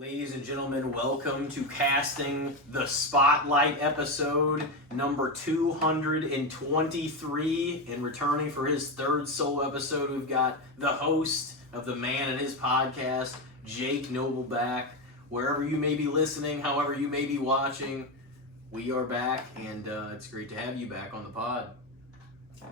Ladies and gentlemen, welcome to Casting the Spotlight episode number 223. And returning for his third solo episode, we've got the host of The Man and his podcast, Jake Nobleback. Wherever you may be listening, however you may be watching, we are back, and it's great to have you back on the pod.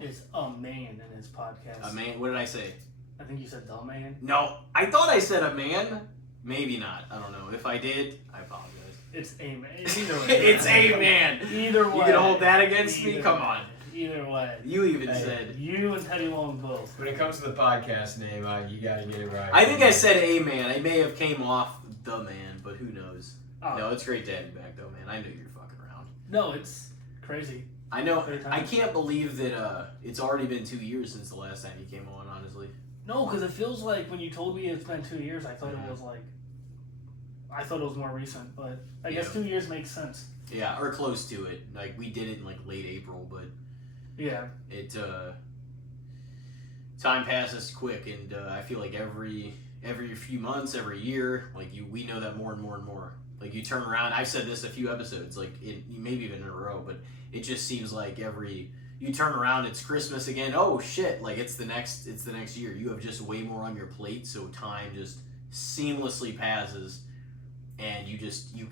It's a man in his podcast. A man? What did I say? I think you said the man. No, I thought I said a man. Maybe not. I don't know. If I did, I apologize. It's a man. Either way. It's a man. Either way. You can hold that against me? Come on. Either way. You even said. You and Teddy Long both. When it comes to the podcast name, you gotta get it right. I think I said a man. I may have came off the man, but who knows? Oh. No, it's great to have you back though, man. I knew you were fucking around. No, it's crazy. I know. I can't believe that it's already been 2 years since the last time you came on, honestly. No, because it feels like when you told me it's been 2 years, I thought it was like... I thought it was more recent, but I guess 2 years makes sense. Yeah, or close to it. Like, we did it in, like, late April, but... Yeah. It, time passes quick, and I feel like every few months, every year, like, we know that more and more and more. Like, you turn around, I've said this a few episodes, like, maybe even in a row, but it just seems like you turn around, it's Christmas again, oh shit, like, it's the next year. You have just way more on your plate, so time just seamlessly passes. And you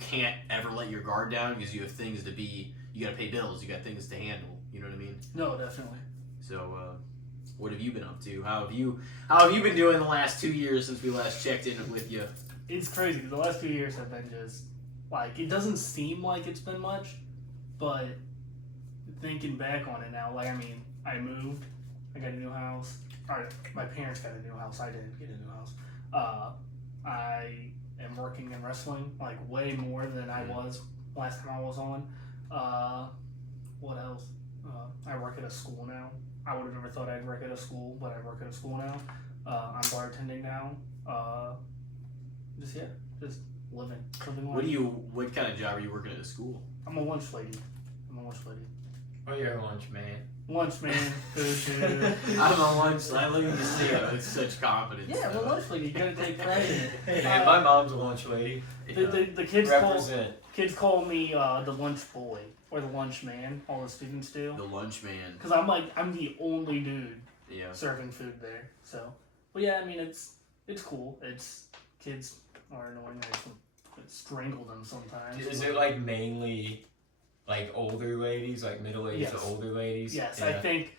can't ever let your guard down because you have things to be, you gotta pay bills, you got things to handle, you know what I mean? No, definitely. So, what have you been up to? How have you been doing the last 2 years since we last checked in with you? It's crazy because the last 2 years have been just, like, it doesn't seem like it's been much, but thinking back on it now, like, I mean, I moved, I got a new house, or my parents got a new house, I didn't get a new house. I am working in wrestling, like, way more than I was last time I was on. What else? I work at a school now. I would have never thought I'd work at a school, but I work at a school now. I'm bartending now. Just living life. What kind of job are you working at a school? I'm a lunch lady. Oh, you're a lunch man. Lunch man, food. I'm a lunch. I look at you see it with such confidence. Yeah, well, lunch lady. You gotta take credit. Hey, man, my mom's a lunch lady. The kids call me the lunch boy or the lunch man. All the students do. The lunch man. Because I'm the only dude serving food there. So, but yeah, I mean it's cool. Kids are annoying. I strangle them sometimes. Is it like mainly like older ladies, like middle-aged to older ladies? Yes, yeah. I think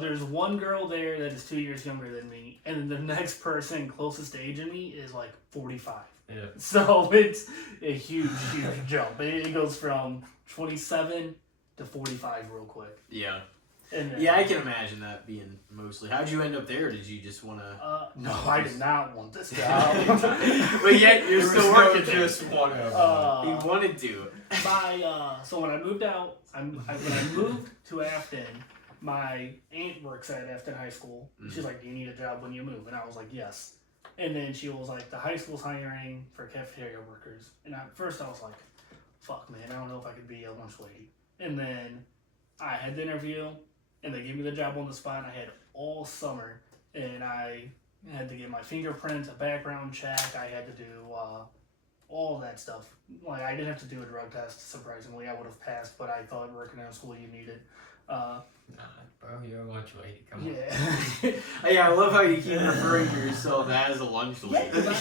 there's one girl there that is 2 years younger than me, and the next person closest age to me is like 45. Yeah. So it's a huge jump. It goes from 27 to 45 real quick. Yeah. And then, yeah, I can imagine that being mostly. How'd you end up there? Did you just want to... No, I did not want this job. But yet, you're still working there. Just one of them. He wanted to. So when I moved out, when I moved to Afton, my aunt works at Afton High School. She's like, do you need a job when you move? And I was like, yes. And then she was like, the high school's hiring for cafeteria workers. And at first I was like, fuck, man, I don't know if I could be a lunch lady. And then I had the interview, and they gave me the job on the spot. I had all summer, and I had to get my fingerprints, a background check. I had to do all that stuff. Like, I didn't have to do a drug test, surprisingly. I would have passed, but I thought working in a school you needed. Nah, bro, you're a lunch lady. Come on. Yeah. Yeah, I love how you keep referring to yourself as a lunch lady. But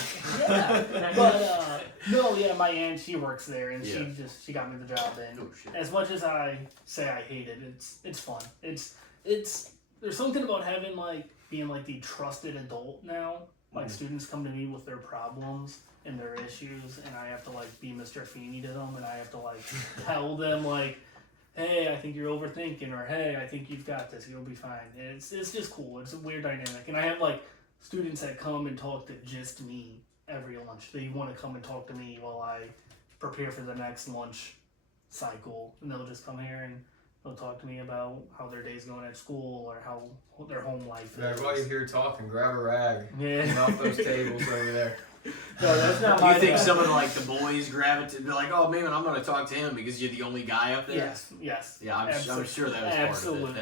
my aunt, she works there, and she got me the job. And as much as I say I hate it, it's fun. It's there's something about having being the trusted adult now. Like students come to me with their problems and their issues, and I have to be Mr. Feeney to them, and I have to tell them hey, I think you're overthinking, or hey, I think you've got this, you'll be fine. And it's just cool. It's a weird dynamic. And I have students that come and talk to just me every lunch. They want to come and talk to me while I prepare for the next lunch cycle. And they'll just come here and they'll talk to me about how their day's going at school or how their home life is. While you're here talking, grab a rag. Yeah. Get off those tables over there. No, that's not Do you think some of the boys gravitate? They're like, oh man, I'm going to talk to him because you're the only guy up there? Yes. Yeah, I'm sure that was part of it. That has to be part of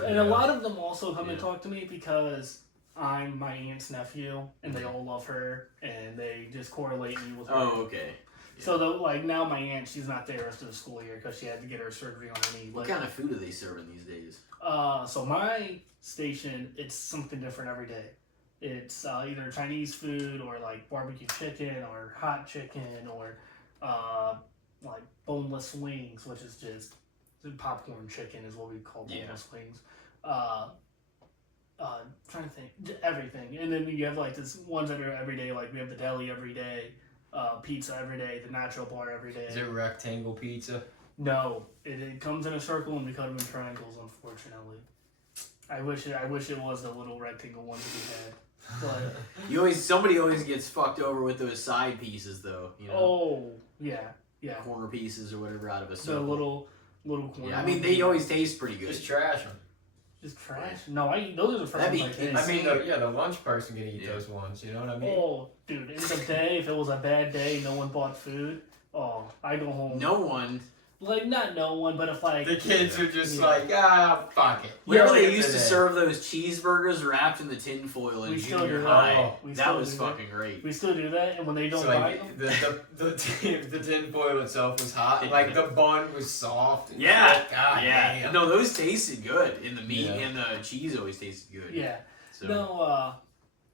it. And a lot of them also come and talk to me because I'm my aunt's nephew, and they all love her, and they just correlate me with her. Oh, okay. Yeah. So now my aunt, she's not there the rest of the school year because she had to get her surgery on her knee. What kind of food are they serving these days? So my station, it's something different every day. It's either Chinese food or like barbecue chicken or hot chicken or like boneless wings, which is just popcorn chicken is what we call boneless wings. Trying to think, everything. And then you have like this ones that are every day, like we have the deli every day, pizza every day, the nacho bar every day. Is it rectangle pizza? No, it comes in a circle and we cut them in triangles, unfortunately. I wish it was the little rectangle ones that we had. But Somebody always gets fucked over with those side pieces though, you know. Oh, yeah. Corner pieces or whatever out of a The circle. little corner. Yeah, I mean they always taste pretty good. Just trash them. Just trash? No, those are the first ones I taste. I mean, the lunch person can eat those ones, you know what I mean? Oh, dude, in the day, if it was a bad day, no one bought food, I go home. No one. Like, not no one, but if like... The kids are just fuck it. Remember they used to serve those cheeseburgers wrapped in the tin foil in junior high? That was fucking great. We still do that, and when they don't buy them... The tin foil itself was hot, like the bun was soft. And Yeah. No, those tasted good, and the meat and the cheese always tasted good. Yeah. So. No,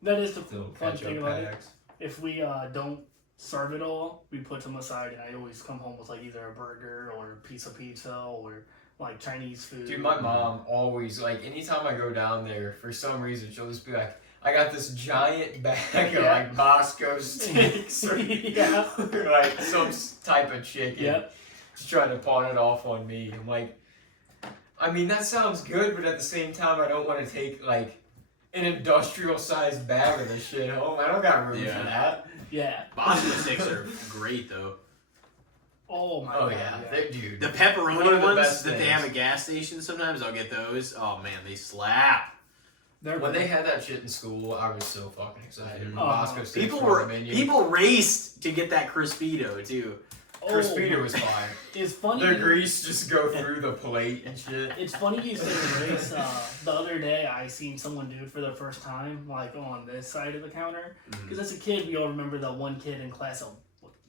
that is the fun thing about it. packs. If we don't serve it all, we put them aside, and I always come home with like either a burger or a piece of pizza or like Chinese food. Dude, my mom always, like, anytime I go down there, for some reason, she'll just be like, I got this giant bag of like Bosco steaks or, or like some type of chicken. Yep. Just trying to pawn it off on me. I'm like, I mean, that sounds good, but at the same time, I don't want to take like an industrial sized bag of this shit home. I don't got room for that. Yeah. Bosco sticks are great though. Oh my god. Yeah. Dude. The pepperoni ones that they have at gas stations sometimes, I'll get those. Oh man, they slap. When they had that shit in school, I was so fucking excited. When Bosco sticks people raced to get that Crispito too. Crispito was fire. It's funny. The grease just go through the plate and shit. It's funny you say the race. The other day, I seen someone do it for the first time, like on this side of the counter. Because as a kid, we all remember that one kid in class,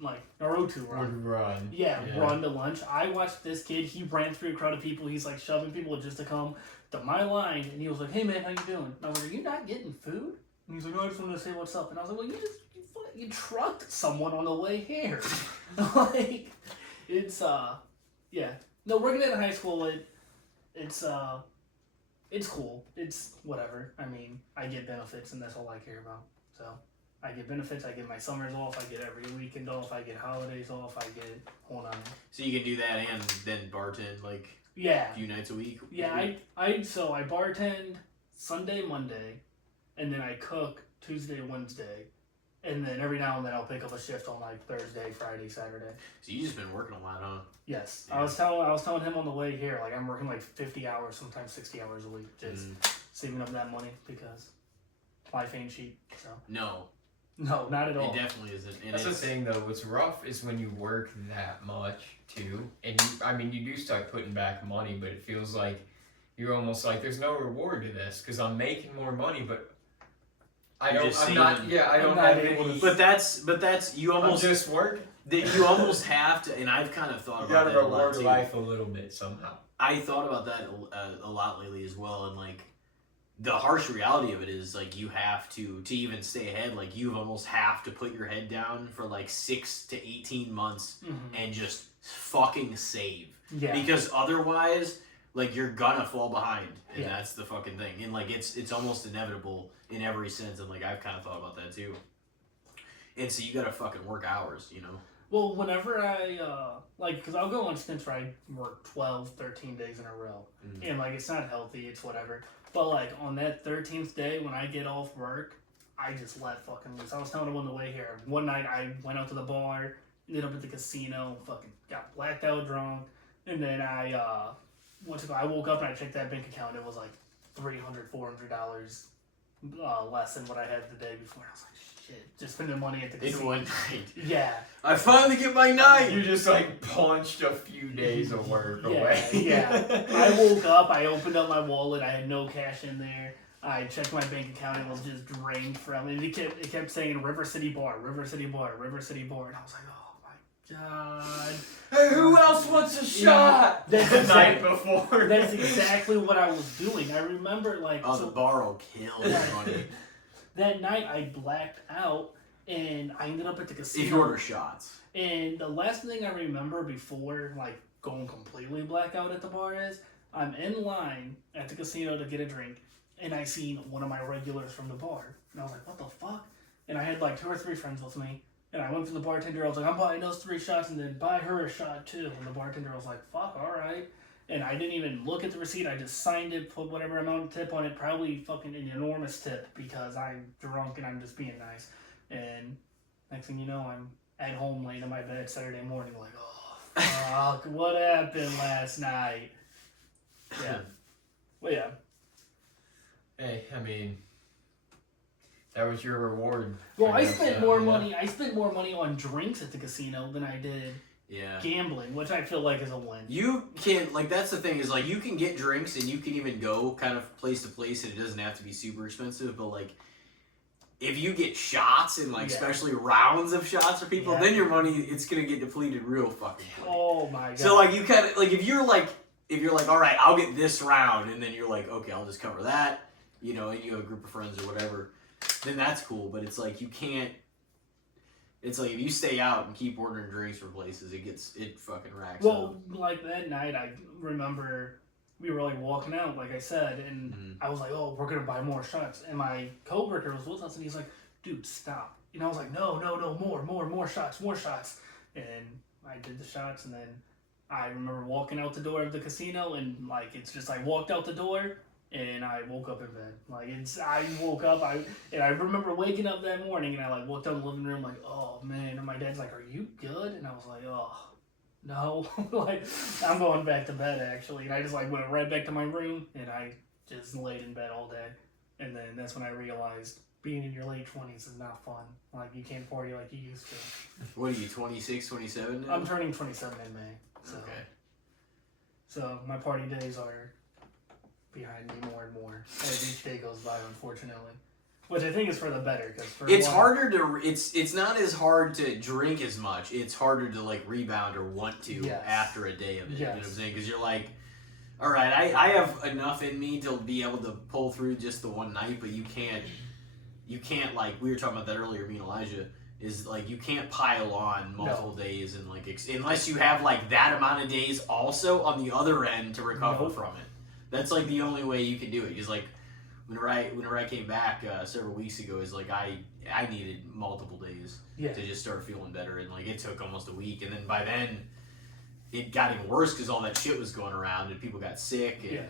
like Naruto run. Yeah, run to lunch. I watched this kid. He ran through a crowd of people. He's like shoving people just to come to my line, and he was like, "Hey man, how you doing?" And I was like, "Are you not getting food?" And he's like, "No, I just wanted to say what's up." And I was like, "Well, you trucked someone on the way here." Like, it's yeah. No, working at a high school, it's cool. It's whatever. I mean, I get benefits, and that's all I care about. So I get benefits. I get my summers off. I get every weekend off. I get holidays off. I get hold on. So you can do that and then bartend like a few nights a week. Yeah, I bartend Sunday, Monday, and then I cook Tuesday, Wednesday. And then every now and then I'll pick up a shift on like Thursday, Friday, Saturday. So you just been working a lot, huh? Yes. Yeah. I was telling him on the way here, like I'm working like 50 hours, sometimes 60 hours a week, just saving up that money because life ain't cheap. So No, not at all. It definitely isn't. And that's the thing though. What's rough is when you work that much too, and you do start putting back money, but it feels like you're almost like there's no reward to this because I'm making more money, but I don't have any. But that's you almost I'm just work. You almost have to, and I've kind of thought about that a lot too. You gotta reward life a little bit somehow. I thought about that a lot lately as well, and like the harsh reality of it is like you have to even stay ahead. Like you almost have to put your head down for like 6 to 18 months and just fucking save. Yeah. Because otherwise, like you're gonna fall behind, and that's the fucking thing. And like it's almost inevitable in every sense. And like I've kind of thought about that too. And so you gotta fucking work hours, you know. Well, whenever I, because I'll go on stints where I work 12, 13 days in a row. And, like, it's not healthy, it's whatever. But, like, on that 13th day when I get off work, I just let fucking loose. I was telling him on the way here. One night I went out to the bar, ended up at the casino, fucking got blacked out drunk. And then I woke up and I checked that bank account. It was, like, $300, $400 less than what I had the day before. I was like, shit, just spending money at the casino. In one night. Yeah. I finally get my night! You just like punched a few days of work away. Yeah. I woke up, I opened up my wallet, I had no cash in there. I checked my bank account and it was just drained from it. It kept saying River City Bar, River City Bar, River City Bar, and I was like, oh my god. Hey, who else wants a shot? That's The night before. That's exactly what I was doing. I remember the bar will kill money. That night I blacked out and I ended up at the casino. If you order shots. And the last thing I remember before like going completely blackout at the bar is I'm in line at the casino to get a drink. And I seen one of my regulars from the bar. And I was like, what the fuck? And I had like 2 or 3 friends with me. And I went to the bartender. I was like, I'm buying those 3 shots and then buy her a shot too. And the bartender was like, fuck, all right. And I didn't even look at the receipt. I just signed it, put whatever amount of tip on it. Probably fucking an enormous tip because I'm drunk and I'm just being nice. And next thing you know, I'm at home laying in my bed Saturday morning like, oh, fuck, what happened last night? Yeah. Well, yeah. Hey, I mean, that was your reward. Well, I spent more money. I spent more money on drinks at the casino than I did gambling, which I feel like is a win. You can that's the thing is like you can get drinks and you can even go kind of place to place and it doesn't have to be super expensive. But like if you get shots and especially rounds of shots for people, then your money it's gonna get depleted real fucking quick. Oh my god! So like you kind of if you're like all right, I'll get this round, and then you're like okay, I'll just cover that. And you have a group of friends or whatever, then that's cool. But it's like you can't. It's like if you stay out and keep ordering drinks from places, it fucking racks up. Well, like that night, I remember we were like walking out, like I said, and I was like, "Oh, we're gonna buy more shots." And my coworker was with us, and he's like, "Dude, stop!" And I was like, "No, more shots." And I did the shots, and then I remember walking out the door of the casino, and like it's just I walked out the door. And I woke up in bed. I woke up, and I remember waking up that morning, and I walked out in the living room oh man. And my dad's like, "Are you good?" And I was like, "Oh, no." I'm going back to bed actually. And I just went right back to my room, and I just laid in bed all day. And then that's when I realized being in your late 20s is not fun. You can't party like you used to. What are you, 26, 27 now? I'm turning 27 in May. So. Okay. So my party days are behind me more and more as each day goes by, unfortunately. Which I think is for the better, because it's harder to. It's not as hard to drink as much. It's harder to rebound or want to after a day of it. Yes. You know what I'm saying? Because you're like, all right, I have enough in me to be able to pull through just the one night, but you can't we were talking about that earlier. Me and Elijah is you can't pile on multiple days and unless you have that amount of days also on the other end to recover from it. That's the only way you can do it. Is whenever I came back several weeks ago, is I needed multiple days to just start feeling better, and it took almost a week, and then by then it got even worse because all that shit was going around and people got sick, and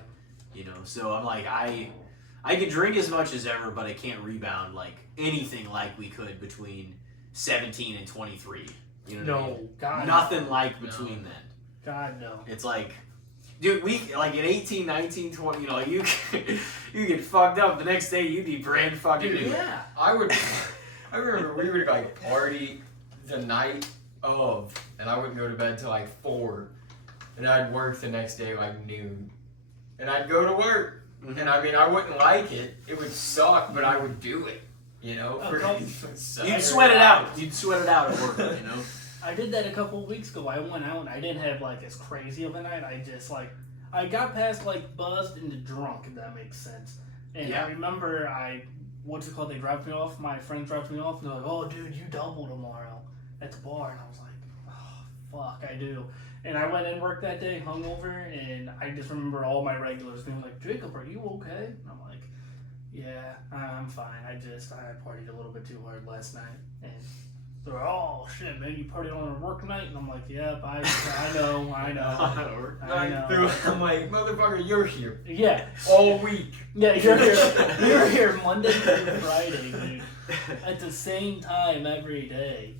so I'm I can drink as much as ever, but I can't rebound anything like we could between 17 and 23. You know what I mean? God, nothing between then. God no. It's dude, we at 18, 19, 20, you get fucked up. The next day you'd be brand fucking new. Yeah. I remember we would party the night of, and I wouldn't go to bed till 4, and I'd work the next day noon, and I'd go to work, and I wouldn't like it. It would suck, but I would do it. You'd sweat it out. You'd sweat it out at work. I did that a couple of weeks ago. I went out and I didn't have as crazy of a night. I just I got past buzzed into drunk, if that makes sense. And I remember they dropped me off. My friend dropped me off and they're like, "Oh dude, you double tomorrow at the bar." And I was like, "Oh fuck, I do." And I went and worked that day hungover, and I just remember all my regulars being like, "Jacob, are you okay?" And I'm like, "Yeah, I'm fine. I partied a little bit too hard last night." And they're like, "Oh shit, man, you partied on a work night?" And I'm like, "Yep, I know." I'm like, "Motherfucker, you're here." Yeah. All week. Yeah, you're here Monday through Friday, dude. At the same time every day.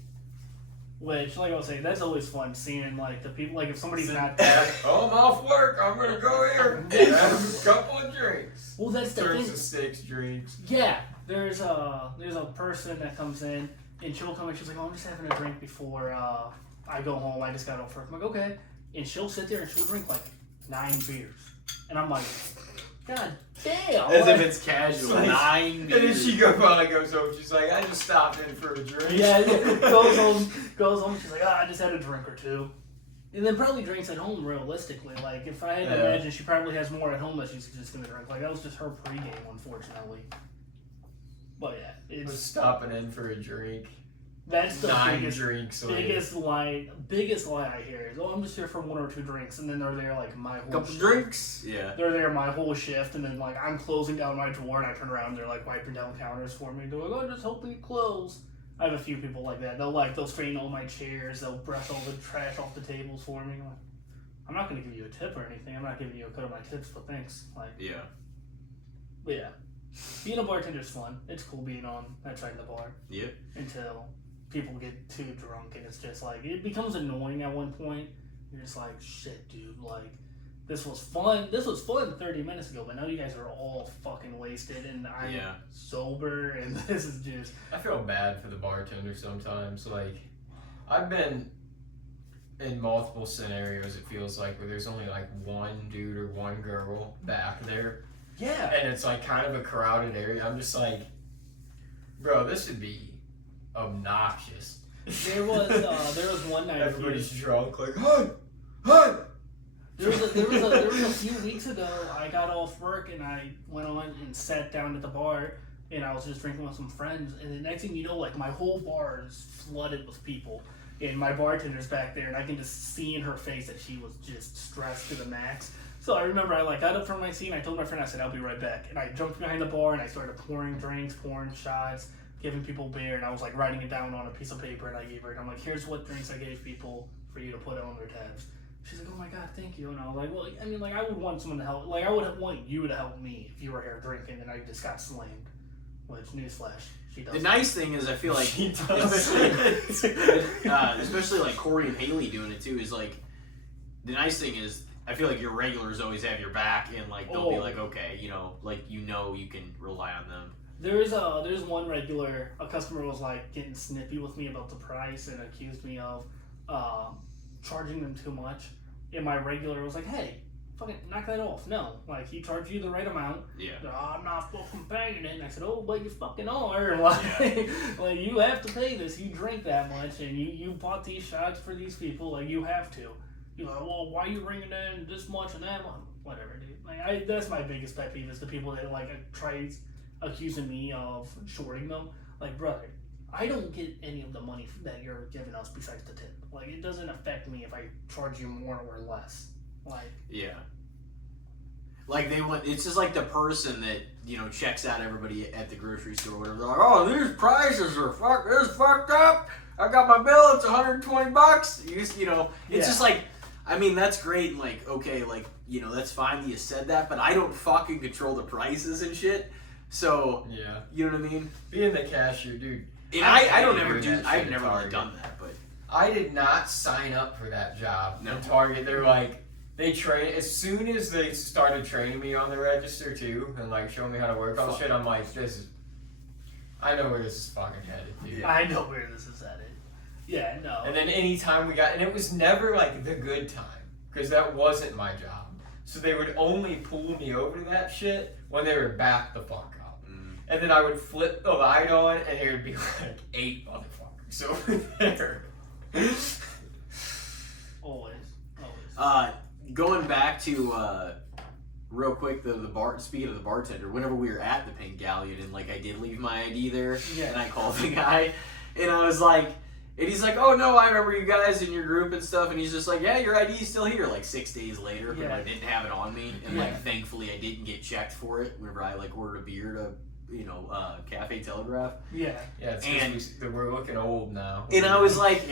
Which, I was saying, that's always fun seeing the people. If somebody's not there. "Oh, I'm off work. I'm gonna go here. Have a couple of drinks." Well, that's the thing. 6 drinks. Yeah, there's a person that comes in. And she'll come and she's like, "Oh, I'm just having a drink before I go home. I just got off work." I'm like, "Okay." And she'll sit there and she'll drink 9 beers. And I'm like, God damn. As if it's casual. Like, 9 beers. And then she finally goes home. She's like, I just stopped in for a drink. Yeah, goes home. She's like, I just had a drink or two. And then probably drinks at home, realistically. Like, if I had to imagine, she probably has more at home that she's just going to drink. Like, that was just her pregame, unfortunately. But yeah, it's... Was stopping in for a drink. That's the 9 biggest drinks. biggest lie I hear is, I'm just here for 1 or 2 drinks, and then they're there like my whole Couple shift. drinks? Yeah. They're there my whole shift, and then like I'm closing down my drawer, and I turn around, and they're like wiping down counters for me. They're like, oh, just hoping you close. I have a few people like that. They'll straighten all my chairs, they'll brush all the trash off the tables for me. Like, I'm not gonna give you a tip or anything. I'm not giving you a cut of my tips, but thanks. Like, Yeah. But yeah, being a bartender's fun. It's cool being on that side of the bar. Yep. Until people get too drunk, and it's just like, it becomes annoying at one point. You're just like, shit, dude, like, this was fun 30 minutes ago, but now you guys are all fucking wasted, and I'm sober, and this is just... I feel bad for the bartender sometimes. Like, I've been in multiple scenarios, it feels like, where there's only like one dude or one girl back there. Yeah. And it's like kind of a crowded area. I'm just like, bro, this would be obnoxious. There was one night. Everybody's drunk, like, hey! There was a few weeks ago, I got off work and I went on and sat down at the bar, and I was just drinking with some friends, and the next thing you know, like, my whole bar is flooded with people, and my bartender's back there, and I can just see in her face that she was just stressed to the max. So I remember I like got up from my seat, and I told my friend, I said, I'll be right back, and I jumped behind the bar and I started pouring drinks, pouring shots, giving people beer, and I was like writing it down on a piece of paper, and I gave her, and I'm like, here's what drinks I gave people for you to put on their tabs. She's like, oh my god, thank you. And I was like, well, I mean, like, I would want someone to help. Like, I would want you to help me if you were here drinking and I just got slammed. Which, newsflash, she does. The nice thing is, I feel like, She does. especially like Corey and Haley doing it too, is like, the nice thing is, I feel like your regulars always have your back, and like they'll be like, okay, you can rely on them. There's one regular, a customer was like getting snippy with me about the price and accused me of charging them too much, and my regular was like, hey, fucking knock that off. No, like, he charged you the right amount. Yeah. I'm not fucking paying it. And I said, oh, but you fucking are. Like, like, you have to pay this. You drink that much, and you bought these shots for these people. Like, you have to. You're like, well, why are you bringing in this much and that much? Whatever, dude. Like, that's my biggest pet peeve, is the people that like try accusing me of shorting them. Like, brother, I don't get any of the money that you're giving us besides the tip. Like, it doesn't affect me if I charge you more or less. Like, yeah. Like, it's just like the person that, checks out everybody at the grocery store, whatever. They're like, oh, these prices are fucked up. I got my bill, it's $120. It's just like, I mean, that's great, and like, okay, like, that's fine that you said that, but I don't fucking control the prices and shit. So, yeah. You know what I mean? Being the cashier, dude. And I've never really done that, but. I did not sign up for that job. No. In Target, they're like, they train, as soon as they started training me on the register too, and like showing me how to work all shit, I'm like, I know where this is fucking headed, dude. I know where this is headed. Yeah, no. And then anytime and it was never like the good time, because that wasn't my job. So they would only pull me over to that shit when they were back the fuck up. And then I would flip the light on, and there would be like 8 motherfuckers over there. Always. Going back to real quick, speaking of the bartender, whenever we were at the Pink Galleon, and like I did leave my ID there, and I called the guy, and I was like, and he's like, oh no, I remember you guys in your group and stuff, and he's just like, yeah, your ID's still here, like 6 days later, but I didn't have it on me, and like thankfully I didn't get checked for it whenever I like ordered a beer to Cafe Telegraph. Yeah, it's and we're looking old now. And I was like,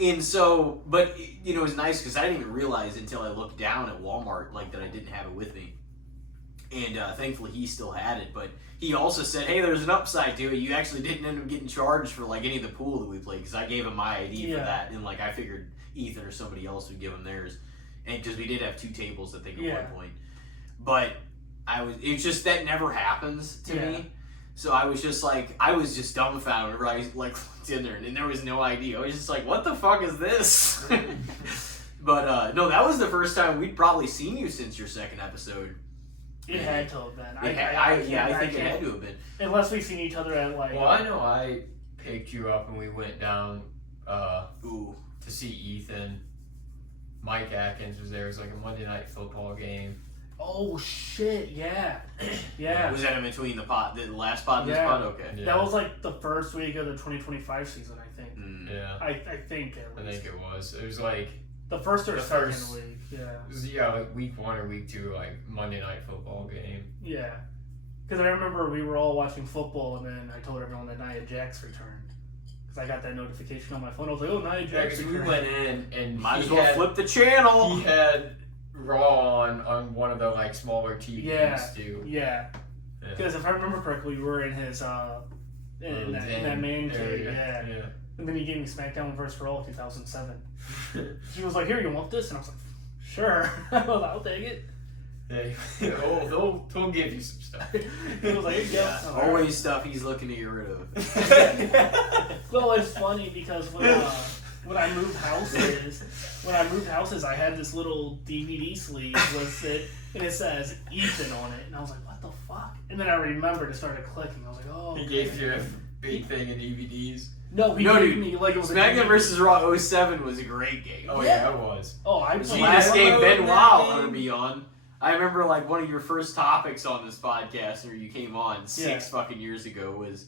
and so, but it was nice because I didn't even realize until I looked down at Walmart like that I didn't have it with me. And thankfully he still had it, but he also said, hey, there's an upside to it. You actually didn't end up getting charged for like any of the pool that we played, because I gave him my ID for that, and like I figured Ethan or somebody else would give him theirs, and because we did have 2 tables I think at one point, but it's just that never happens to me. So I was just dumbfounded whenever I like looked in there, and there was no ID. I was just like, what the fuck is this? But no, that was the first time we'd probably seen you since your second episode. It had to have been. I think it had to have been. Unless we've seen each other at like. Well, I know I picked you up and we went down to see Ethan. Mike Atkins was there. It was like a Monday night football game. Oh shit! Yeah, yeah. Was that in between the last pod and this pod? Okay. Yeah. That was like the first week of the 2025 season, I think. Yeah. I think at least. I think it was. It was like the first or second week. Yeah. It was, like week 1 or week 2, like Monday night football game. Yeah. Because I remember we were all watching football, and then I told everyone that Nia Jax returned. Because I got that notification on my phone. I was like, "Oh, Nia Jax returned." We went in and might as well flip the channel. He had Raw on one of the like smaller TVs too. Yeah. Because if I remember correctly, we were in his in that man cave. Yeah. And then he gave me SmackDown vs. Raw 2007. He was like, "Here, you want this?" And I was like, "Sure." I was like, "I'll take it." Hey, they'll give you some stuff. He was like, "Here you go." Always stuff he's looking to get rid of. Well, it's funny because when I moved houses, I had this little DVD sleeve with it, and it says Ethan on it, and I was like, "What the fuck?" And then I remembered, it started clicking. I was like, "Oh." He gave you a big thing of DVDs. No, he gave me like it was SmackDown vs. Raw 07 was a great game. Oh yeah, it was. Oh, I was the last game Benoit would be on. I remember like one of your first topics on this podcast, or you came on 6 fucking years ago, was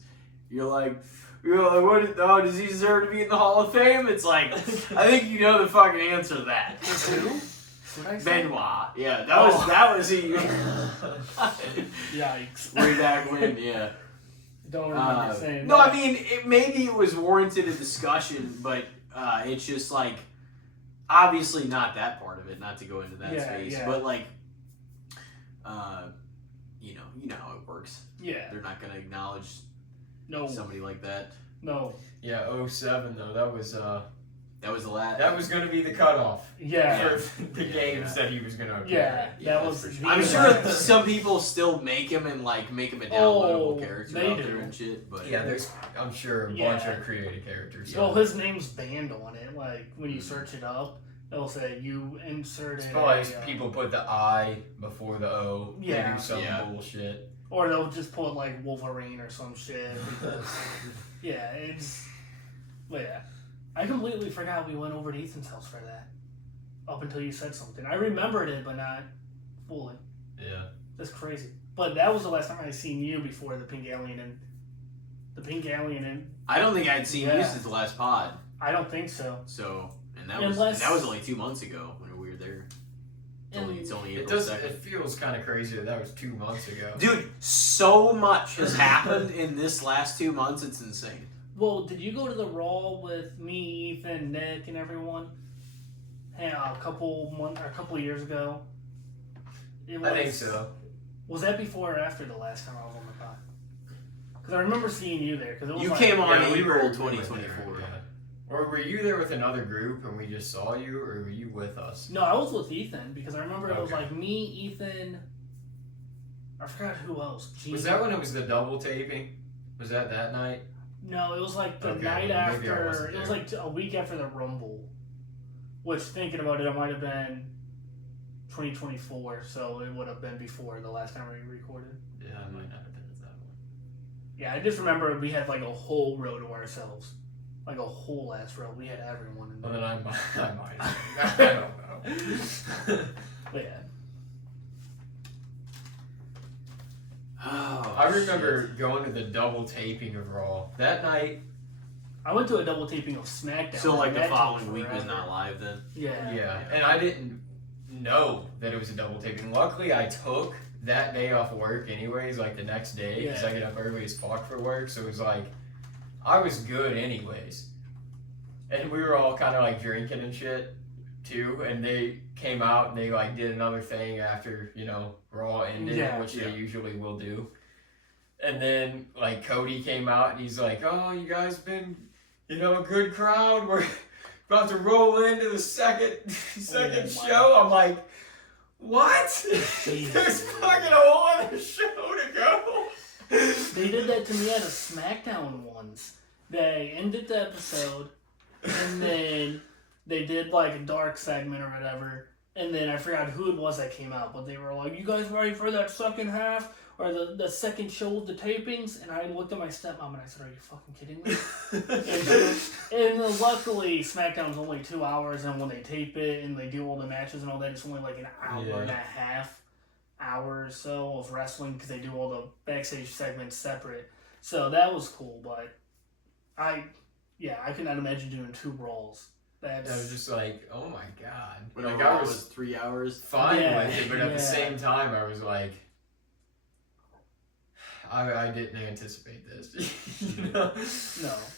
you're like, what? Oh, does he deserve to be in the Hall of Fame? It's like, I think you know the fucking answer to that. Who? Benoit. Yeah, that was he. Yikes. Way back when, yeah. Don't remember saying no, that. I mean, maybe it was warranted a discussion, but it's just like, obviously not that part of it, not to go into that space, but like, you know how it works. Yeah. They're not going to acknowledge somebody like that. No. Yeah, 07 though, that was the last. That was going to be the cutoff. Yeah. For the games that he was going to appear. Yeah, that was. For sure. I'm sure some people still make him and like make him a downloadable character out there and shit. But yeah, there's I'm sure a bunch of created characters. Well, his name's banned on it. Like when you search it up, it'll say you inserted. It's probably people put the I before the O. Yeah. They do some bullshit. Or they'll just put like Wolverine or some shit because it's. Well, yeah. I completely forgot we went over to Ethan's house for that. Up until you said something. I remembered it, but not fully. Yeah. That's crazy. But that was the last time I seen you before the Pink Alien and... I don't think I'd seen you since the last pod. I don't think so. And that was only 2 months ago when we were there. It's only April 2nd. It feels kind of crazy that was 2 months ago. Dude, so much has happened in this last 2 months, it's insane. Well, did you go to the Raw with me, Ethan, Nick, and everyone? A couple years ago. I think so. Was that before or after the last time I was on the pod? Because I remember seeing you there. Cause you came on April 2024. Yeah. Or were you there with another group and we just saw you, or were you with us? No, I was with Ethan because I remember it was like me, Ethan. I forgot who else. Gina. Was that when it was the double taping? Was that night? No, it was like the night after. It was like a week after the Rumble. Which, thinking about it, it might have been 2024, so it would have been before the last time we recorded. Yeah, it might not have been that one. Yeah, I just remember we had like a whole row to ourselves. Like a whole ass row. We had everyone in there. Well, then I might have. I don't know. But yeah. Oh, I remember going to the double taping of Raw. That night... I went to a double taping of SmackDown. So like the following week was not live then? Yeah. And I didn't know that it was a double taping. Luckily, I took that day off work anyways, like the next day, because I get up early as fuck for work, so it was like, I was good anyways. And we were all kind of like drinking and shit too, and they came out and they like did another thing after, Raw ended, which they usually will do. And then like Cody came out and he's like, "Oh, you guys been, a good crowd. We're about to roll into the second show." I'm like, "What? There's fucking a whole other show to go." They did that to me at a SmackDown once. They ended the episode and then they did like a dark segment or whatever, And then I forgot who it was that came out, but they were like, "You guys ready for that second half or the second show of the tapings?" And I looked at my stepmom and I said, "Are you fucking kidding me?" and luckily, SmackDown's only 2 hours, and when they tape it and they do all the matches and all that, it's only like an hour and a half, hour or so of wrestling because they do all the backstage segments separate. So that was cool, but I could not imagine doing 2 Raws. I was just like, oh my god. When like, I was 3 hours. Fine with it, but at the same time, I was like, I didn't anticipate this. You know?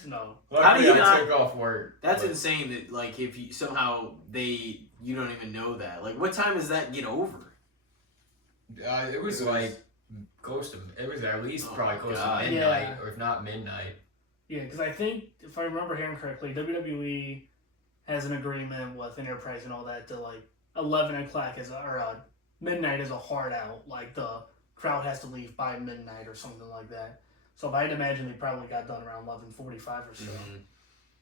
No. How do you not took off work? That's insane. That like if you somehow you don't even know that. Like, what time does that get over? It was like close to. It was at least probably close to midnight, or if not midnight. Yeah, because I think if I remember hearing correctly, WWE has an agreement with Enterprise and all that to like 11 o'clock midnight is a hard out. Like the crowd has to leave by midnight or something like that. So I'd imagine they probably got done around 11:45 or so.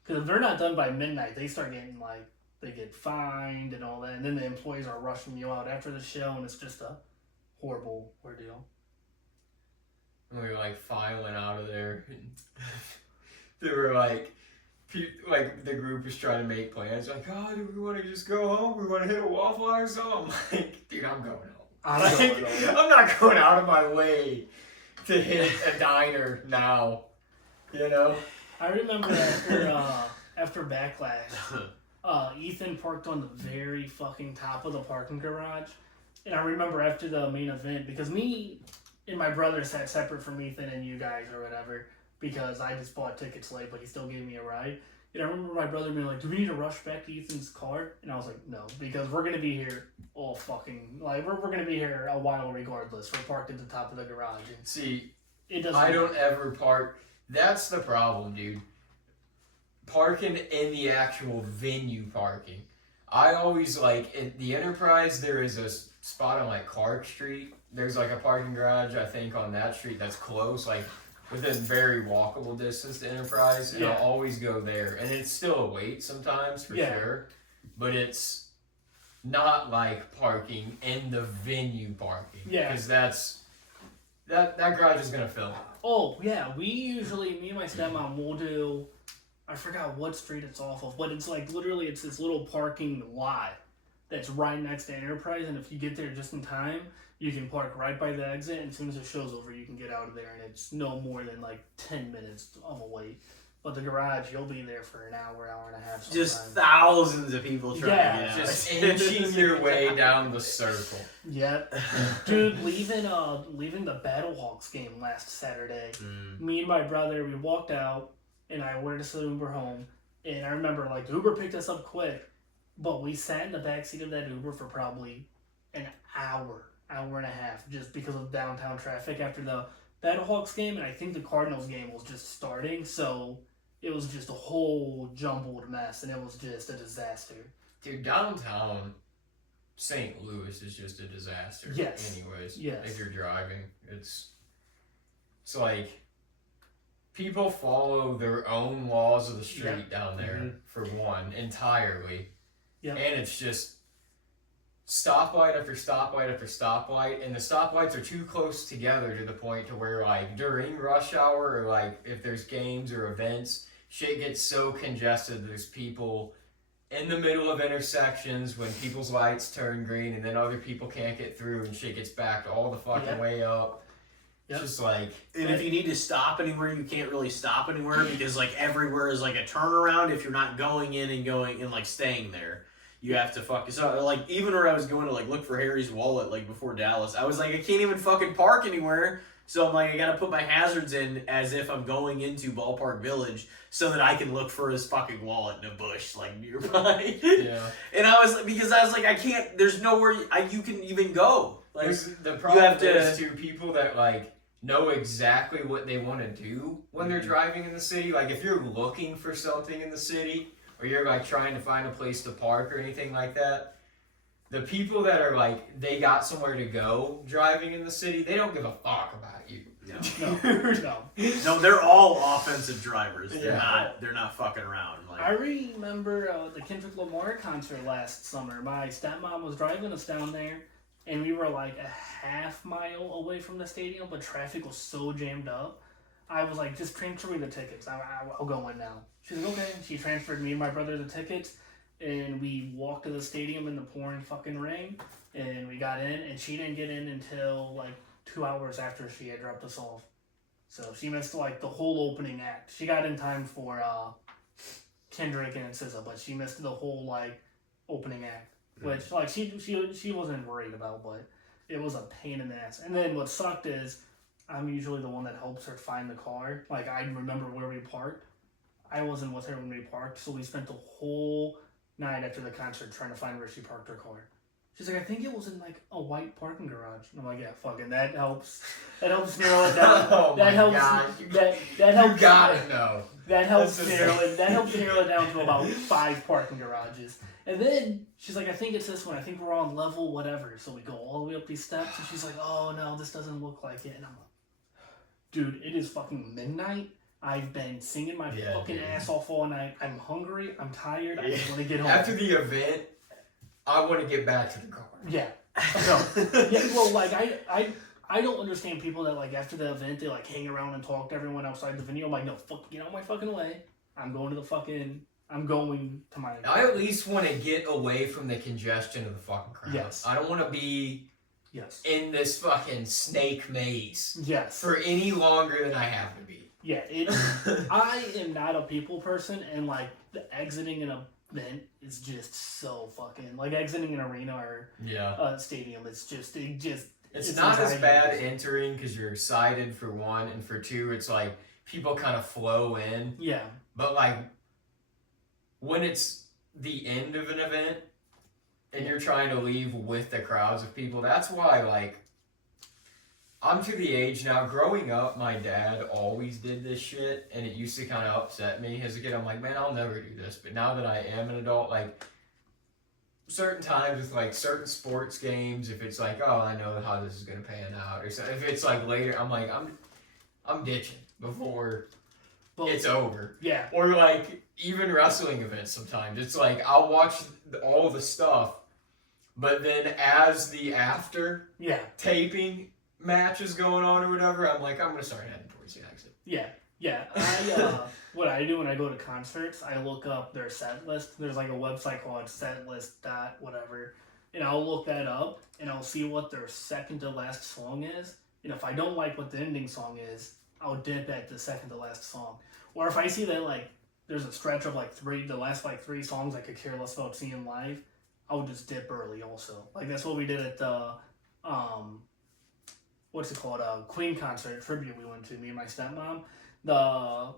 Because if they're not done by midnight, they start getting like they get fined and all that, and then the employees are rushing you out after the show, and it's just a horrible ordeal. And we were like filing out of there. They were like the group was trying to make plans. Like, oh, do we want to just go home? We want to hit a Waffle House? I'm like, dude, I'm going home. I'm not going out of my way to hit a diner now. You know? I remember after Backlash, Ethan parked on the very fucking top of the parking garage. And I remember after the main event, because me and my brother sat separate from Ethan and you guys or whatever, because I just bought tickets late, but he still gave me a ride. And I remember my brother being like, "Do we need to rush back to Ethan's car?" And I was like, "No, because we're going to be here all fucking, like, we're going to be here a while regardless. We're parked at the top of the garage." And see, it doesn't I don't ever park. That's the problem, dude. Parking in the actual venue parking. I always, like, in the Enterprise, there is a spot on, like, Clark Street. There's, like, a parking garage, I think, on that street that's close, like, within very walkable distance to Enterprise, and I'll always go there. And it's still a wait sometimes, for sure. But it's not like parking in the venue parking. Yeah. Because that garage is going to fill. Oh, yeah. We usually, me and my stepmom, will do, I forgot what street it's off of, but it's like literally it's this little parking lot that's right next to Enterprise, and if you get there just in time, you can park right by the exit, and as soon as the show's over, you can get out of there, and it's no more than like 10 minutes of a wait. But the garage, you'll be there for an hour, hour and a half. Sometimes. Just thousands of people trying to get out. Just inching your way down the circle. Yep. Dude, leaving the Battlehawks game last Saturday, me and my brother, we walked out, and I ordered us an Uber home, and I remember, like, the Uber picked us up quick, but we sat in the backseat of that Uber for probably an hour and a half, just because of downtown traffic after the Battlehawks game, and I think the Cardinals game was just starting, so it was just a whole jumbled mess, and it was just a disaster. Dude, downtown St. Louis is just a disaster. Yes. Anyways, yes. If you're driving, it's like people follow their own laws of the street down there for one entirely, and it's just stoplight after stoplight after stoplight, and the stoplights are too close together to the point to where, like, during rush hour or like if there's games or events, shit gets so congested. There's people in the middle of intersections when people's lights turn green, and then other people can't get through, and shit gets backed all the fucking way up. It's just like... And if you need to stop anywhere, you can't really stop anywhere because, like, everywhere is, like, a turnaround if you're not going in and, like, staying there. You have to fucking... So, like, even where I was going to, like, look for Harry's wallet, like, before Dallas, I was like, I can't even fucking park anywhere. So I'm like, I gotta put my hazards in as if I'm going into Ballpark Village so that I can look for his fucking wallet in a bush, like, nearby. And I was like, because I was like, I can't... There's nowhere you can even go. Like, the problem is to people that, like, know exactly what they want to do when they're driving in the city. Like, if you're looking for something in the city, or you're, like, trying to find a place to park or anything like that, the people that are, like, they got somewhere to go driving in the city, they don't give a fuck about you. No, they're all offensive drivers. They're Yeah. they're not fucking around. Like, I remember the Kendrick Lamar concert last summer. My stepmom was driving us down there, and we were like a half mile away from the stadium, but traffic was so jammed up. I was like, just transfer me the tickets. I'll go in now. She's like, okay. She transferred me and my brother the tickets, and we walked to the stadium in the pouring fucking rain, and we got in, and she didn't get in until like 2 hours after she had dropped us off. So she missed like the whole opening act. She got in time for Kendrick and SZA, but she missed the whole like opening act, which like she wasn't worried about, but it was a pain in the ass. And then what sucked is I'm usually the one that helps her find the car. Like I remember where we parked. I wasn't with her when we parked, so we spent the whole night after the concert trying to find where she parked her car. She's like, I think it was in like a white parking garage. And I'm like, yeah, fucking that helps. That helps narrow it down. Oh that my helps. God. That helps. You gotta know. That helps narrow it. That helps narrow it down to about 5 parking garages. And then she's like, I think it's this one. I think we're on level whatever. So we go all the way up these steps, and she's like, oh no, this doesn't look like it. And I'm like, dude, it is fucking midnight. I've been singing my fucking ass off all night. I'm hungry. I'm tired. I just want to get home. After the event, I want to get back to the car. Yeah. No. Yeah. Well, like I don't understand people that like after the event they like hang around and talk to everyone outside the venue. I'm like, no, fuck, get out my fucking way. I'm going to my. I at least want to get away from the congestion of the fucking crowd. Yes. I don't want to be in this fucking snake maze. Yes. For any longer than I have to be. Yeah. I am not a people person, and like the exiting an event is just so fucking like exiting an arena or stadium. It's not as bad entering because you're excited for one, and for two, it's like people kind of flow in. Yeah. But like when it's the end of an event and you're trying to leave with the crowds of people, that's why like I'm to the age now. Growing up, my dad always did this shit, and it used to kind of upset me. As a kid, I'm like, man, I'll never do this. But now that I am an adult, like, certain times with, like, certain sports games, if it's like, oh, I know how this is going to pan out, or so, if it's, like, later, I'm like, I'm ditching before it's over. Yeah. Or, like, even wrestling events sometimes. It's like, I'll watch all the stuff, but then as the after taping match is going on or whatever, I'm like, I'm gonna start heading towards the exit. Yeah. What I do when I go to concerts, I look up their set list. There's like a website called setlist.whatever, and I'll look that up and I'll see what their second to last song is. And if I don't like what the ending song is, I'll dip at the second to last song. Or if I see that like there's a stretch of like the last 3 songs I could care less about seeing live, I'll just dip early also. Like that's what we did at the Queen concert tribute we went to, me and my stepmom. The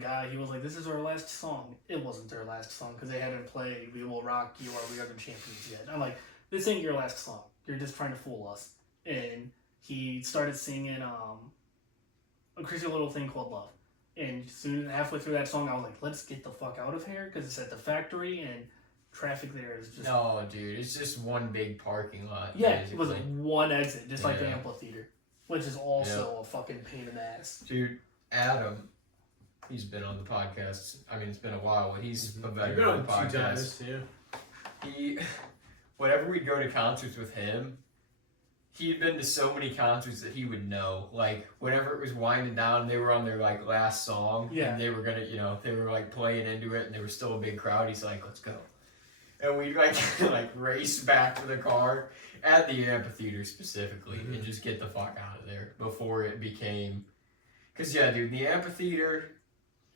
guy, he was like, this is our last song. It wasn't their last song because they hadn't played We Will Rock You or We Are the Champions yet. I'm like, this ain't your last song. You're just trying to fool us. And he started singing a crazy little thing called Love. And soon, halfway through that song, I was like, let's get the fuck out of here because it's at the factory and traffic there is just... No, dude, it's just one big parking lot. Yeah, basically. it was like one exit, just like the amphitheater, which is also a fucking pain in the ass. Dude, Adam, he's been on the podcast. I mean, it's been a while, but he's a veteran on the podcast. Whenever we'd go to concerts with him, he'd been to so many concerts that he would know. Like, whenever it was winding down, they were on their, like, last song. Yeah. And they were gonna, they were, like, playing into it, and there was still a big crowd. He's like, let's go. And we'd, like race back to the car at the amphitheater specifically and just get the fuck out of there before it became... Because, yeah, dude, the amphitheater,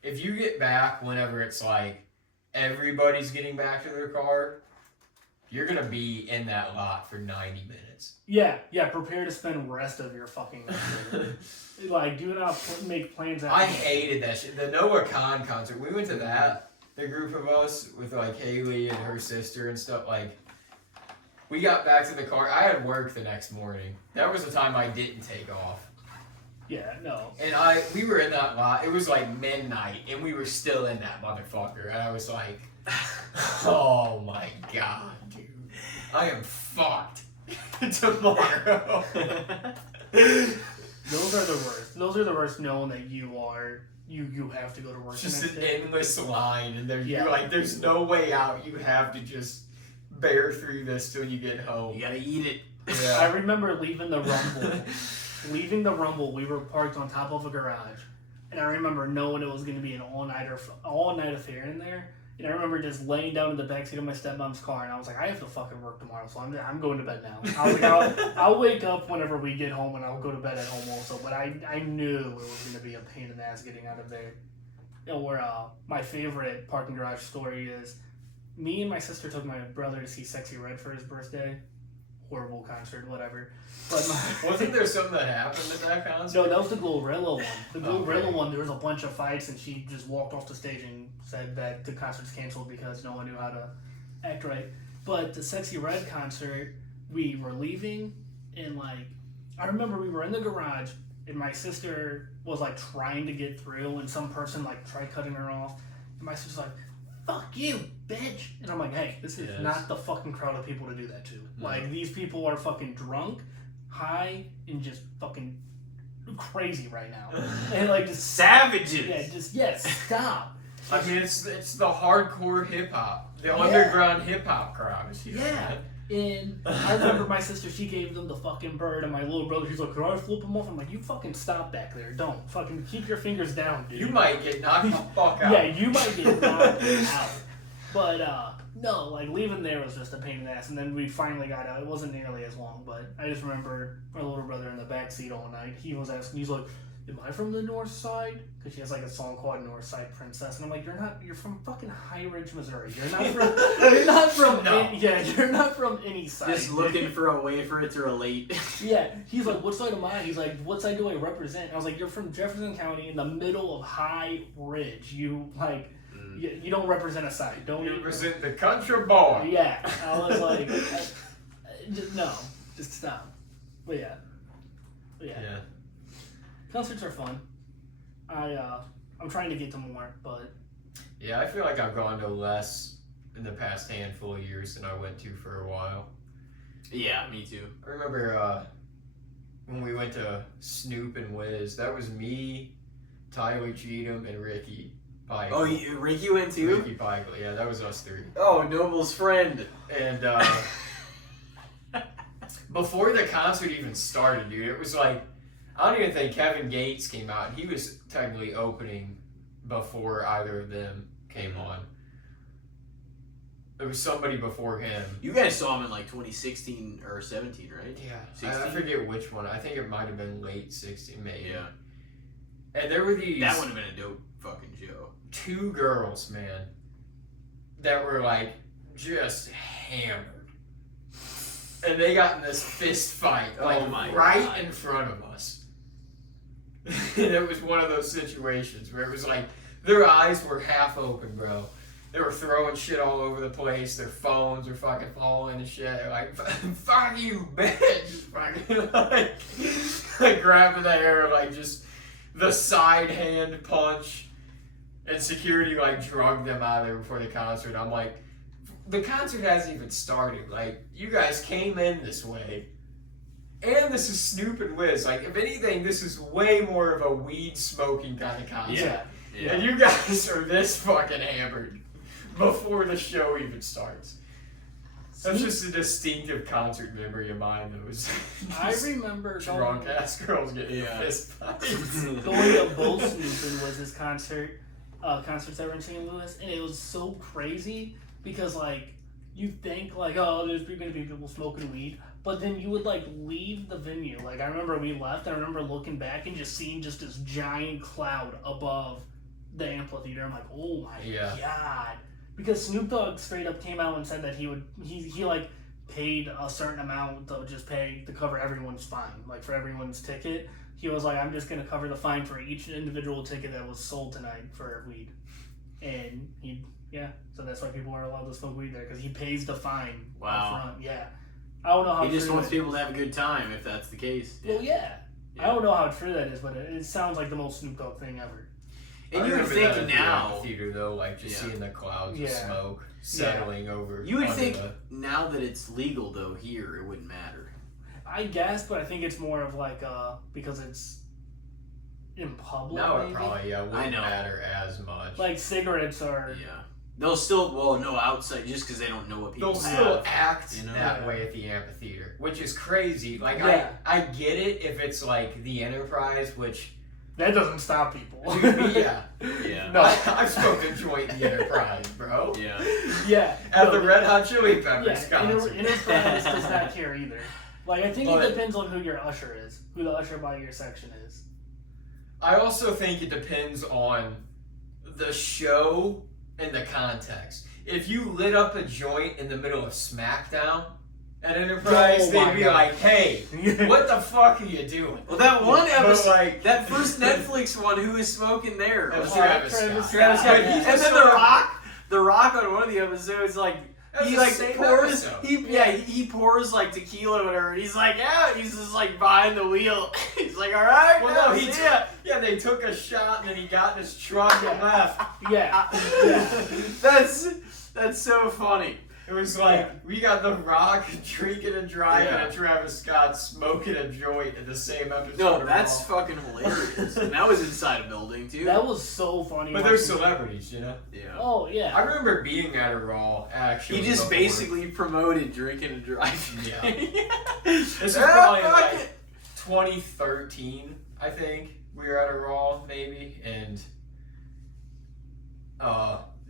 if you get back whenever it's, like, everybody's getting back to their car, you're going to be in that lot for 90 minutes. Yeah, prepare to spend the rest of your fucking life. Like, do not make plans. I hated that shit. The Noah Khan concert, we went to that, the group of us, with, like, Haley and her sister and stuff, like, we got back to the car. I had work the next morning. That was the time I didn't take off. Yeah, no. And we were in that lot. It was like midnight, and we were still in that motherfucker. And I was like, oh my god, dude. I am fucked tomorrow. Those are the worst. Those are the worst, knowing that you have to go to work. It's just the next an day. endless line, and there's no way out. You have to just bear through this till you get home. You gotta eat it. Yeah. I remember leaving the Rumble. We were parked on top of a garage, and I remember knowing it was going to be an all-night affair in there. And I remember just laying down in the backseat of my stepmom's car, and I was like, I have to fucking work tomorrow, so I'm going to bed now. I was like, I'll wake up whenever we get home, and I'll go to bed at home also. But I knew it was going to be a pain in the ass getting out of there. Or my favorite parking garage story is, me and my sister took my brother to see Sexy Red for his birthday. Horrible concert, whatever. But wasn't there something that happened at that concert? No, that was the Glorilla one. The Glorilla one, there was a bunch of fights, and she just walked off the stage and said that the concert's canceled because no one knew how to act right. But the Sexy Red concert, we were leaving, and I remember we were in the garage, and my sister was trying to get through, and some person tried cutting her off, and my sister's like, "Fuck you, bitch!" And I'm like, hey, this is not the fucking crowd of people to do that to. No. These people are fucking drunk, high, and just fucking crazy right now. And just savages. Yeah, stop. I mean, it's the hardcore hip hop, the underground hip hop crowd. Yeah. And I remember my sister, she gave them the fucking bird, and my little brother, he's like, "Can I flip them off?" I'm like, "You fucking stop back there. Don't. Fucking keep your fingers down, dude. You might get knocked the fuck out." Yeah, you might get knocked out. But, no, leaving there was just a pain in the ass, and then we finally got out. It wasn't nearly as long, but I just remember my little brother in the backseat all night. He was asking, he's like, "Am I from the north side?" Because she has a song called North Side Princess, and I'm like, you're from fucking High Ridge, Missouri. You're not from any side. Just looking for a way for it to relate. Yeah, he's like, "What side am I?" He's like, "What side do I represent?" I was like, "You're from Jefferson County in the middle of High Ridge. You you don't represent a side. Don't you represent the country boy." Yeah, I was like, just stop. But yeah. Concerts are fun. I'm trying to get to more, but yeah, I feel like I've gone to less in the past handful of years than I went to for a while. Yeah, me too. I remember when we went to Snoop and Wiz. That was me, Tyler Cheatham, and Ricky Pike. Oh, Ricky went too? Ricky Pike, yeah, that was us three. Oh, Noble's friend. And before the concert even started, dude, it was I don't even think Kevin Gates came out. He was technically opening before either of them came on. There was somebody before him. You guys saw him in 2016 or 17, right? Yeah. I forget which one. I think it might have been late 16, maybe. Yeah. And there were these... That would have been a dope fucking show. 2 girls, man, that were just hammered. And they got in this fist fight, right in front of us. And it was one of those situations where it was their eyes were half open, bro. They were throwing shit all over the place. Their phones were fucking falling and shit. They're like, "Fuck you, bitch!" Fucking grabbing the hair, just the side hand punch. And security drugged them out of there before the concert. I'm like, the concert hasn't even started. You guys came in this way. And this is Snoop and Wiz. If anything, this is way more of a weed smoking kind of concert. Yeah. And you guys are this fucking hammered before the show even starts. That's just a distinctive concert memory of mine that was I remember drunk ass girls getting fist fights. Going to both Snoop and Wiz's concerts that were in St. Louis, and it was so crazy because you think oh, there's going to be people smoking weed, but then you would leave the venue. I remember we left. I remember looking back and just seeing just this giant cloud above the amphitheater. I'm like, oh my god, because Snoop Dogg straight up came out and said that he paid a certain amount to just pay to cover everyone's fine, for everyone's ticket. He was like, "I'm just gonna cover the fine for each individual ticket that was sold tonight for weed," and so that's why people are allowed to smoke weed there, because he pays the fine up front. Yeah, I don't know how. He just wants people to have a good time, if that's the case. Well, I don't know how true that is, but it sounds like the most Snoop Dogg thing ever. And you would think now, theater though, seeing the clouds of smoke settling over. You would think now that it's legal though here, it wouldn't matter. I guess, but I think it's more of because it's in public. Now maybe. it probably wouldn't matter as much. Like cigarettes are. Yeah. They'll still, no, outside, just because they don't know what people They'll have. still act you know? that way at the amphitheater, which is crazy. Like, Yeah. I get it if it's like the Enterprise, which... That doesn't stop people. Yeah. Yeah. No. I've smoked a joint in the Enterprise, bro. Yeah. Yeah. At the Red Hot Chili Peppers Yeah, concert. Enterprise does not care either. Like, I think But- it depends on who your usher is, who the usher by your section is. I also think it depends on the show and the context. If you lit up a joint in the middle of SmackDown at Enterprise, Oh they'd my be God. like, hey, what the fuck are you doing? Well, that one But, episode, like- that first Netflix one, who was smoking there? That was Was Travis Travis Scott. Travis Scott. Scott. Yeah. And then The Rock on one of the episodes, like, That's he the like same pours, episode. he pours like tequila or whatever. And he's like, he's just like behind the wheel. He's like, all right, Well, no, he yeah, they took a shot and then he got in his truck and left. Yeah. That's so funny. It was like, we got The Rock drinking and driving Yeah. and Travis Scott smoking a joint in the same episode. No, of that's Raw. fucking hilarious. And that was inside a building too. That was so funny. But they're watching- celebrities, you know? Yeah. Oh, yeah. I remember being at a Raw, actually. He just before. basically promoted drinking and driving. Yeah. This is probably like 2013, I think. We were at a Raw, maybe, and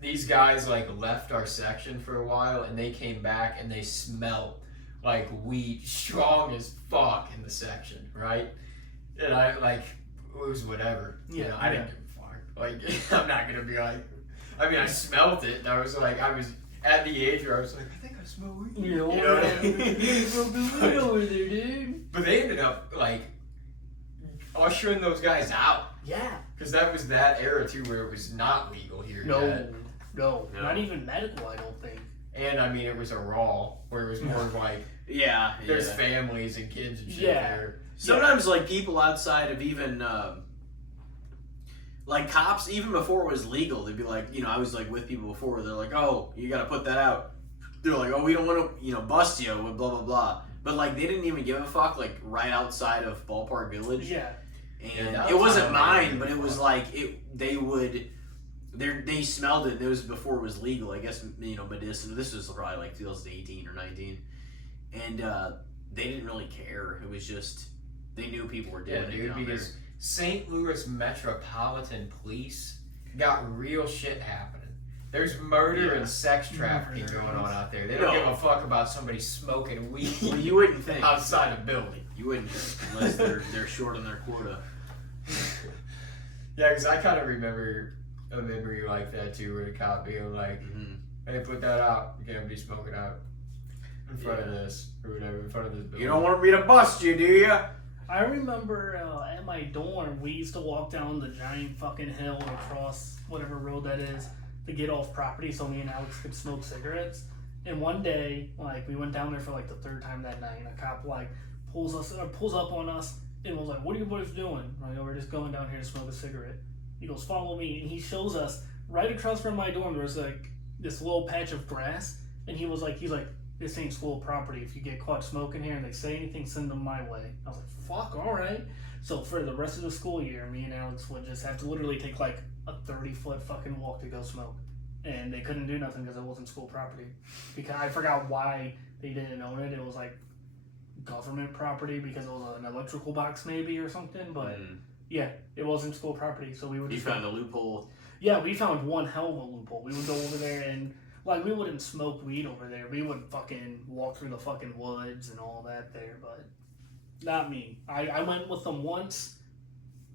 these guys like left our section for a while, and they came back and they smelled like weed, strong as fuck in the section, right? And I like it was whatever. You Yeah, know, I didn't give a fuck. Like I'm not gonna be like. I mean, I smelled it, and I was like, I was at the age where I was like, I think I smell weed. You know, what I mean? Weed over there, dude. But they ended up like ushering those guys out Yeah. because that was that era too, where it was not legal here yet. No, not even medical, I don't think. And I mean, it was a Raw where it was more of like Yeah. there's families and kids and shit Yeah. there. Sometimes, like, people outside of even, like, cops, even before it was legal, they'd be like, I was, like, with people before, they're like, oh, you gotta put that out. They're like, oh, we don't want to, bust you with blah, blah, blah. But, like, they didn't even give a fuck, like, right outside of Ballpark Village. Yeah. And Yeah, it wasn't that was mine, but it was, like, they smelled it. It was before it was legal, I guess, medicinal. This was probably, like, 2018 or 19. And, they didn't really care. It was just... They knew people were doing Yeah, it dude, down because St. Louis Metropolitan Police got real shit happening. There's murder and sex trafficking going on out there. They don't give a fuck about somebody smoking weed there. Well, you wouldn't think. outside a building. You wouldn't think, unless they're short on their quota. Yeah, because I kind of remember a memory like that too, where the cop being like, hey, put that out. You can't be smoking out in front of this or whatever, in front of this building. You don't want me to bust you, do you? I remember at my dorm, we used to walk down the giant fucking hill across whatever road that is to get off property so me and Alex could smoke cigarettes. And one day, like, we went down there for like the third time that night, and a cop like pulls up on us and was like, "What are you boys doing?" Like, "We're just going down here to smoke a cigarette." He goes, "Follow me," and he shows us right across from my dorm. There was like this little patch of grass, and he's like, "This ain't school property. If you get caught smoking here and they say anything, send them my way." I was like, "Fuck, all right." So for the rest of the school year, me and Alex would just have to literally take like a 30-foot fucking walk to go smoke. And they couldn't do nothing because it wasn't school property. Because I forgot why they didn't own it. It was like government property because it was an electrical box maybe or something. But yeah, it wasn't school property. So we would You just found a loophole. Yeah, we found one hell of a loophole. We would go over there and like we wouldn't smoke weed over there. We would fucking walk through the fucking woods and all that there, but not me. I went with them once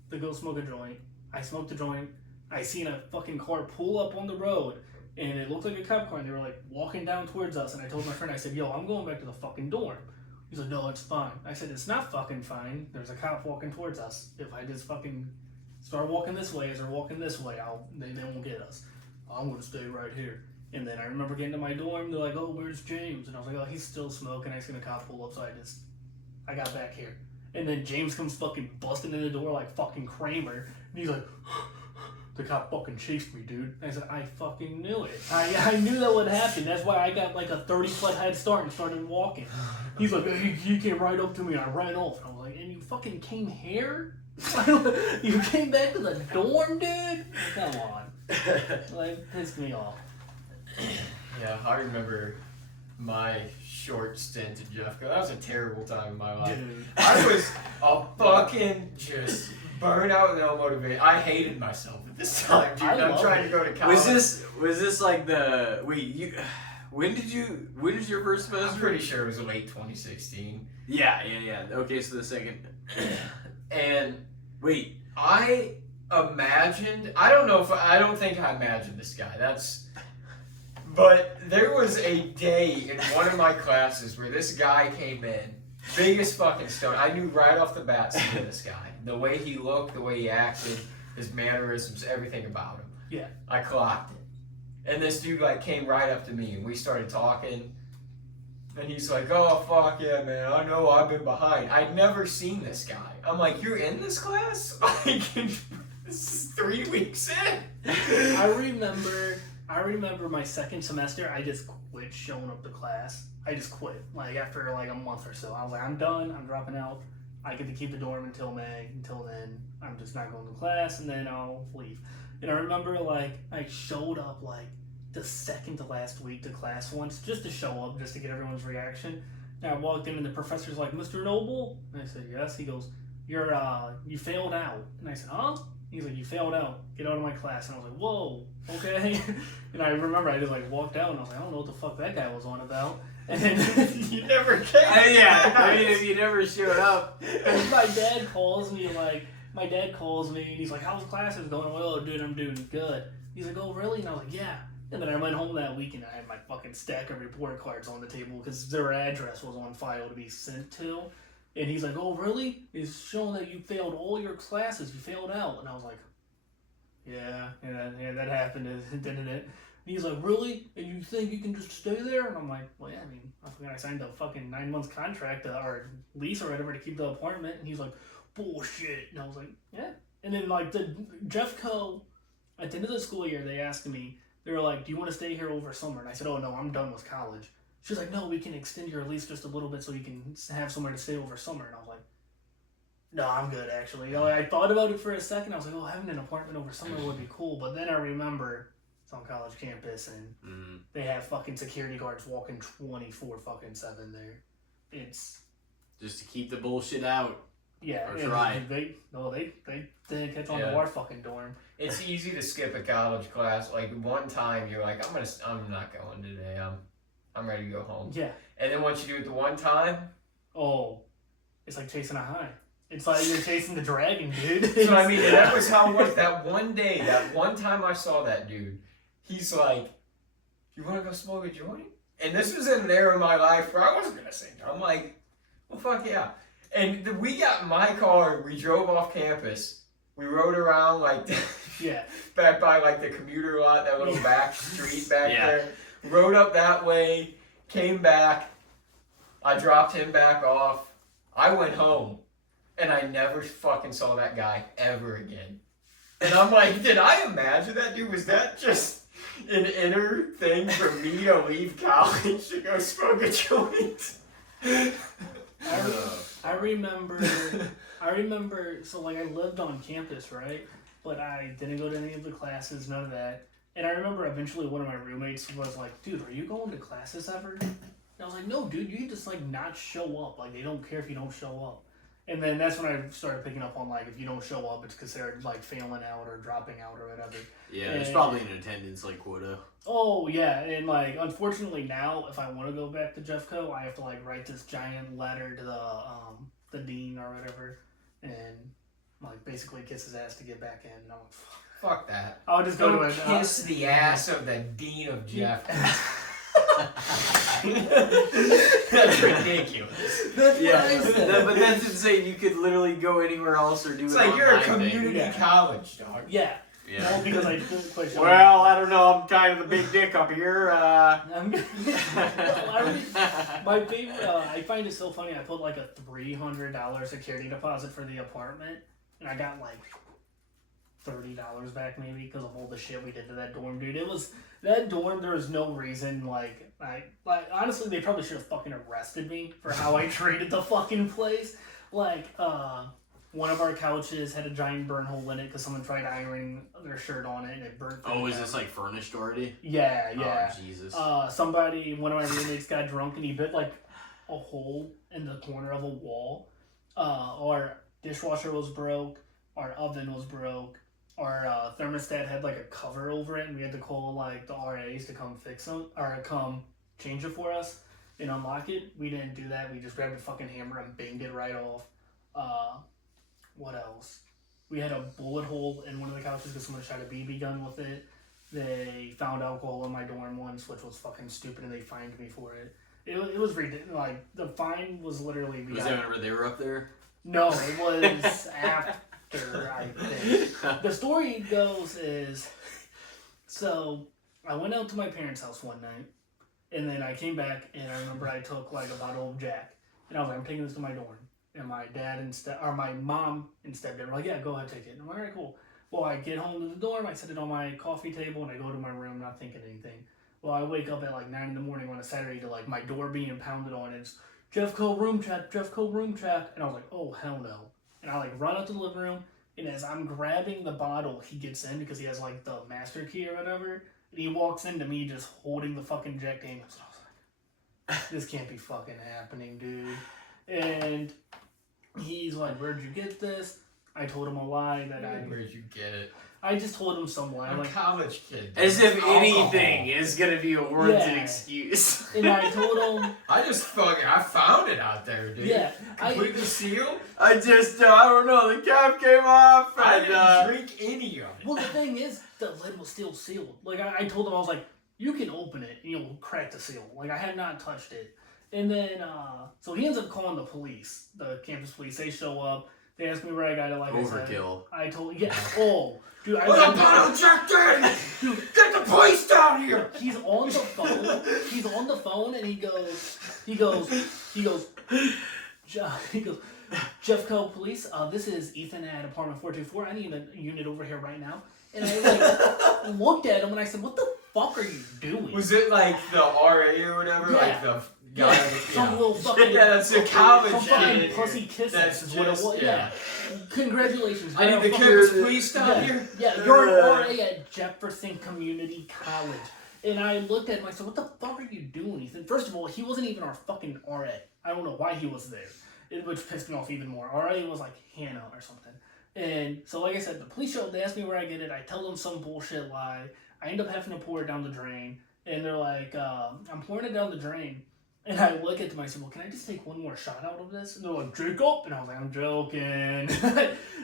to go smoke a joint. I smoked a joint. I seen a fucking car pull up on the road, and it looked like a cop car, and they were like walking down towards us, and I told my friend, I said, "Yo, I'm going back to the fucking dorm." He's like, "No, it's fine." I said, "It's not fucking fine. There's a cop walking towards us. If I just fucking start walking this way as they're walking this way, they won't get us. I'm gonna stay right here." And then I remember getting to my dorm, they're like, "Oh, where's James?" And I was like, "Oh, he's still smoking." I seen a cop pull up, so I got back here. And then James comes fucking busting in the door like fucking Kramer, and he's like, "The cop fucking chased me, dude." I said, "I fucking knew it. I knew that would happen. That's why I got like a 30-foot head start and started walking." He's like, "He came right up to me and I ran off." And I was like, "And you fucking came here You came back to the dorm, dude? Come on. Like, pissed me off. Yeah, I remember my short stint at Jericho. That was a terrible time in my life. Dude. I was a fucking just burned out and unmotivated. I hated myself at this time, dude. I'm trying to go to college. Was this like the when did your first semester? I'm pretty sure it was late 2016. Yeah. Okay, so the second. And wait, I don't think I imagined this guy. But there was a day in one of my classes where this guy came in, biggest fucking stone. I knew right off the bat seeing this guy. The way he looked, the way he acted, his mannerisms, everything about him. Yeah. I clocked it. And this dude like came right up to me and we started talking. And he's like, oh, fuck yeah, man. I know I've been behind. I'd never seen this guy. I'm like, you're in this class? Like, this is 3 weeks in. I remember my second semester, I just quit showing up to class. I just quit. Like, after like a month or so. I was like, I'm done. I'm dropping out. I get to keep the dorm until May. Until then, I'm just not going to class, and then I'll leave. And I remember, like, I showed up, like, the second to last week to class once, just to show up, just to get everyone's reaction. And I walked in, and the professor's like, Mr. Noble? And I said, yes. He goes, you failed out. And I said, huh? He's like, you failed out. Get out of my class. And I was like, whoa, okay. And I remember I just, like, walked out, and I was like, I don't know what the fuck that guy was on about. And you never came. Yeah, I mean, if you never showed up. And my dad calls me, and he's like, how's classes going? Oh, dude, I'm doing good. He's like, oh, really? And I was like, yeah. And then I went home that week, and I had my fucking stack of report cards on the table because their address was on file to be sent to. And he's like, oh, really? It's showing that you failed all your classes. You failed out. And I was like, yeah, that happened, didn't it? And he's like, really? And you think you can just stay there? And I'm like, well, yeah, I mean, I signed a fucking 9 month contract or lease or whatever to keep the apartment. And he's like, bullshit. And I was like, yeah. And then, like, the Jeffco, at the end of the school year, they asked me, they were like, do you want to stay here over summer? And I said, oh, no, I'm done with college. She was like, no, we can extend your lease just a little bit so you can have somewhere to stay over summer. And I was like, no, I'm good, actually. You know, I thought about it for a second. I was like, oh, having an apartment over summer would be cool. But then I remember it's on college campus, and they have fucking security guards walking 24 fucking 7 there. It's just to keep the bullshit out. Yeah, or try. They didn't catch on to our fucking dorm. It's easy to skip a college class. Like one time, you're like, I'm not going today. I'm ready to go home. Yeah. And then once you do it the one time, oh, it's like chasing a high. It's like you're chasing the dragon, dude. So I mean, that was how it was. That one day, that one time I saw that dude, he's like, you want to go smoke a joint? And this was in an era of my life where I wasn't going to say no. I'm like, well, fuck yeah. And we got in my car, we drove off campus, we rode around like, yeah, back by like the commuter lot, that little back street back there, rode up that way, came back, I dropped him back off, I went home. And I never fucking saw that guy ever again. And I'm like, did I imagine that, dude? Was that just an inner thing for me to leave college to go smoke a joint? I remember, so like I lived on campus, right? But I didn't go to any of the classes, none of that. And I remember eventually one of my roommates was like, dude, are you going to classes ever? And I was like, no, dude, you can just like not show up. Like they don't care if you don't show up. And then that's when I started picking up on, like, if you don't show up, it's considered, like, failing out or dropping out or whatever. Yeah, there's probably an attendance, like, quota. Oh, yeah. And, like, unfortunately now, if I want to go back to Jeffco, I have to, like, write this giant letter to the dean or whatever and, like, basically kiss his ass to get back in. And I'm like, fuck that. I'll just go to a... kiss the ass of the dean of Jeffco. That's ridiculous. But that's insane. You could literally go anywhere else or do it's it like you're a thing. community college, dog. Yeah. Well, because I didn't quite show well, I don't know. I'm kind of the big dick up here. My favorite, I find it so funny. I put like a $300 security deposit for the apartment, and I got like $30 back maybe because of all the shit we did to that dorm, dude. It was that dorm. There was no reason. Like honestly, they probably should have fucking arrested me for how I treated the fucking place. Like one of our couches had a giant burn hole in it because someone tried ironing their shirt on it and it burnt. Oh, is this like furnished already? Yeah. Oh, Jesus. One of my roommates got drunk and he bit like a hole in the corner of a wall. Our dishwasher was broke. Our oven was broke. Our thermostat had like a cover over it, and we had to call like the RAs to come fix them or come change it for us and unlock it. We didn't do that. We just grabbed a fucking hammer and banged it right off. What else? We had a bullet hole in one of the couches because someone shot a BB gun with it. They found alcohol in my dorm once, which was fucking stupid, and they fined me for it. It was ridiculous. Like, the fine was literally... Was that whenever they were up there? No, it was after, I think. The story goes is... So, I went out to my parents' house one night, and then I came back, and I remember I took, like, a bottle of Jack. And I was like, I'm taking this to my dorm. And my dad my mom and stepdad were like, yeah, go ahead, take it. And I'm like, all right, cool. Well, I get home to the dorm, I set it on my coffee table, and I go to my room not thinking anything. Well, I wake up at like 9 in the morning on a Saturday to like my door being pounded on. It's Jeffco room check, Jeffco room check. And I was like, oh, hell no. And I like run out to the living room, and as I'm grabbing the bottle, he gets in because he has like the master key or whatever. And he walks into me just holding the fucking Jack Daniels. And I was like, this can't be fucking happening, dude. And he's like, where'd you get this? I told him a lie that Where'd you get it? I just told him some lie. I'm a like, college kid. As if anything is going to be a warranted excuse. And I told him... I found it out there, dude. Yeah. Completely sealed? I don't know, the cap came off. And, I didn't drink any of it. Well, the thing is, the lid was still sealed. Like, I told him, I was like, you can open it and you'll crack the seal. Like, I had not touched it. And then, so he ends up calling the police, the campus police. They show up. They ask me where I got it. Like overkill. I told, yeah. Oh, dude, What a bottle Jack Daniels! Dude, get the police down here! He's on the phone. He's on the phone, and he goes, Jeffco police. This is Ethan at apartment 424. I need a unit over here right now. And I like looked at him and I said, "What the fuck are you doing?" Was it like the RA or whatever? Yeah. Like the guy? Some little fucking that's a college some fucking kid. pussy kiss. That's is what it just was. Yeah. Congratulations. I need the campus police down here. Yeah, you're an RA at Jefferson Community College. And I looked at him, I said, what the fuck are you doing, Ethan? First of all, he wasn't even our fucking RA. I don't know why he was there, which pissed me off even more. RA was like Hannah or something. And so, like I said, the police showed up, they asked me where I get it. I tell them some bullshit lie. I end up having to pour it down the drain. And they're like, I'm pouring it down the drain. And I look at them, I said, well, can I just take one more shot out of this? And they're like, Jacob. And I was like, I'm joking.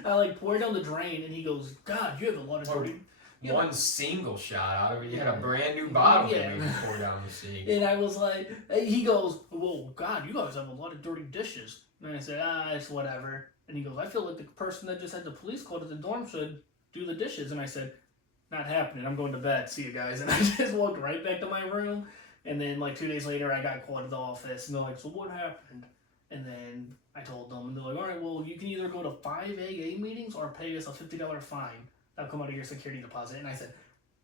I like pour it down the drain, and he goes, God, you have a lot of dirty... One single shot out of it. You had a brand new bottle that you pour down the sink. And I was like, he goes, well, God, you guys have a lot of dirty dishes. And I said, it's whatever. And he goes, I feel like the person that just had the police called at the dorm should do the dishes. And I said, not happening. I'm going to bed. See you guys. And I just walked right back to my room. And then, like, 2 days later, I got called to the office. And they're like, so what happened? And then I told them, and they're like, all right, well, you can either go to 5 AA meetings or pay us a $50 fine. That'll come out of your security deposit. And I said,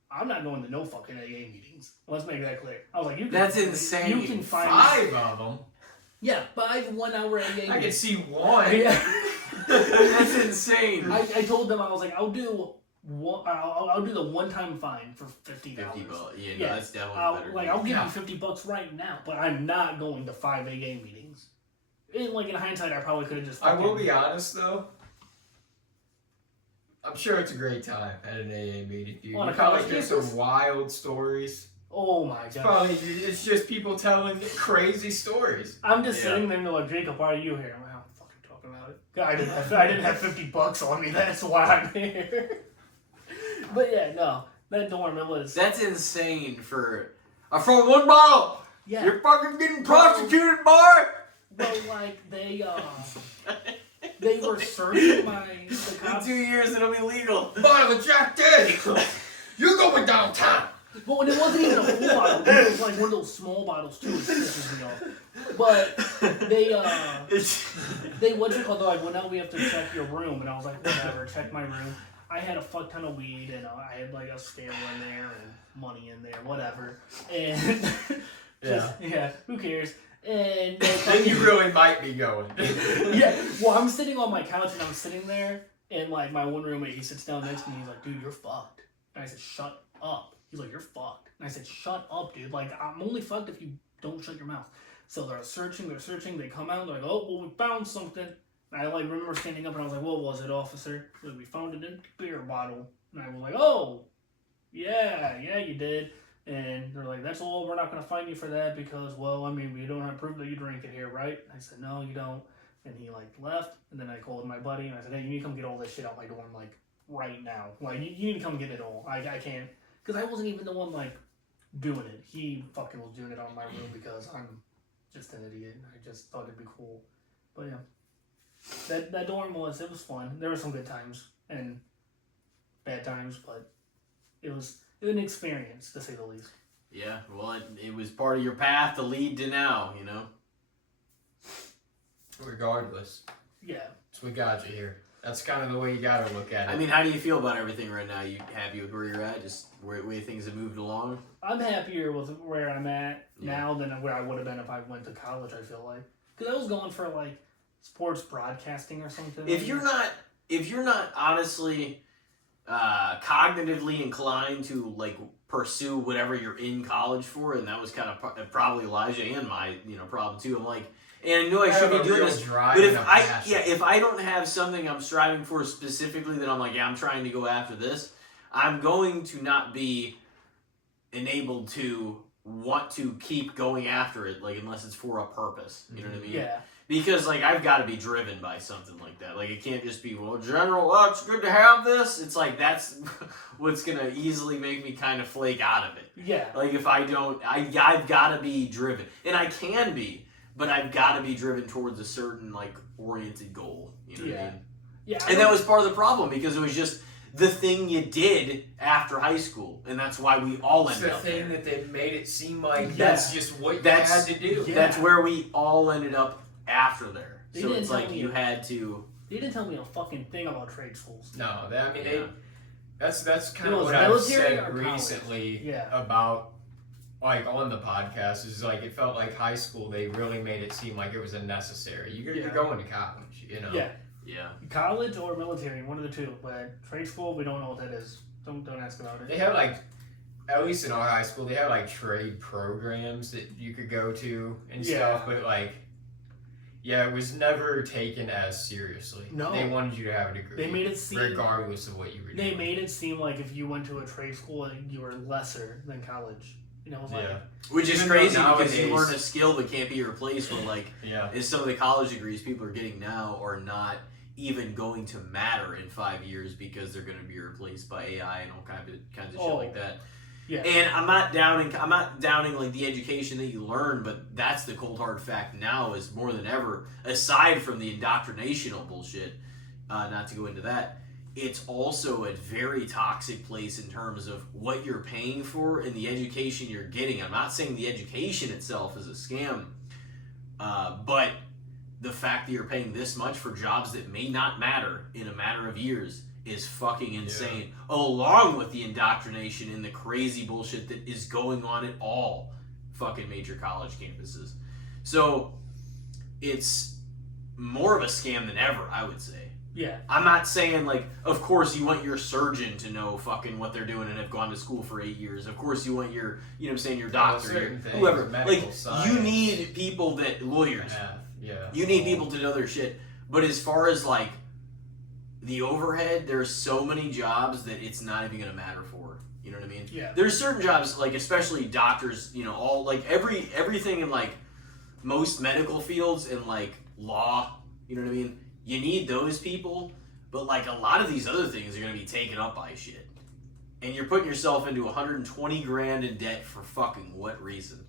I'm not going to no fucking AA meetings. Let's make that clear. I was like, you can... That's insane. You can find... 5 of them? Yeah, 5 1-hour AA meetings. I can see one. Yeah. That's insane. I told them, I was like, I'll do the one-time fine for $50. $50. Yeah, no, that's definitely better. I'll give you $50 right now, but I'm not going to 5 AA meetings. And, like, in hindsight, I probably could have just... I will be honest, though. I'm sure it's a great time at an AA meeting, dude. On a you college probably hear some wild stories. Oh my god. It's just people telling crazy stories. I'm just sitting there and they're like, Jacob, why are you here? I'm like, I'm fucking talking about it. I didn't have $50 on me, that's why I'm here. But yeah, no. That dorm, it was... That's insane for one bottle! Yeah. You're fucking getting prosecuted, boy! But like, they were searching the cops. In 2 years, it'll be legal. Bottle of Jack Daniels! You're going downtown! But when it wasn't even a full bottle, it was like one of those small bottles too, which pisses me off. But they what's it called? They're like, well, now we have to check your room. And I was like, whatever, check my room. I had a fuck ton of weed, and I had like a scale in there, and money in there, whatever. And who cares? And then you really might be going. Yeah. Well, I'm sitting on my couch and I'm sitting there, and like my one roommate, he sits down next to me. He's like, "Dude, you're fucked." And I said, "Shut up." He's like, "You're fucked." And I said, "Shut up, dude. Like, I'm only fucked if you don't shut your mouth." So they're searching. They come out. They're like, "Oh, well, we found something." And I like remember standing up and I was like, "What was it, officer?" Like, "We found an empty beer bottle." And I was like, "Oh, yeah, you did." And they're like, "That's all. We're not going to fine you for that because, well, I mean, we don't have proof that you drink it here, right?" And I said, "No, you don't." And he like left. And then I called my buddy and I said, "Hey, you need to come get all this shit out my dorm like right now. Like you need to come get it all. I can't, because I wasn't even the one like doing it. He fucking was doing it on my room because I'm just an idiot. I just thought it'd be cool. But yeah, that dorm was fun. There were some good times and bad times, but it was an experience, to say the least. Yeah, well, it was part of your path to lead to now, Regardless. Yeah. So we got you here. That's kind of the way you got to look at it. I mean, how do you feel about everything right now? You happy with where you're at? Just where things have moved along? I'm happier with where I'm at now than where I would have been if I went to college, I feel like. Because I was going for, like, sports broadcasting or something. If you're not honestly cognitively inclined to like pursue whatever you're in college for, and that was kind of probably Elijah and my problem too. I'm like, and I know I should be doing this, but if I don't have something I'm striving for specifically that I'm like, I'm trying to go after this, I'm going to not be enabled to want to keep going after it, like unless it's for a purpose. You know what I mean? Yeah. Because, like, I've got to be driven by something like that. Like, it can't just be, well, General, it's good to have this. It's like, that's what's going to easily make me kind of flake out of it. Yeah. Like, if I don't, I've got to be driven. And I can be, but I've got to be driven towards a certain, like, oriented goal. You know what I mean? Yeah. And that was part of the problem, because it was just the thing you did after high school. And that's why we all ended up there. It's the thing that they made it seem like that's just what you had to do. Yeah. That's where we all ended up after there. They so it's like you had to... They didn't tell me a fucking thing about trade schools. No, that's kind of what I've said recently about, like, on the podcast, is like, it felt like high school, they really made it seem like it was unnecessary. You're going to college, Yeah. College or military, one of the two. But trade school, we don't know what that is. Don't ask about it. They have, like, at least in our high school, they have, like, trade programs that you could go to and stuff, but, like, yeah, it was never taken as seriously. No. They wanted you to have a degree. They made it seem... regardless of what you were doing. They made it seem like if you went to a trade school, you were lesser than college. It was like... Which is crazy, because you learn a skill that can't be replaced when, like, is some of the college degrees people are getting now are not even going to matter in 5 years because they're going to be replaced by AI and all kinds of shit like that. Yeah. And I'm not downing like the education that you learn, but that's the cold hard fact now is more than ever, aside from the indoctrinational bullshit, not to go into that, it's also a very toxic place in terms of what you're paying for and the education you're getting. I'm not saying the education itself is a scam, but the fact that you're paying this much for jobs that may not matter in a matter of years is fucking insane, along with the indoctrination and the crazy bullshit that is going on at all fucking major college campuses. So it's more of a scam than ever, I would say. Yeah. I'm not saying, like, of course you want your surgeon to know fucking what they're doing and have gone to school for 8 years. Of course you want your, your doctor, your whoever. Like, you need people lawyers. You need people to know their shit. But as far as, like, the overhead, there's so many jobs that it's not even going to matter for. You know what I mean? Yeah. There's certain jobs, like, especially doctors, all, like, everything in, like, most medical fields and, like, law, you know what I mean? You need those people, but, like, a lot of these other things are going to be taken up by shit. And you're putting yourself into $120,000 in debt for fucking what reason?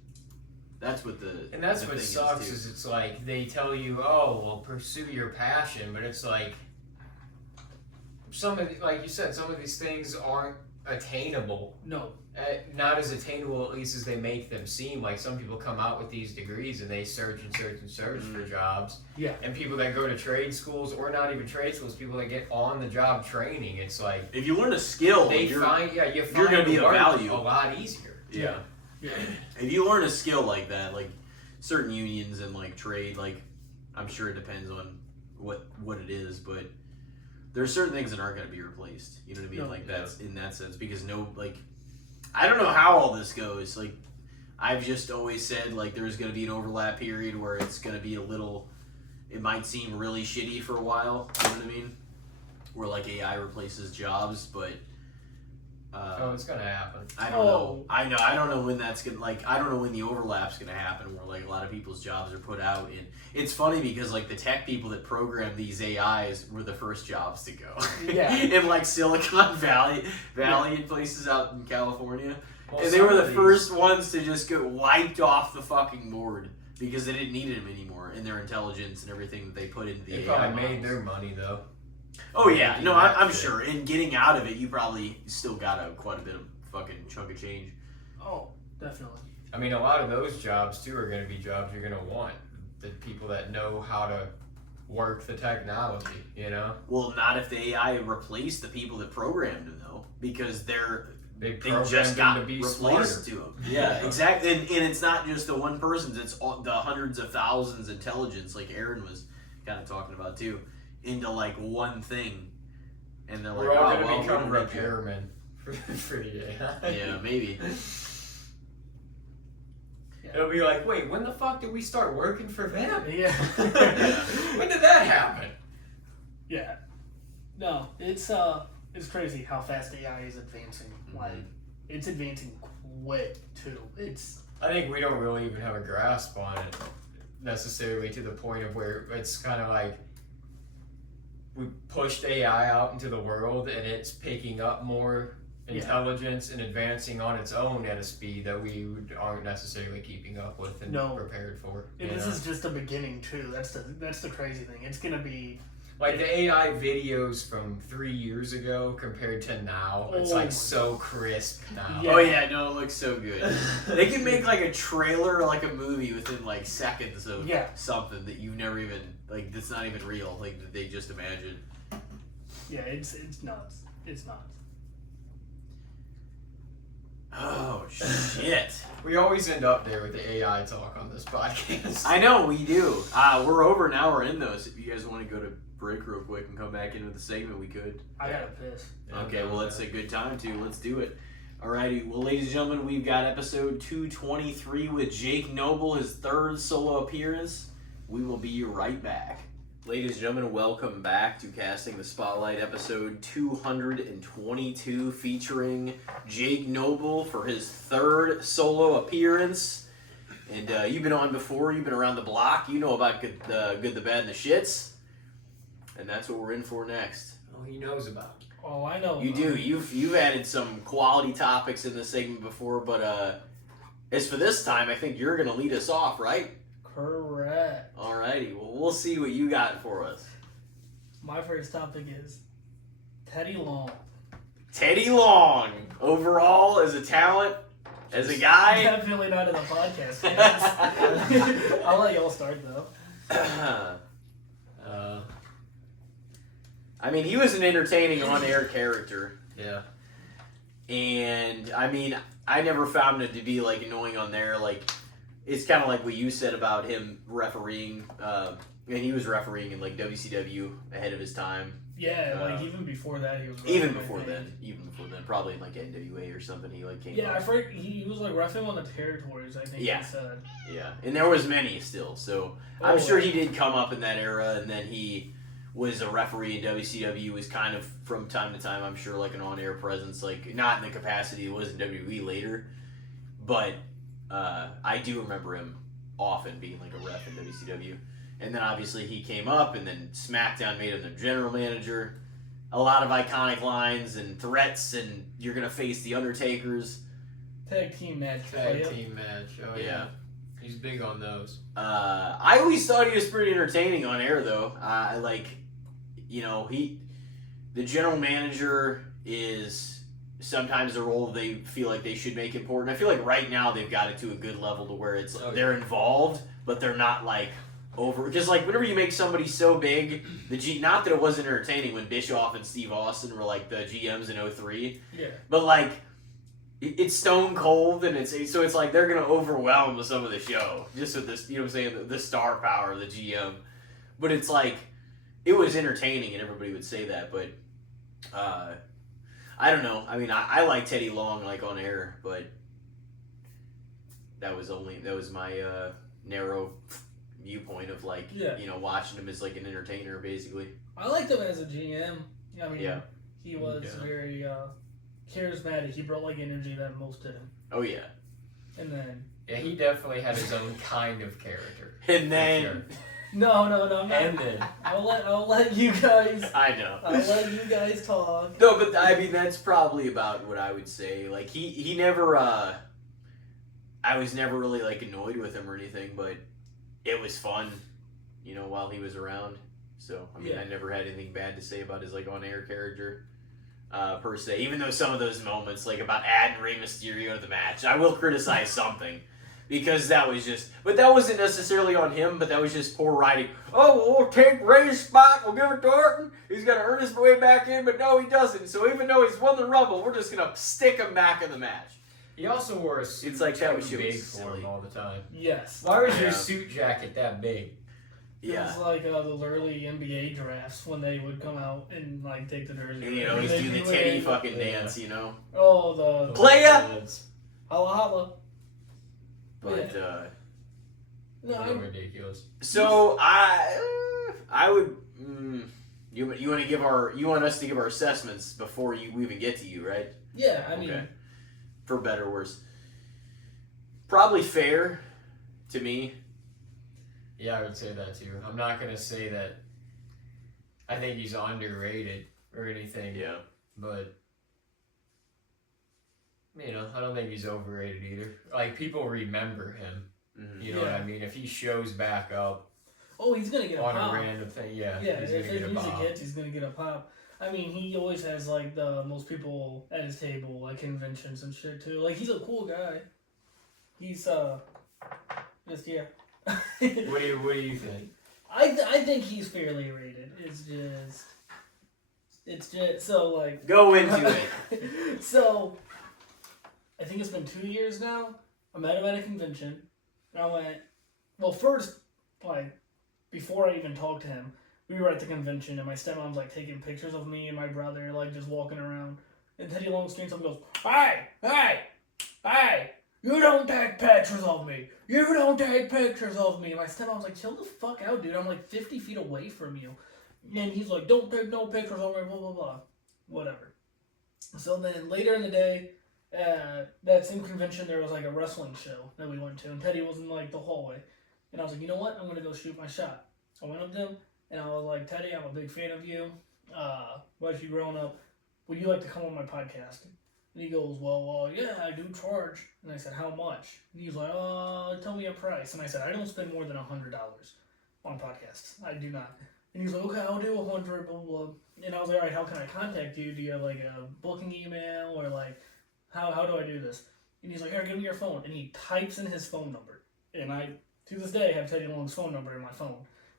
That's what And that's what sucks is it's like, they tell you, oh, well, pursue your passion, but it's like, like you said, some of these things aren't attainable. No. Not as attainable, at least, as they make them seem. Like, some people come out with these degrees and they search for jobs. Yeah. And people that go to trade schools, or not even trade schools, people that get on-the-job training, it's like... If you learn a skill, you're going to be of value. A lot easier. Yeah. If you learn a skill like that, like, certain unions and like trade, like I'm sure it depends on what it is, but there's certain things that aren't going to be replaced. You know what I mean? No. Like that's in that sense because I don't know how all this goes. Like I've just always said like there's going to be an overlap period where it's going to be it might seem really shitty for a while. You know what I mean? Where like AI replaces jobs, but it's gonna happen. I don't know. I don't know when that's gonna I don't know when the overlap's gonna happen where like a lot of people's jobs are put out. And it's funny because like the tech people that program these AIs were the first jobs to go. Yeah. In like Silicon Valley and places out in California. Well, and they were the first ones to just get wiped off the fucking board because they didn't need them anymore in their intelligence and everything that they put into the AI. They probably made models. their money though. Oh yeah, no, I'm sure. And getting out of it, you probably still got quite a bit of fucking chunk of change. Oh, definitely. I mean, a lot of those jobs too are going to be jobs you're going to want. The people that know how to work the technology, you know. Well, not if the AI replaced the people that programmed them, though, because they programmed just them got to be replaced smarter. to them. Yeah, exactly. And it's not just the one person's; it's the hundreds of thousands intelligence, like Aaron was kind of talking about too, into like one thing. And they're like, we're all oh, going to become we're gonna make repairmen for the AI. Yeah, maybe. It'll be like, wait, when the fuck did we start working for them? Yeah. When did that happen? Yeah. No, it's crazy how fast AI is advancing. Mm-hmm. Like, it's advancing quick too. I think we don't really even have a grasp on it necessarily to the point of where it's kind of like we pushed AI out into the world and it's picking up more intelligence and advancing on its own at a speed that we aren't necessarily keeping up with and prepared for. And this is just the beginning too. That's the crazy thing. It's gonna be like the AI videos from 3 years ago compared to now. It's like so crisp now. Yeah. Oh yeah, no, it looks so good. They can make like a trailer or like a movie within like seconds of something that you've never even like that's not even real. Like that they just imagined. Yeah, it's nuts. It's nuts. Oh shit. We always end up there with the AI talk on this podcast. I know, we do. We're over an hour in those. If you guys want to go to break real quick and come back into the segment, we could. I gotta piss. Okay, well, it's a good time to. Let's do it. Alrighty, well, ladies and gentlemen, we've got episode 223 with Jake Noble, his third solo appearance. We will be right back. Ladies and gentlemen, welcome back to Casting the Spotlight, episode 222, featuring Jake Noble for his third solo appearance. And you've been on before, you've been around the block, you know about good, the bad, and the shits. And that's what we're in for next. Oh, he knows about it. Oh, I know. You do. You've added some quality topics in this segment before, but as for this time, I think you're going to lead us off, right? Correct. Alrighty, well, we'll see what you got for us. My first topic is Teddy Long. Teddy Long, overall, as a talent, as a guy. Definitely not in the podcast. Guys. I'll let y'all start though. I mean, he was an entertaining on-air character. Yeah. And, I mean, I never found him to be, like, annoying on there. Like, it's kind of like what you said about him refereeing. And he was refereeing in, like, WCW ahead of his time. Yeah, like, even before that, he was Even before then, probably in, like, NWA or something, he, like, came Yeah, up. I forget, he was, like, roughing on the territories, I think he said. Yeah, and there was many still, so I'm sure he did come up in that era, and then he was a referee in WCW, was kind of, from time to time, I'm sure, like, an on-air presence, like, not in the capacity it was in WWE later, but I do remember him often being, like, a ref in WCW. And then, obviously, he came up, and then SmackDown made him the general manager. A lot of iconic lines and threats, and you're going to face the Undertakers. Tag team match. Oh, yeah. He's big on those. I always thought he was pretty entertaining on air, though. The general manager is sometimes a role they feel like they should make important. I feel like right now they've got it to a good level to where it's they're involved, but they're not like over. Because like whenever you make somebody so big, not that it wasn't entertaining when Bischoff and Steve Austin were like the GMs in 03, yeah. but like it's stone cold, and it's like they're gonna overwhelm some of the show just with this, you know what I'm saying, the star power of the GM. But it's like it was entertaining, and everybody would say that, but I don't know. I mean, I like Teddy Long like on air, but that was my narrow viewpoint of like watching him as like an entertainer basically. I liked him as a GM. I mean, he was very charismatic. He brought like energy that most didn't. Oh yeah. And then he definitely had his own kind of character. And then sure. No, I'm not. And then I'll let you guys. I know. I'll let you guys talk. No, but I mean that's probably about what I would say. Like he never. I was never really like annoyed with him or anything, but it was fun, while he was around. So I mean, I never had anything bad to say about his like on air character, per se. Even though some of those moments, like about adding Rey Mysterio to the match, I will criticize something. Because that was just, but that wasn't necessarily on him, but that was just poor writing. Oh, well, we'll take Ray's spot, we'll give it to Orton. He's going to earn his way back in, but no, he doesn't. So even though he's won the Rumble, we're just going to stick him back in the match. He also wore a suit it's like that was big silly. for him all the time. Yes. Why was your suit jacket that big? Yeah. It was like the early NBA drafts when they would come out and like take the jersey. And he's do the Teddy fucking dance, Oh, the playa! Holla holla. But no, ridiculous. So I would you want us to give our assessments before we even get to you, right? Yeah, I mean, for better or worse, probably fair to me. Yeah, I would say that too. I'm not gonna say that I think he's underrated or anything. Yeah, but. I don't think he's overrated either. Like, people remember him. Mm-hmm. You know what I mean? If he shows back up. Oh, he's going to get a pop. On a random thing, yeah. Yeah, if his music hits, he's going to get a pop. I mean, he always has, like, the most people at his table, like, conventions and shit, too. Like, he's a cool guy. He's, just, yeah. What do you think? I think he's fairly rated. It's just, so, like. Go into it. So. I think it's been 2 years now. I met him at a convention. And I went, well, first, like, before I even talked to him, we were at the convention, and my stepmom's, like, taking pictures of me and my brother, like, just walking around. And Teddy Long stands up and goes, Hey, you don't take pictures of me. You don't take pictures of me. And my stepmom's like, chill the fuck out, dude. I'm, like, 50 feet away from you. And he's like, don't take no pictures of me, blah, blah, blah. Whatever. So then, later in the day, that same convention, there was like a wrestling show that we went to, and Teddy was in like the hallway, and I was like, you know what, I'm gonna go shoot my shot. I went up to him, and I was like, Teddy, I'm a big fan of you. Watched you growing up. Would you like to come on my podcast? And he goes, well, yeah, I do charge. And I said, how much? And he was like, tell me a price. And I said, I don't spend more than $100 on podcasts. I do not. And he's like, okay, I'll do 100, blah, blah. And I was like, all right, how can I contact you? Do you have like a booking email or like? How do I do this? And he's like, here, give me your phone. And he types in his phone number. And I, to this day, have Teddy Long's phone number in my phone.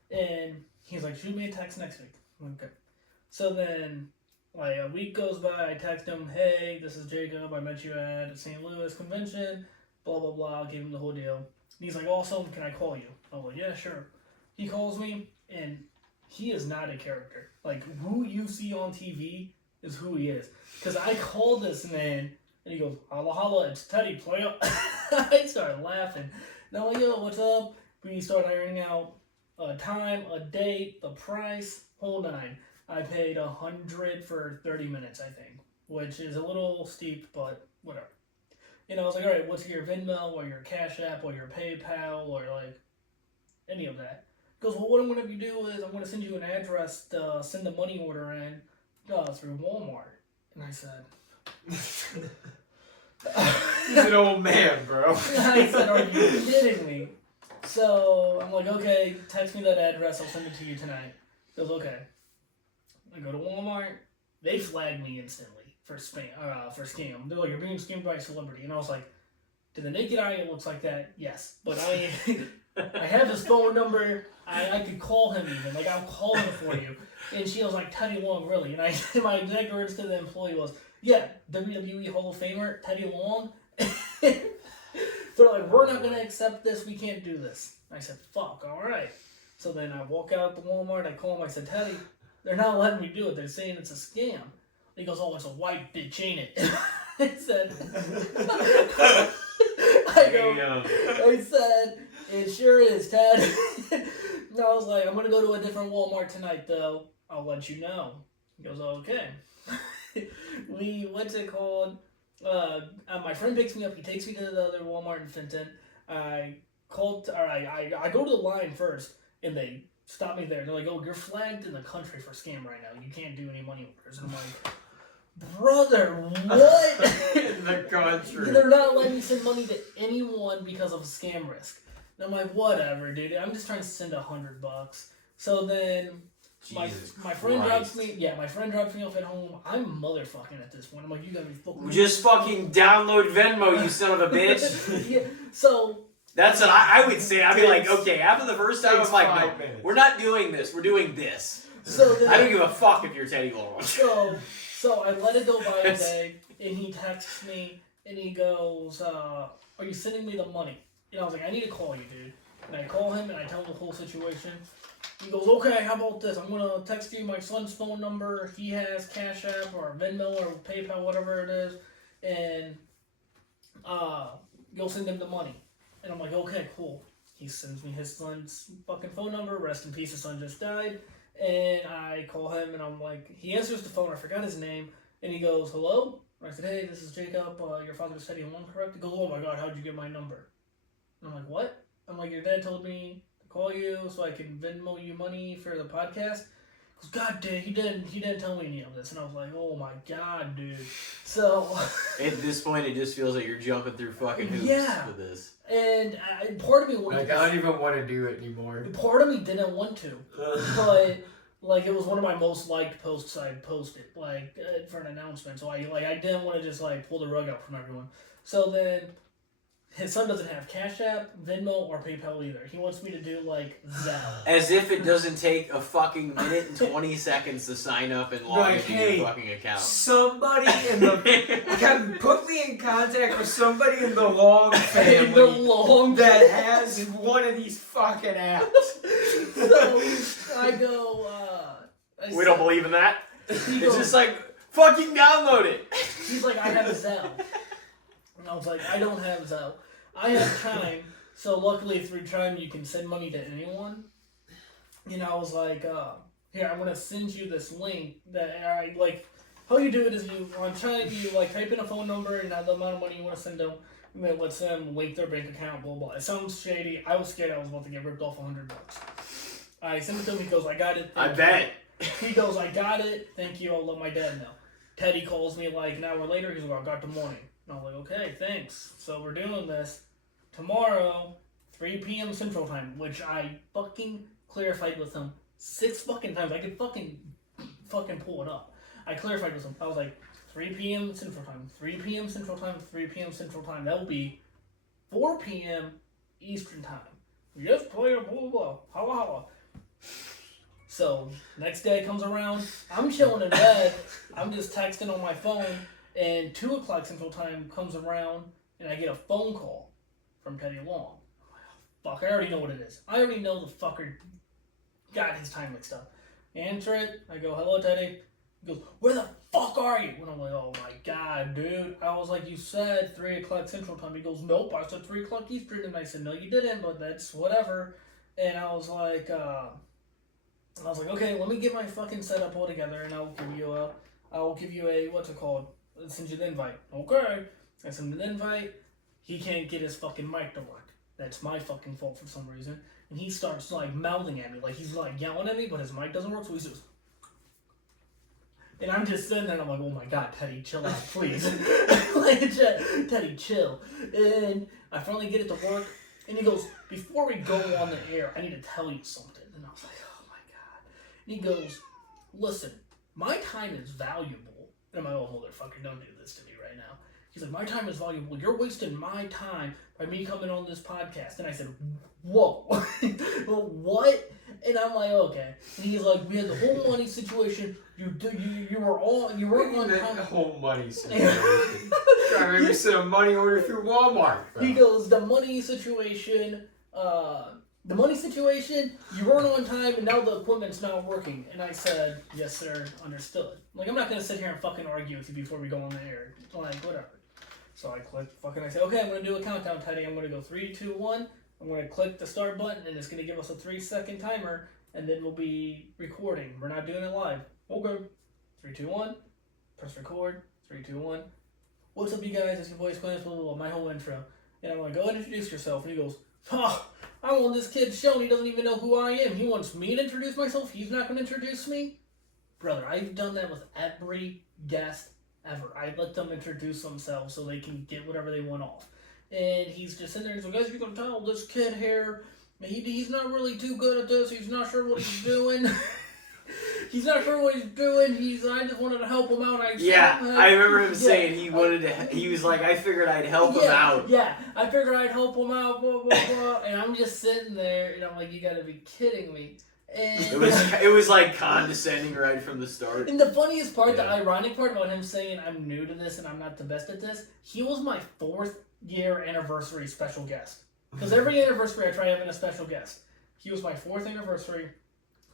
And he's like, shoot me a text next week. I'm like, okay. So then, like, a week goes by. I text him, hey, this is Jacob. I met you at a St. Louis convention. Blah, blah, blah. I gave him the whole deal. And he's like, awesome. Can I call you? I'm like, yeah, sure. He calls me, and he is not a character. Like, who you see on TV is who he is. Because I called this man, and he goes, holla holla, it's Teddy, play up. I started laughing. And I'm like, yo, what's up? We started ironing out a time, a date, the price, whole nine. I paid $100 for 30 minutes, I think, which is a little steep, but whatever. And I was like, all right, what's your Venmo or your Cash App or your PayPal or like any of that? He goes, well, what I'm going to do is I'm going to send you an address to send the money order in through Walmart. And I said... He's an old man, bro. I said, are you kidding me? So I'm like, okay, text me that address, I'll send it to you tonight. He goes, okay. I go to Walmart, they flag me instantly for scam. They're like, you're being scammed by a celebrity. And I was like, to the naked eye it looks like that, yes. But I have his phone number, I could call him even, like I'll call him for you. And she was like, Teddy Long, really? And my exact words to the employee was, Yeah, WWE Hall of Famer, Teddy Long. They're like, we're not going to accept this. We can't do this. I said, fuck, all right. So then I walk out the Walmart. I call him. I said, Teddy, they're not letting me do it. They're saying it's a scam. He goes, oh, it's a white bitch, ain't it? I said, I said, it sure is, Ted. And I was like, I'm going to go to a different Walmart tonight, though. I'll let you know. He goes, okay. What's it called? My friend picks me up. He takes me to the other Walmart in Fenton. I go to the line first, and they stop me there. They're like, oh, you're flagged in the country for scam right now. You can't do any money orders. And I'm like, brother, what? In the country. They're not letting me send money to anyone because of a scam risk. And I'm like, whatever, dude. I'm just trying to send $100. So then my friend drops me. Yeah, my friend drops me off at home. I'm motherfucking at this point. I'm like, you gotta be fucking. Just fucking download Venmo, you son of a bitch. Yeah. So. That's what I would say. I'd be like, okay, after the first time, I'm like, no, we're not doing this. We're doing this. So then, I don't give a fuck if you're Teddy Long. So I let it go by a day, and he texts me, and he goes, are you sending me the money? And I was like, I need to call you, dude. And I call him, and I tell him the whole situation. He goes, okay, how about this? I'm going to text you my son's phone number. He has Cash App or Venmo or PayPal, whatever it is. And you'll send him the money. And I'm like, okay, cool. He sends me his son's fucking phone number. Rest in peace, his son just died. And I call him, and I'm like, he answers the phone. I forgot his name. And he goes, hello? And I said, hey, this is Jacob. Your father's Teddy Long, correct? He goes, oh my God, how'd you get my number? And I'm like, what? I'm like, your dad told me to call you so I can Venmo you money for the podcast. He goes, God damn, he didn't tell me any of this. And I was like, oh my God, dude. So at this point, it just feels like you're jumping through fucking hoops with this. And part of me wanted I don't even want to do it anymore. Part of me didn't want to, but like it was one of my most liked posts I posted, like for an announcement. So I didn't want to just like pull the rug out from everyone. So then his son doesn't have Cash App, Venmo, or PayPal either. He wants me to do like Zelle. As if it doesn't take a fucking minute and 20 seconds to sign up and log into your fucking account. Somebody in the put me in contact with somebody in the Long family that has one of these fucking apps. So I go. We don't believe in that. It's just like fucking download it. He's like, I have a Zelle. And I was like, I don't have Zelle. I have Chime, so luckily through Chime you can send money to anyone. And I was like, here, I'm gonna send you this link that I like. How you do it is on Chime you like type in a phone number and the amount of money you want to send them, and then lets them link their bank account. Blah blah. It sounds shady. I was scared I was about to get ripped off $100. I sent it to him. He goes, I got it. I bet. He goes, I got it. Thank you. I'll let my dad know. Teddy calls me like an hour later. He's like, I got the money. And I'm like, okay, thanks. So we're doing this tomorrow, 3 p.m. Central Time, which I fucking clarified with him 6 fucking times. I could fucking pull it up. I clarified with him. I was like, 3 p.m. Central Time, 3 p.m. Central Time, 3 p.m. Central Time. That will be 4 p.m. Eastern Time. Yes, player, blah, blah, blah. Holla, holla. So, next day comes around. I'm chilling in bed. I'm just texting on my phone. And 2 o'clock Central Time comes around, and I get a phone call from Teddy Long. Fuck, I already know what it is. I already know the fucker got his time mixed up. Answer it. I go, hello, Teddy. He goes, where the fuck are you? And I'm like, oh my God, dude. I was like, you said 3 o'clock Central Time. He goes, nope, I said 3 o'clock Eastern. And I said, no, you didn't, but that's whatever. And I was like, okay, let me get my fucking setup all together, and I'll give you a, what's it called? I'll send you the invite. Okay. I send him the invite. He can't get his fucking mic to work. That's my fucking fault for some reason. And he starts like mouthing at me. Like he's like yelling at me, but his mic doesn't work, so he's just. And I'm just sitting there and I'm like, oh my God, Teddy, chill out, please. Like, Teddy, chill. And I finally get it to work. And he goes, before we go on the air, I need to tell you something. And I was like, oh my God. And he goes, listen, my time is valuable. And I'm like, oh, motherfucker, don't do this to me right now. He's like, my time is valuable. You're wasting my time by me coming on this podcast. And I said, whoa. What? And I'm like, okay. And he's like, we had the whole money situation. You weren't on time. The whole money situation. Trying to make me send a money order through Walmart. Bro. He goes, the money situation, you weren't on time, and now the equipment's not working. And I said, yes, sir, understood. Like, I'm not going to sit here and fucking argue with you before we go on the air. Like, whatever. So I click I say, okay, I'm going to do a countdown, Teddy. I'm going to go 3, 2, 1. I'm going to click the start button, and it's going to give us a 3-second timer, and then we'll be recording. We're not doing it live. Okay. 3, 2, 1. Press record. 3, 2, 1. What's up, you guys? It's your voice, blah, blah, blah, my whole intro. And I'm like, go ahead and introduce yourself. And he goes, oh, I'm on this kid's show, and he doesn't even know who I am. He wants me to introduce myself. He's not going to introduce me? Brother, I've done that with every guest ever. I let them introduce themselves so they can get whatever they want off. And he's just sitting there, he's like, guys, you can tell this kid here, he's not really too good at this. He's not sure what he's doing. He's not sure what he's doing. I just wanted to help him out. I remember him saying he was like, I figured I'd help him out. Yeah, I figured I'd help him out, blah, blah, blah. And I'm just sitting there, and I'm like, you gotta be kidding me. And it was like condescending right from the start. And the funniest part, the ironic part about him saying I'm new to this and I'm not the best at this, he was my 4th year anniversary special guest. Because every anniversary I try having a special guest. He was my 4th anniversary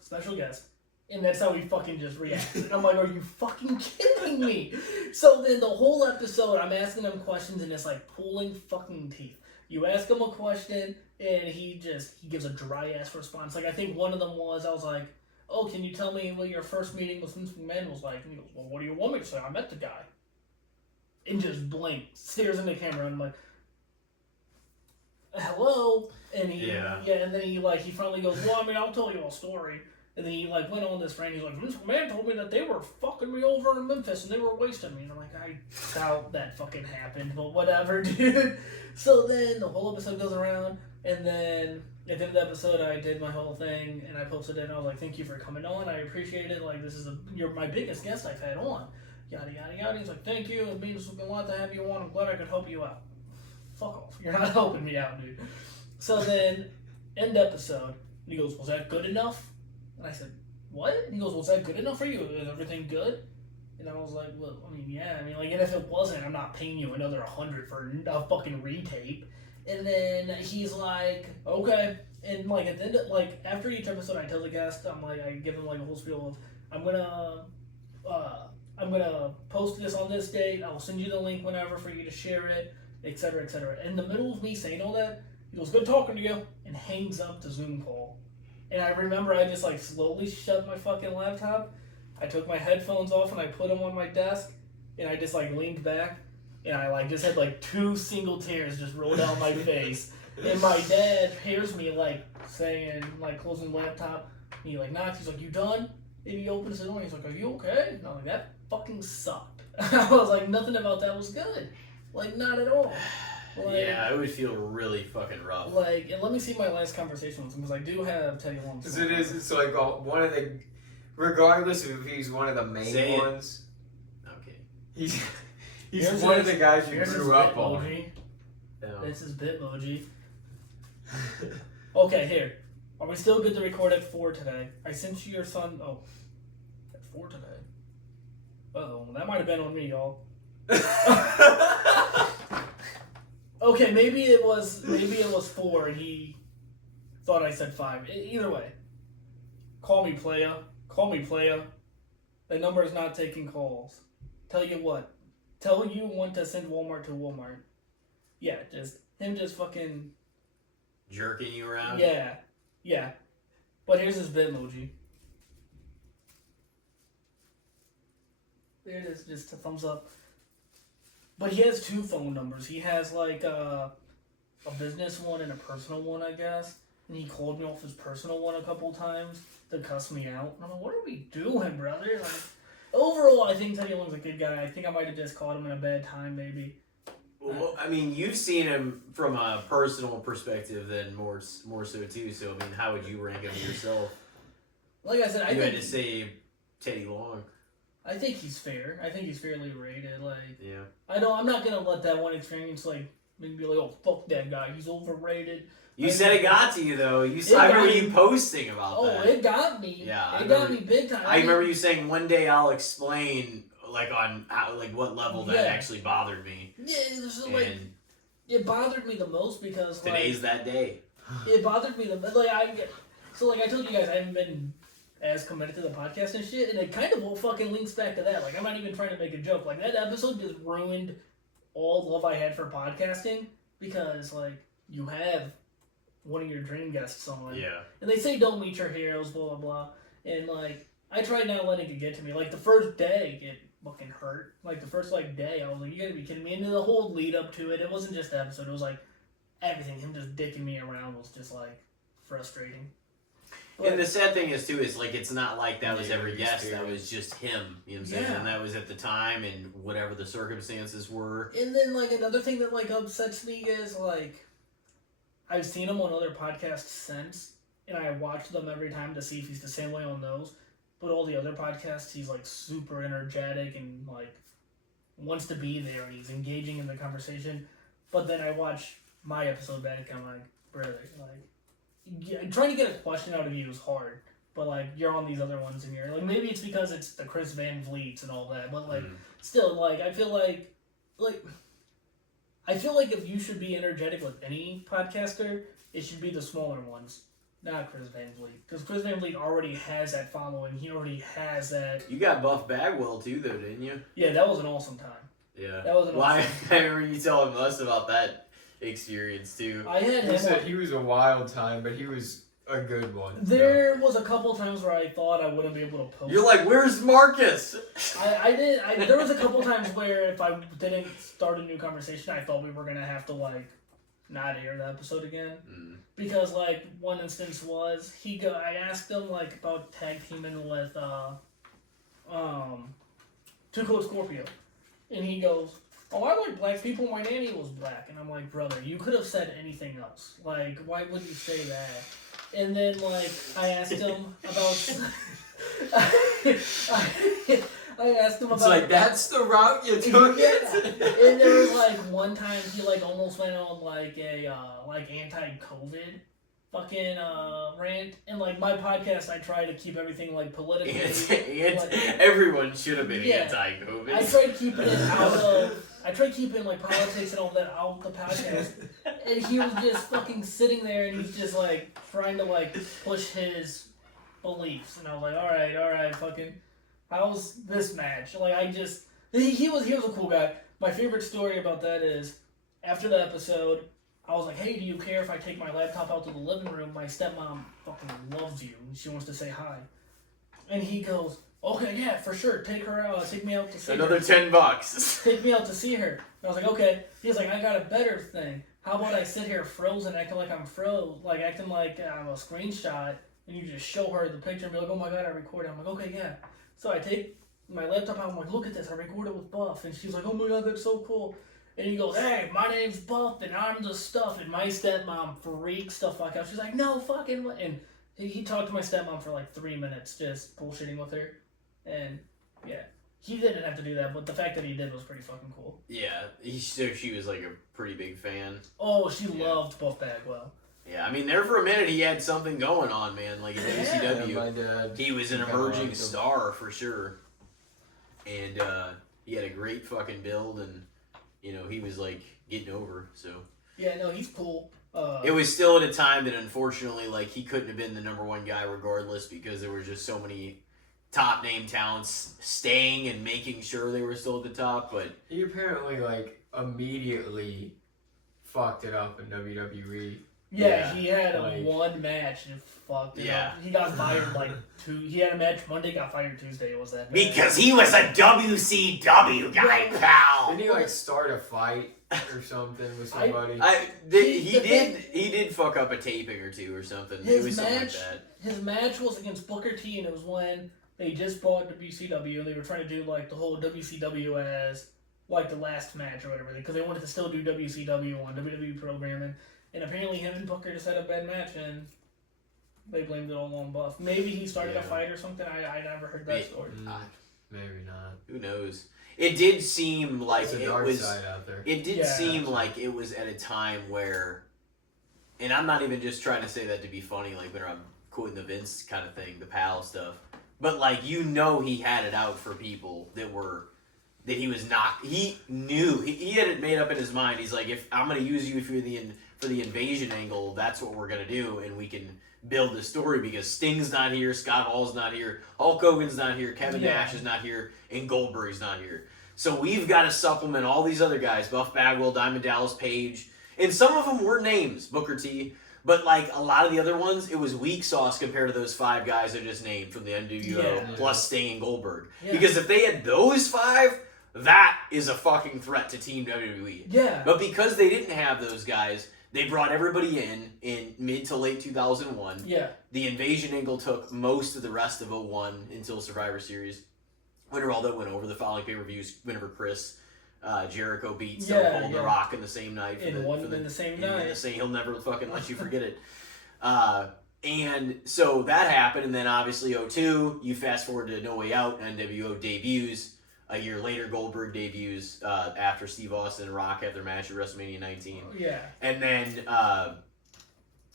special guest. And that's how he fucking just reacted. And I'm like, are you fucking kidding me? So then the whole episode, I'm asking him questions and it's like pulling fucking teeth. You ask him a question and he gives a dry ass response. Like I think one of them was, I was like, oh, can you tell me what your first meeting with Vince McMahon was like? And he goes, well, what do you want me to say? I met the guy. And just blinks, stares in the camera, and I'm like, hello? And and then he finally goes, well, I mean, I'll tell you a story. And then he went on this rant. He's like, Vince McMahon told me that they were fucking me over in Memphis and they were wasting me. And I'm like, I doubt that fucking happened, but whatever, dude. So then the whole episode goes around, and then at the end of the episode, I did my whole thing, and I posted it, and I was like, thank you for coming on. I appreciate it. Like, you're my biggest guest I've had on. Yada, yada, yada. He's like, thank you. It means a lot to have you on. I'm glad I could help you out. Fuck off. You're not helping me out, dude. So then, end episode, and he goes, was that good enough? And I said, what? And he goes, was that good enough for you? Is everything good? And I was like, well, I mean, yeah. I mean, and if it wasn't, I'm not paying you another $100 for a fucking retape. And then he's like, okay. And at the end of, after each episode, I tell the guest, I give him a whole spiel of, I'm gonna post this on this date. I'll send you the link whenever for you to share it, etc., etc. In the middle of me saying all that, he goes, good talking to you, and hangs up the Zoom call. And I remember I just slowly shut my fucking laptop. I took my headphones off and I put them on my desk, and I just leaned back, and I just had 2 single tears just roll down my face. And my dad hears me saying closing the laptop. And he knocks. He's like, you done? And he opens the door and he's like, are you okay? And I'm like, that fucking sucked. I was like, nothing about that was good. Not at all. Yeah, it would feel really fucking rough. And let me see my last conversation with him, because I do have Teddy Long. Because it's one of the, regardless of if he's one of the main ones. Okay. He's one of the guys you grew up on. No. This is Bitmoji. Okay, here. Are we still good to record at 4 today? I sent you your son. Oh, at 4 today. Uh-oh, that might have been on me, y'all. Okay, maybe it was 4 and he thought I said 5. Either way, call me playa. Call me playa. The number is not taking calls. Tell you what. Tell you want to send Walmart to Walmart. Yeah, just fucking jerking you around. Yeah. But here's his Bitmoji. There it is, just a thumbs up. But he has 2 phone numbers. He has a business one and a personal one, I guess. And he called me off his personal one a couple times to cuss me out. And I'm like, what are we doing, brother? Overall, I think Teddy Long's a good guy. I think I might have just caught him in a bad time, maybe. Well, I mean, you've seen him from a personal perspective than more so too. So, I mean, how would you rank him yourself? Like I said, you had to say Teddy Long. I think he's fair. I think he's fairly rated. Yeah. I'm not gonna let that one experience Maybe be like, oh, fuck that guy, he's overrated. You said it got to you, though. I remember you posting about that. Oh, it got me. Yeah. It got me big time. I remember you saying, one day I'll explain, like, on how, like, what level that actually bothered me. Yeah, it was just, like, it bothered me the most because, today's that day. It bothered me the most. Like, I told you guys, I haven't been as committed to the podcast and shit, and it kind of fucking links back to that. Like, I'm not even trying to make a joke. Like, that episode just ruined all the love I had for podcasting because, like, you have one of your dream guests on. Yeah. And they say don't meet your heroes, blah, blah, blah. And, like, I tried not letting it get to me. Like, the first day, it fucking hurt. Like, the first, like, day, I was like, you gotta be kidding me. And then the whole lead up to it, it wasn't just the episode. It was, like, everything. Him just dicking me around was just, like, frustrating. And the sad thing is, too, is, like, it's not like that was every guest. That was just him. You know what I'm saying? And that was at the time and whatever the circumstances were. And then, like, another thing that, like, upsets me is, like, I've seen him on other podcasts since, and I watch them every time to see if he's the same way on those. But all the other podcasts, he's, like, super energetic and, like, wants to be there, and he's engaging in the conversation. But then I watch my episode back, and I'm like, brother, like, trying to get a question out of you is hard. But, like, you're on these other ones, and you're, like, maybe it's because it's the Chris Van Vliets and all that. But, like, still, like, I feel like if you should be energetic with any podcaster, it should be the smaller ones, not Chris Van Vliet. Because Chris Van Vliet already has that following. He already has that. You got Buff Bagwell, too, though, didn't you? Yeah, that was an awesome time. Yeah. That was an awesome time. I remember you telling us about that experience, too. I had him. He said he was a wild time, but he was a good one. There was a couple times where I thought I wouldn't be able to post. You're like, where's Marcus? There was a couple times where if I didn't start a new conversation, I thought we were going to have to, like, not air the episode again. Because, like, one instance was, I asked him, like, about tag teaming with, Two Cold Scorpio. And he goes, oh, I like black people, my nanny was black. And I'm like, brother, you could have said anything else. Like, why would you say that? And then, like, I asked him about... I asked him about... It's like, that's the route you took it? And there was, like, one time he, like, almost went on, like, a, like, anti-COVID fucking, rant. And, like, my podcast, I try to keep everything, like, politically... Everyone should have been anti-COVID. I tried keeping it out of... I tried keeping, like, politics and all that out the podcast. And he was just fucking sitting there and he's just, like, trying to, like, push his beliefs. And I was like, alright, fucking... How's this match? Like, he was a cool guy. My favorite story about that is, after the episode, I was like, hey, do you care if I take my laptop out to the living room? My stepmom fucking loves you. She wants to say hi. And he goes, okay, yeah, for sure. Take me out to see Another her. $10. Take me out to see her. And I was like, okay. He's like, I got a better thing. How about I sit here frozen, acting like I'm acting like I'm a screenshot, and you just show her the picture and be like, oh my god, I recorded. I'm like, okay, yeah. So I take my laptop out, I'm like, look at this, I recorded with Buff. And she's like, oh my god, that's so cool. And he goes, hey, my name's Buff, and I'm the stuff. And my stepmom freaks the fuck out. She's like, no fucking way. And he talked to my stepmom for like 3 minutes, just bullshitting with her. And, yeah. He didn't have to do that, but the fact that he did was pretty fucking cool. Yeah, she was like a pretty big fan. Oh, she loved Buff Bagwell. Yeah, I mean, there for a minute he had something going on, man. Like in WCW, my dad, he was an emerging star for sure, and he had a great fucking build, and you know he was like getting over. So yeah, no, he's cool. It was still at a time that unfortunately, like he couldn't have been the number one guy regardless because there were just so many top name talents staying and making sure they were still at the top. But he apparently like immediately fucked it up in WWE. Yeah, he had one match and fucked it up. He got fired he had a match Monday, got fired Tuesday. It was that bad. Because he was a WCW guy, pal. Didn't he like start a fight or something with somebody? He did fuck up a taping or two or something. It was something like that. His match was against Booker T, and it was when they just bought WCW, and they were trying to do like the whole WCW as like the last match or whatever, because they wanted to still do WCW on WWE programming. And apparently him and Booker just had a bad match, and they blamed it all on Buff. Maybe he started a fight or something. I never heard that story. Maybe not. Who knows? It did seem like There's a it dark was. side out there. It did seem like it was at a time where, and I'm not even just trying to say that to be funny, like when I'm quoting the Vince kind of thing, the pal stuff. But like he had it out for people that he was not. He knew he had it made up in his mind. He's like, if I'm gonna use you for the invasion angle, that's what we're gonna do, and we can build the story because Sting's not here, Scott Hall's not here, Hulk Hogan's not here, Kevin Nash is not here, and Goldberg's not here. So we've got to supplement all these other guys, Buff Bagwell, Diamond Dallas Page, and some of them were names, Booker T, but like a lot of the other ones, it was weak sauce compared to those 5 guys I just named from the NWO, plus Sting and Goldberg. Yeah. Because if they had those 5, that is a fucking threat to Team WWE. Yeah. But because they didn't have those guys, they brought everybody in mid to late 2001. Yeah. The invasion angle took most of the rest of 01 until Survivor Series. Whenever all that went over, the following pay-per-views, whenever Chris Jericho beat Stone Cold The Rock in the same night. In the same night. He'll never fucking let you forget it. And so that happened, and then obviously 02, you fast forward to No Way Out, NWO debuts. A year later, Goldberg debuts after Steve Austin and Rock have their match at WrestleMania 19. Yeah. And then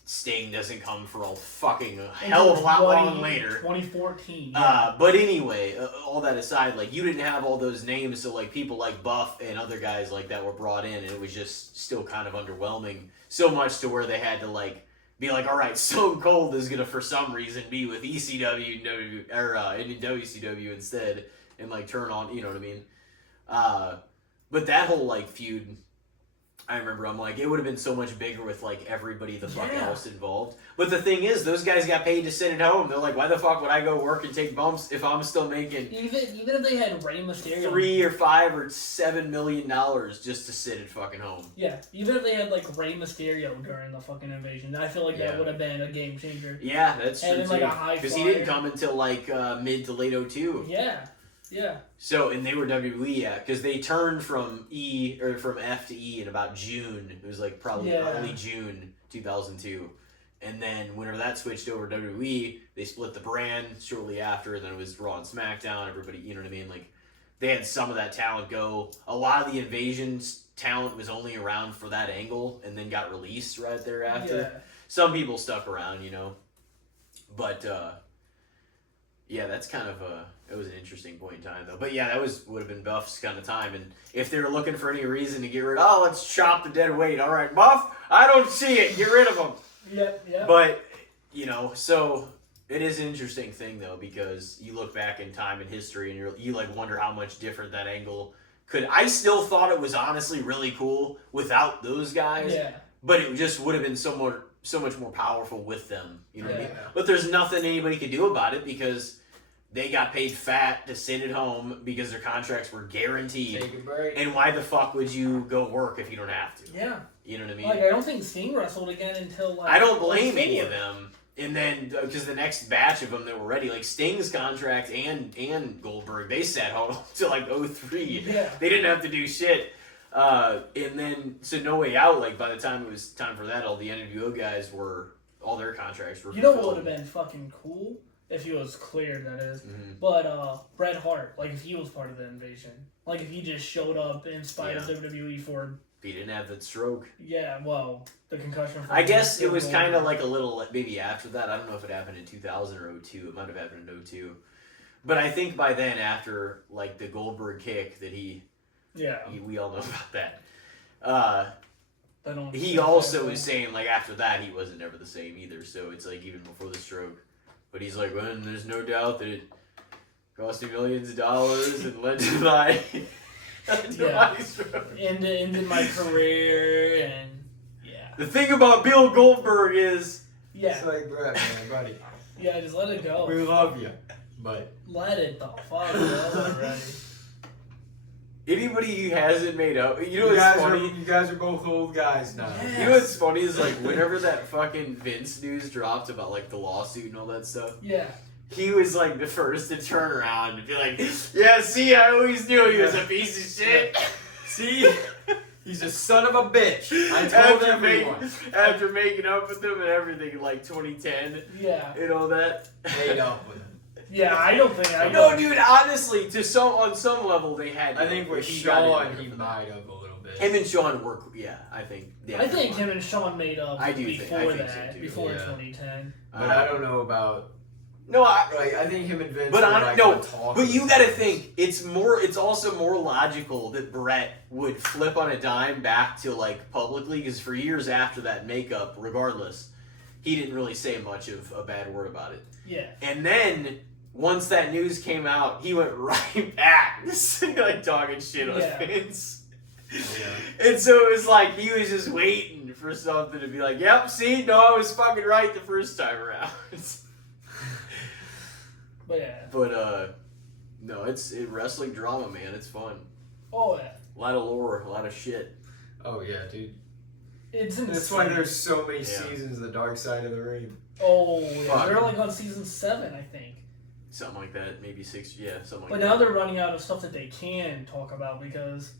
Sting doesn't come for a fucking hell of a lot long later. 2014. But anyway, all that aside, like you didn't have all those names, so like people like Buff and other guys like that were brought in, and it was just still kind of underwhelming. So much to where they had to like be like, all right, Stone Cold is gonna for some reason be with ECW and WCW instead, and like turn on, you know what I mean? But that whole like feud, I remember I'm like, it would have been so much bigger with like everybody the fuck else involved. But the thing is, those guys got paid to sit at home. They're like, why the fuck would I go work and take bumps if I'm still making even if they had Rey Mysterio $3 or $5 or $7 million just to sit at fucking home? Yeah, even if they had like Rey Mysterio during the fucking invasion, I feel like that would have been a game changer. Yeah, that's true too. Like because he didn't come until like mid to late 02. Yeah. Yeah. So, and they were WWE, because they turned from F to E in about June. It was like probably early June 2002. And then whenever that switched over to WWE, they split the brand shortly after, and then it was Raw and SmackDown. Everybody, you know what I mean? Like, they had some of that talent go. A lot of the Invasion's talent was only around for that angle and then got released right thereafter. Yeah. Some people stuck around, you know. But, yeah, that's kind of it was an interesting point in time, though. But yeah, that would have been Buff's kind of time. And if they were looking for any reason to get rid of, let's chop the dead weight. All right, Buff, I don't see it. Get rid of him. Yeah. But, you know, so it is an interesting thing, though, because you look back in time and history and you like wonder how much different that angle could. I still thought it was honestly really cool without those guys. Yeah. But it just would have been so much more powerful with them. You know what I mean? Yeah. But there's nothing anybody could do about it because they got paid fat to sit at home because their contracts were guaranteed. Take a break. And why the fuck would you go work if you don't have to? Yeah. You know what I mean? Like, I don't think Sting wrestled again until, like... I don't blame any of them. And then, because the next batch of them that were ready, like Sting's contract and Goldberg, they sat home till like 03. Yeah. They didn't have to do shit. And then, so No Way Out, like by the time it was time for that, all the NWO guys all their contracts were You know what would have been fucking cool? If he was cleared, that is. Mm-hmm. But Bret Hart, like if he was part of the invasion. Like if he just showed up in spite of WWE for... He didn't have that stroke. Yeah, well, the concussion. I guess it was kind of like a little, maybe after that. I don't know if it happened in 2000 or 02. It might have happened in 02. But I think by then, after like the Goldberg kick that we all know about that. He also was saying like after that he wasn't ever the same either. So it's like even before the stroke. But he's like, well, there's no doubt that it cost me millions of dollars and led to my stroke. Ended my career and The thing about Bill Goldberg is it's like Brett, man, buddy. Yeah, just let it go. We love you, but let it the fuck go already. Anybody who hasn't made up, you know what's funny? You guys are both old guys now. Yes. You know what's funny is like whenever that fucking Vince news dropped about like the lawsuit and all that stuff. Yeah. He was like the first to turn around and be like, yeah, see, I always knew he was a piece of shit. See? He's a son of a bitch. I told everyone. After making up with him and everything in like 2010. Yeah. And all that. Made up with him. Yeah, I don't think I No, dude. Honestly, on some level, they had. I think with Sean, he might have a little bit. Him and Sean work. Yeah, I think. I think him and Sean made up before think that, so before 2010. But I don't know about. No, I think him and Vince. But you got to think it's also more logical that Brett would flip on a dime back to like publicly, because for years after that makeup, regardless, he didn't really say much of a bad word about it. Yeah. And then once that news came out, he went right back like talking shit on Vince. Yeah. And so it was like he was just waiting for something to be like, "Yep, see, no, I was fucking right the first time around." But yeah. But no, it's wrestling drama, man. It's fun. Oh yeah. A lot of lore, a lot of shit. Oh yeah, dude. It's insane. That's why there's so many seasons of The Dark Side of the Ring. Oh yeah, they're like on season 7, I think. Something like that, maybe 6. Yeah, something like that. But now they're running out of stuff that they can talk about because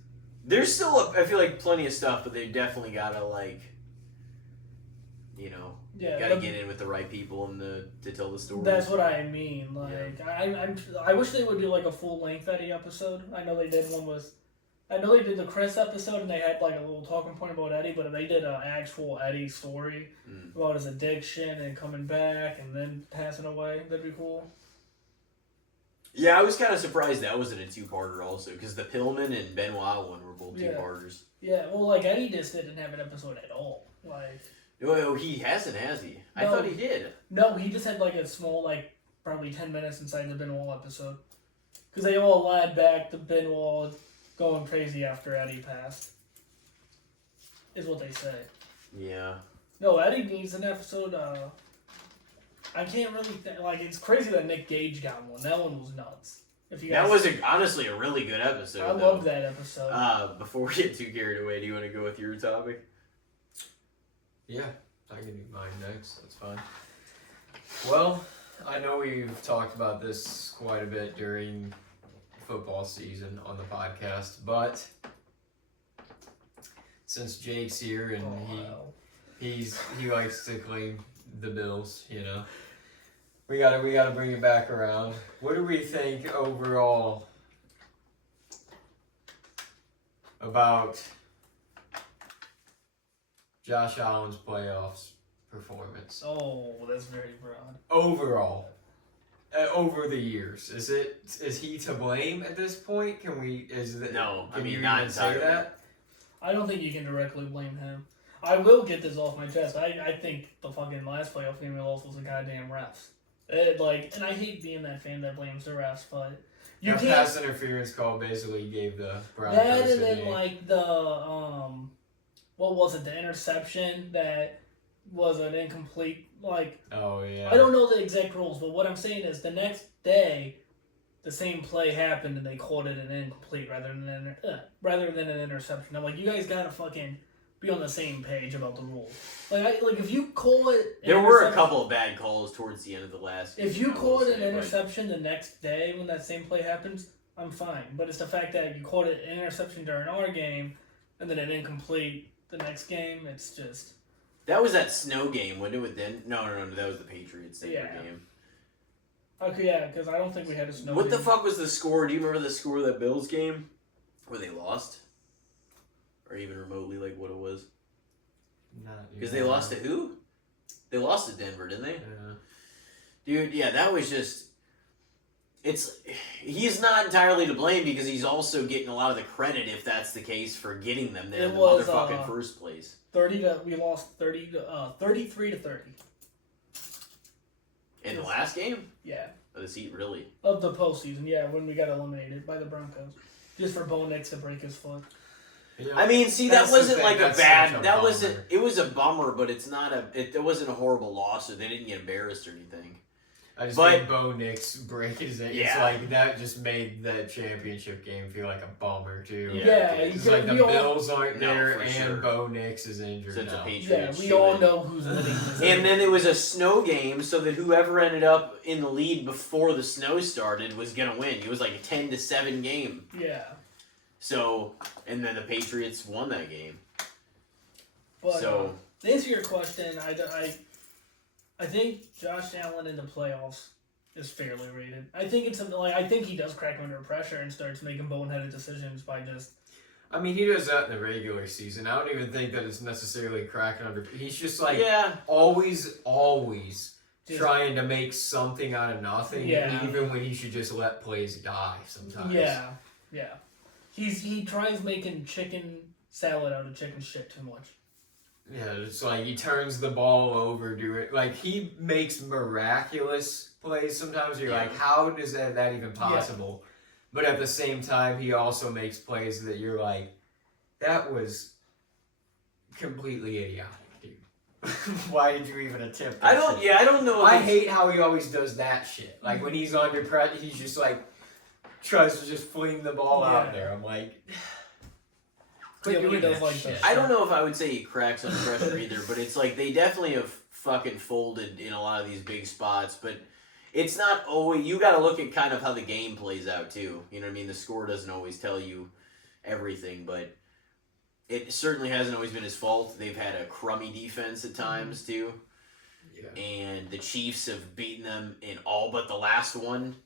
there's still, I feel like, plenty of stuff, but they definitely gotta like, gotta get in with the right people and to tell the story. That's what I mean. Like, I wish they would do like a full length Eddie episode. I know they did the Chris episode and they had like a little talking point about Eddie, but if they did an actual Eddie story about his addiction and coming back and then passing away, that'd be cool. Yeah, I was kind of surprised that wasn't a 2-parter also, because the Pillman and Benoit one were both 2-parters. Yeah, well, like Eddie just didn't have an episode at all. Like, well, he hasn't, has he? I thought he did. No, he just had like a small, like probably 10 minutes inside the Benoit episode, because they all led back to Benoit going crazy after Eddie passed. Is what they say. Yeah. No, Eddie needs an episode. I can't really like. It's crazy that Nick Gage got one. That one was nuts. That was honestly a really good episode. I love that episode. Before we get too carried away, do you want to go with your topic? Yeah, I can do mine next. That's fine. Well, I know we've talked about this quite a bit during football season on the podcast, but since Jake's here and he likes to claim the Bills, we gotta bring it back around. What do we think overall about Josh Allen's playoffs performance? Oh, that's very broad. Overall, over the years, is he to blame at this point? No, I mean, you not even say that? I don't think you can directly blame him. I will get this off my chest. I think the fucking last playoff game we lost was the goddamn refs. And I hate being that fan that blames the refs, but you can't. Pass interference call basically gave the Broncos that, and then like the what was it? The interception that was an incomplete. Like, oh yeah. I don't know the exact rules, but what I'm saying is the next day, the same play happened and they called it an incomplete rather than an interception. I'm like, you guys gotta fucking be on the same page about the rules. Like if you call it, there were a couple of bad calls towards the end of the last game. If you call it an interception the next day when that same play happens, I'm fine. But it's the fact that you called it an interception during our game and then an incomplete the next game. It's just that was that snow game. When it then no, that was the Patriots game. Okay, yeah, because I don't think we had a snow. What the fuck was the score? Do you remember the score of that Bills game where they lost? Or even remotely like what it was? Because they lost to who? They lost to Denver, didn't they? Yeah. Dude, yeah, that was just... He's not entirely to blame because he's also getting a lot of the credit, if that's the case, for getting them there in the motherfucking first place. We lost 33 to 30. In the last game? Yeah. Of the seat, really? Of the postseason, yeah, when we got eliminated by the Broncos. Just for Bo Nix to break his foot. I mean, see, that wasn't like a bad... That wasn't... It was a bummer, but it's not a... It wasn't a horrible loss, or they didn't get embarrassed or anything. I just think Bo Nix breaking his... It's like, that just made the championship game feel like a bummer, too. Yeah. It's like the Bills aren't there, and Bo Nix is injured now. Yeah, we all know who's winning this. And then it was a snow game, so that whoever ended up in the lead before the snow started was going to win. It was like a 10-7 game. Yeah. So, and then the Patriots won that game. But, to answer your question, I think Josh Allen in the playoffs is fairly rated. I think it's something like I think he does crack under pressure and starts making boneheaded decisions by just. I mean, he does that in the regular season. I don't even think that it's necessarily cracking under. He's just like always just trying to make something out of nothing, even when he should just let plays die sometimes. Yeah. He tries making chicken salad out of chicken shit too much. Yeah, it's like he turns the ball over, like he makes miraculous plays sometimes. You're like, how is that even possible? Yeah. But at the same time, he also makes plays that you're like, that was completely idiotic, dude. Why did you even attempt that? I don't know. I hate how he always does that shit. Like when he's under pressure, he's just like tries to just fling the ball out there. I'm like, he does like that. I don't know if I would say he cracks under pressure either, but it's like they definitely have fucking folded in a lot of these big spots, but it's not always. You got to look at kind of how the game plays out too. You know what I mean? The score doesn't always tell you everything, but it certainly hasn't always been his fault. They've had a crummy defense at times too, and the Chiefs have beaten them in all but the last one.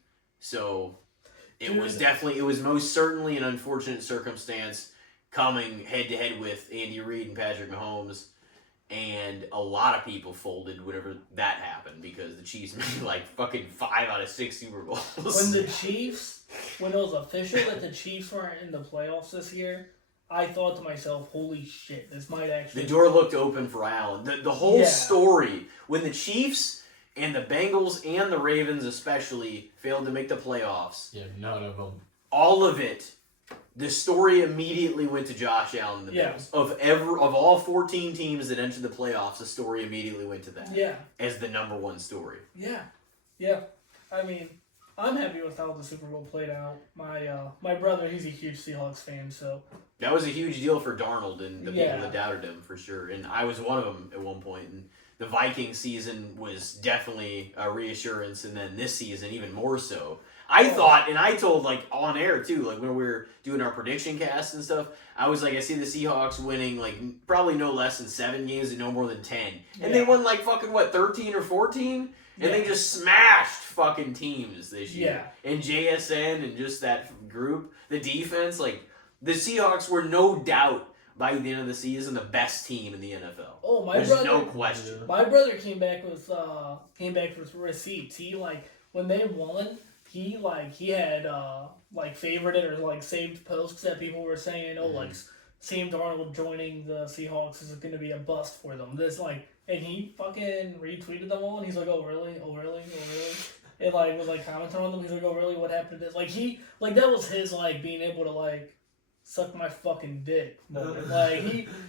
So it was most certainly an unfortunate circumstance coming head to head with Andy Reid and Patrick Mahomes. And a lot of people folded whenever that happened because the Chiefs made like fucking 5 out of 6 Super Bowls. When it was official that the Chiefs weren't in the playoffs this year, I thought to myself, holy shit, this might actually... The door looked open for Allen. The whole story, when the Chiefs and the Bengals and the Ravens especially failed to make the playoffs. Yeah, none of them. All of it. The story immediately went to Josh Allen and the Bills. Of all 14 teams that entered the playoffs, the story immediately went to that. Yeah. As the number one story. Yeah. I mean, I'm happy with how the Super Bowl played out. My brother, he's a huge Seahawks fan, so... That was a huge deal for Darnold and the people that doubted him, for sure. And I was one of them at one point. And the Viking season was definitely a reassurance, and then this season even more so. I thought, and I told, like, on air, too, like, when we were doing our prediction cast and stuff, I was like, I see the Seahawks winning, like, probably no less than 7 games and no more than 10. And they won, like, fucking, 13 or 14? And they just smashed fucking teams this year. Yeah. And JSN and just that group, the defense, like, the Seahawks were no doubt, by the end of the season, the best team in the NFL. Oh, There's no question. My brother came back with receipts. He, like, when they won... He had favorited or like saved posts that people were saying, like Sam Darnold joining the Seahawks is going to be a bust for them. And he fucking retweeted them all, and he's like, oh really? And like was like commenting on them. He's like, oh really? What happened to this? Like that was his being able to suck my fucking dick moment.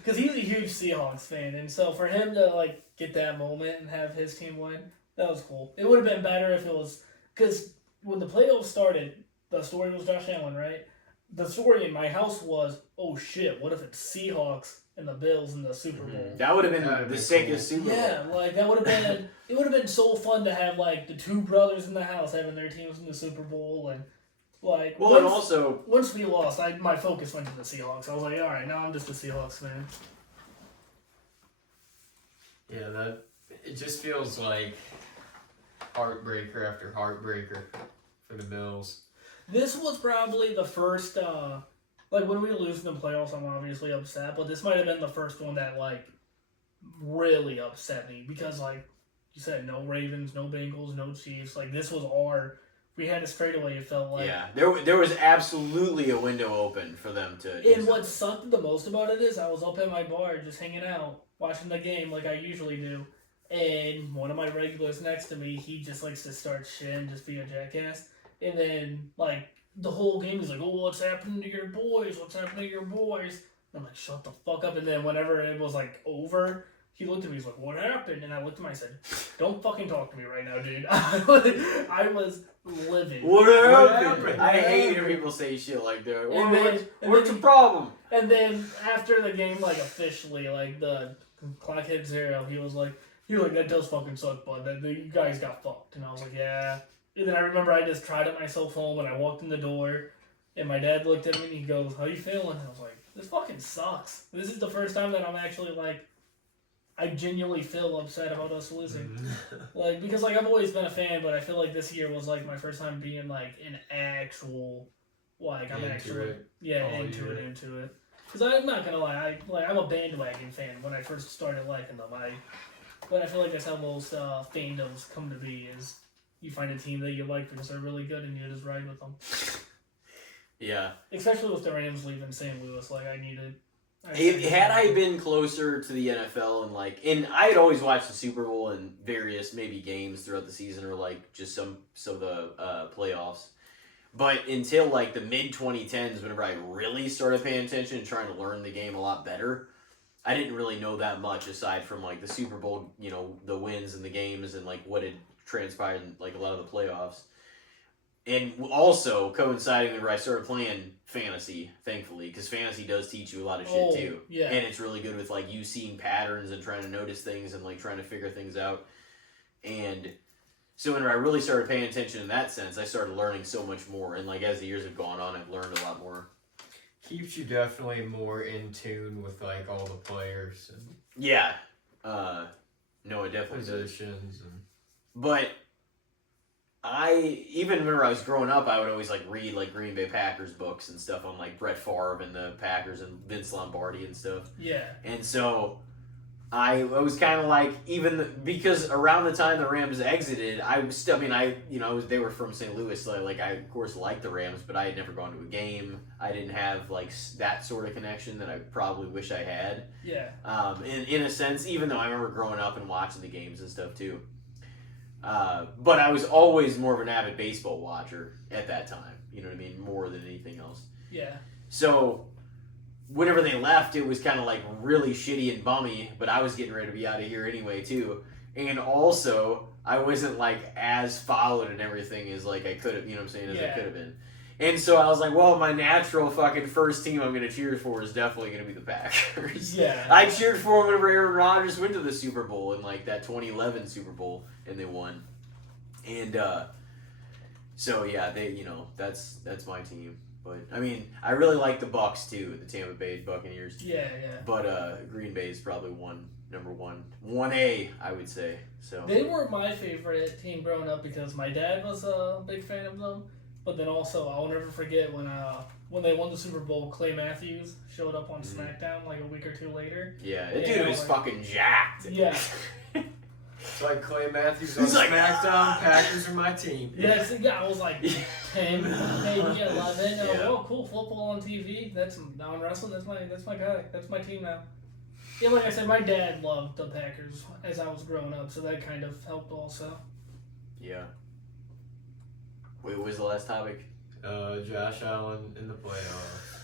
Because he's a huge Seahawks fan, and so for him to get that moment and have his team win, that was cool. It would have been better if it was because. When the playoffs started, the story was Josh Allen, right? The story in my house was, oh shit, what if it's Seahawks and the Bills in the Super Bowl? That would have been the sickest Super Bowl. Yeah, that would have been, it would have been so fun to have the two brothers in the house having their teams in the Super Bowl and and also once we lost, my focus went to the Seahawks. I was like, all right, now I'm just a Seahawks fan. Yeah, it just feels like heartbreaker after heartbreaker for the Bills. This was probably the first, when we lose in the playoffs, I'm obviously upset, but this might have been the first one that, really upset me because, you said, no Ravens, no Bengals, no Chiefs. This was we had a straightaway, it felt like. Yeah, there was absolutely a window open for them to. And what sucked the most about it is I was up at my bar just hanging out, watching the game like I usually do. And one of my regulars next to me, he just likes to start shit and just be a jackass. And then, the whole game is like, oh, what's happening to your boys? What's happening to your boys? And I'm like, shut the fuck up. And then whenever it was, over, he looked at me, he's like, what happened? And I looked at him, I said, don't fucking talk to me right now, dude. I was livid. What happened? I hate when people say shit like that. What's the problem? And then after the game, officially, the clock hit 0, he was like, that does fucking suck, bud. You guys got fucked. And I was like, yeah. And then I remember I just tried it myself home and I walked in the door and my dad looked at me and he goes, how you feeling? And I was like, this fucking sucks. This is the first time that I'm actually I genuinely feel upset about us losing. Because I've always been a fan, but I feel like this year was like my first time being like an actual, like I'm into it. Into it. Because I'm not gonna lie, I'm a bandwagon fan when I first started liking them. But I feel like that's how most fandoms come to be, is you find a team that you like because they're really good and you just ride with them. Yeah. Especially with the Rams leaving St. Louis, Had I been closer to the NFL and I had always watched the Super Bowl and various maybe games throughout the season or just some of the playoffs. But until the mid 2010s, whenever I really started paying attention and trying to learn the game a lot better, I didn't really know that much aside from the Super Bowl, the wins and the games and what had transpired in a lot of the playoffs. And also coinciding whenever I started playing fantasy, thankfully, because fantasy does teach you a lot of shit too. Yeah. And it's really good with you seeing patterns and trying to notice things and trying to figure things out. And so whenever I really started paying attention in that sense, I started learning so much more. And as the years have gone on, I've learned a lot more. Keeps you definitely more in tune with all the players and yeah. No, it definitely positions does. But even whenever I was growing up, I would always read Green Bay Packers books and stuff on Brett Favre and the Packers and Vince Lombardi and stuff. Yeah. And so I was kind of because around the time the Rams exited, they were from St. Louis, so I of course liked the Rams, but I had never gone to a game. I didn't have that sort of connection that I probably wish I had. Yeah. In a sense, even though I remember growing up and watching the games and stuff too. But I was always more of an avid baseball watcher at that time. You know what I mean? More than anything else. Yeah. So whenever they left, it was kind of really shitty and bummy, but I was getting ready to be out of here anyway too. And also, I wasn't as followed and everything as I could have, you know what I'm saying, as I could have been. And so I was well, my natural fucking first team I'm going to cheer for is definitely going to be the Packers. Yeah. I cheered for them whenever Aaron Rodgers went to the Super Bowl in that 2011 Super Bowl, and they won. And so yeah, they that's my team. But I mean, I really like the Bucs too, the Tampa Bay Buccaneers. Yeah. But Green Bay is probably number 1A, I would say. So they were my favorite team growing up because my dad was a big fan of them. But then also, I'll never forget when they won the Super Bowl, Clay Matthews showed up on SmackDown a week or two later. Yeah, that dude was fucking jacked. Yeah. It's Clay Matthews on SmackDown, Packers are my team. Yeah, I was 10, maybe 11. And oh, cool, football on TV. Now in wrestling, that's my guy. That's my team now. Yeah, like I said, my dad loved the Packers as I was growing up, so that kind of helped also. Yeah. Wait, what was the last topic? Josh Allen in the playoffs.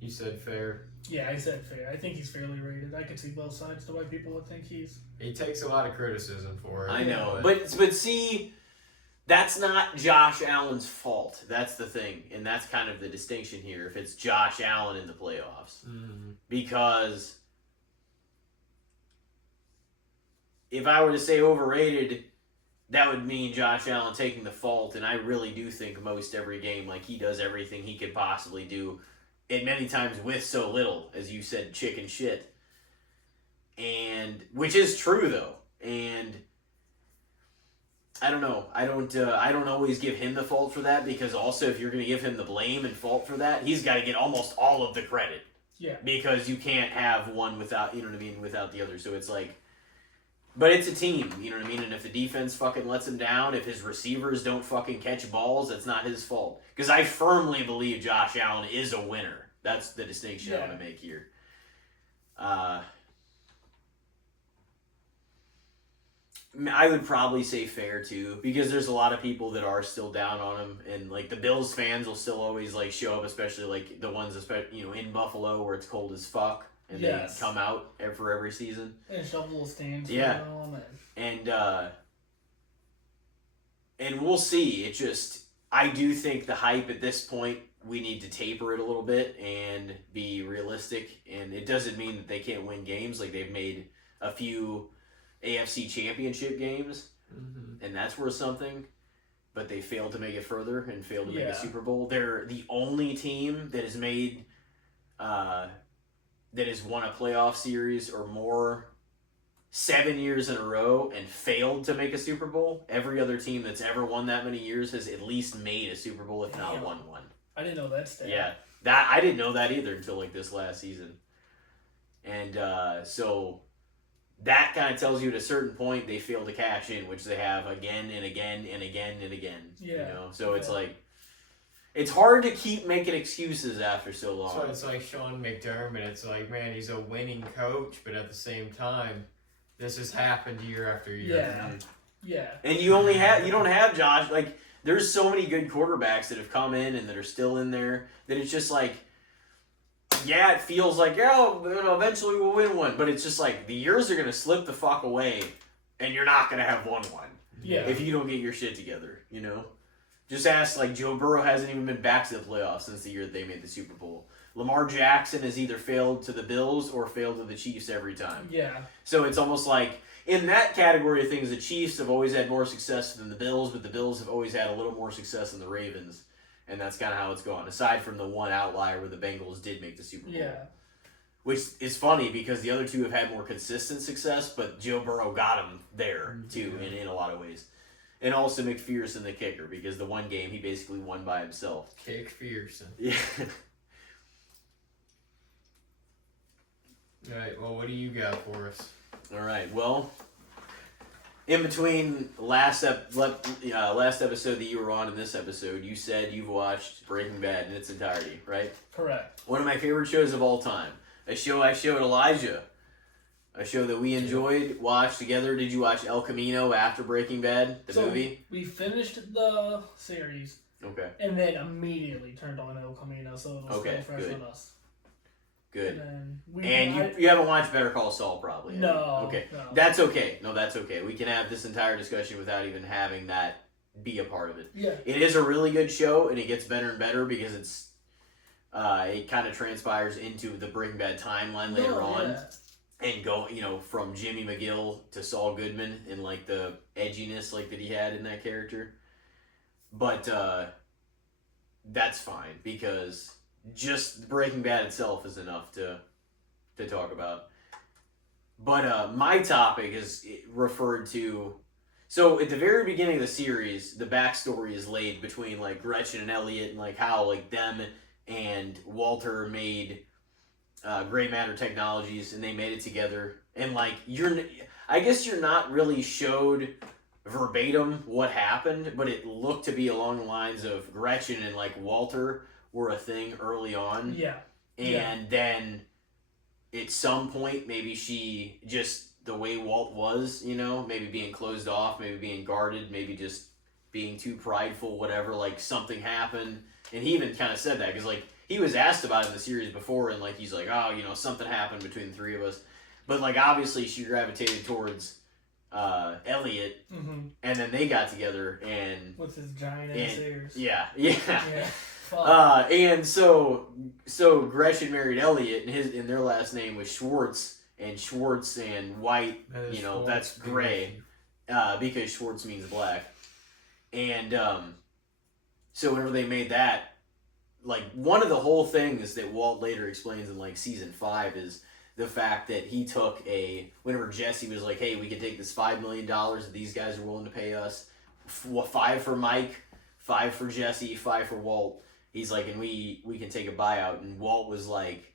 You said fair. Yeah, I said fair. I think he's fairly rated. I could see both sides to why people would think he's... He takes a lot of criticism for it. I know, but see, that's not Josh Allen's fault. That's the thing, and that's kind of the distinction here. If it's Josh Allen in the playoffs, because if I were to say overrated, that would mean Josh Allen taking the fault, and I really do think most every game, he does everything he could possibly do, and many times with so little, as you said, chicken shit. And which is true though, and I don't know. I don't always give him the fault for that, because also if you're going to give him the blame and fault for that, he's got to get almost all of the credit. Yeah. Because you can't have one without, you know what I mean, without the other. So it's but it's a team, you know what I mean? And if the defense fucking lets him down, if his receivers don't fucking catch balls, it's not his fault. Because I firmly believe Josh Allen is a winner. That's the distinction I want to make here. I would probably say fair too, because there's a lot of people that are still down on him, and the Bills fans will still always show up, especially the ones in Buffalo where it's cold as fuck. And they come out for every season. And shovel the stands. Yeah. And we'll see. I do think the hype at this point, we need to taper it a little bit and be realistic. And it doesn't mean that they can't win games. They've made a few AFC championship games, and that's worth something. But they failed to make it further and failed to make a Super Bowl. They're the only team that has made that has won a playoff series or more 7 years in a row and failed to make a Super Bowl. Every other team that's ever won that many years has at least made a Super Bowl, if not won one. I didn't know that stat. Yeah, I didn't know that either until like this last season. And so that kind of tells you at a certain point they fail to cash in, which they have again and again and again and again. Yeah. You know? So it's like, it's hard to keep making excuses after so long. So it's like Sean McDermott. It's like, man, he's a winning coach, but at the same time, this has happened year after year. Yeah. Yeah. And you don't have Josh. Like, there's so many good quarterbacks that have come in and that are still in there that it's just like, yeah, it feels like, eventually we'll win one. But it's just like, the years are going to slip the fuck away and you're not going to have won one. Yeah. If you don't get your shit together, you know? Just ask, like, Joe Burrow hasn't even been back to the playoffs since the year that they made the Super Bowl. Lamar Jackson has either failed to the Bills or failed to the Chiefs every time. Yeah. So it's almost like, in that category of things, the Chiefs have always had more success than the Bills, but the Bills have always had a little more success than the Ravens. And that's kind of how it's gone, aside from the one outlier where the Bengals did make the Super Bowl. Yeah. Which is funny because the other two have had more consistent success, but Joe Burrow got them there, too, in a lot of ways. And also McPherson, the kicker, because the one game he basically won by himself. McPherson. Yeah. All right, well, what do you got for us? All right, well, in between last episode that you were on and this episode, you said you've watched Breaking Bad in its entirety, right? Correct. One of my favorite shows of all time. A show I showed Elijah. A show that we enjoyed, watched together. Did you watch El Camino after Breaking Bad, the movie? We finished the series. Okay. And then immediately turned on El Camino, so it was still fresh on us. Good. And you haven't watched Better Call Saul, probably? No. Okay. No. That's okay. No, that's okay. We can have this entire discussion without even having that be a part of it. Yeah. It is a really good show, and it gets better and better because it kind of transpires into the Breaking Bad timeline later on. Yeah. And go, from Jimmy McGill to Saul Goodman and, like, the edginess, like, that he had in that character. But, that's fine, because just Breaking Bad itself is enough to talk about. But, my topic is referred to... So, at the very beginning of the series, the backstory is laid between, like, Gretchen and Elliot and, like, how, like, them and Walter made... Gray Matter Technologies, and they made it together. And like I guess you're not really showed verbatim what happened, but it looked to be along the lines of Gretchen and like Walter were a thing early on. Yeah. And then at some point, maybe she just the way Walt was, maybe being closed off, maybe being guarded, maybe just being too prideful, whatever. Like something happened, and he even kind of said that because like. He was asked about it in the series before, and like he's like, something happened between the three of us. But like obviously she gravitated towards Elliot, and then they got together and with his giant ass ears. Yeah. Yeah. And so Gretchen married Elliot, and their last name was Schwartz, and Schwartz and White, that's gray, because Schwartz means black. And so whenever they made that. Like, one of the whole things that Walt later explains in, like, season 5 is the fact that he took whenever Jesse was like, hey, we could take this $5 million that these guys are willing to pay us, 5 for Mike, 5 for Jesse, 5 for Walt. He's like, and we can take a buyout. And Walt was like,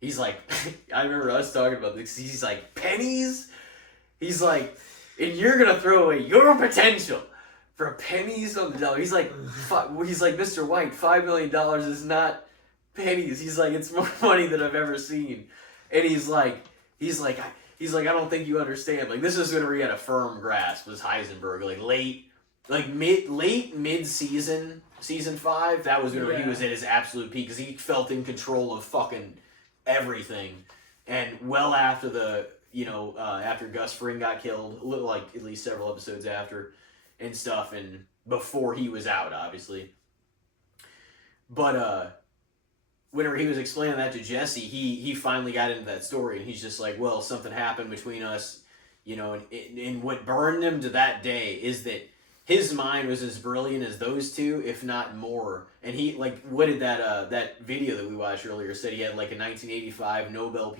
he's like, I remember us talking about this. He's like, pennies? He's like, and you're going to throw away your potential. For pennies on the dollar. He's like, Mr. White, $5 million is not pennies. He's like, it's more money than I've ever seen. And he's like, I don't think you understand. Like, this is whenever he had a firm grasp, was Heisenberg. Like, mid season 5, that was whenever he was at his absolute peak, because he felt in control of fucking everything. And well after after Gus Fring got killed, like, at least several episodes after, and stuff, and before he was out, obviously. But whenever he was explaining that to Jesse, he finally got into that story, and he's just like, well, something happened between us, and what burned him to that day is that his mind was as brilliant as those two, if not more. And he, like, what did that video that we watched earlier said he had, like, a 1985 Nobel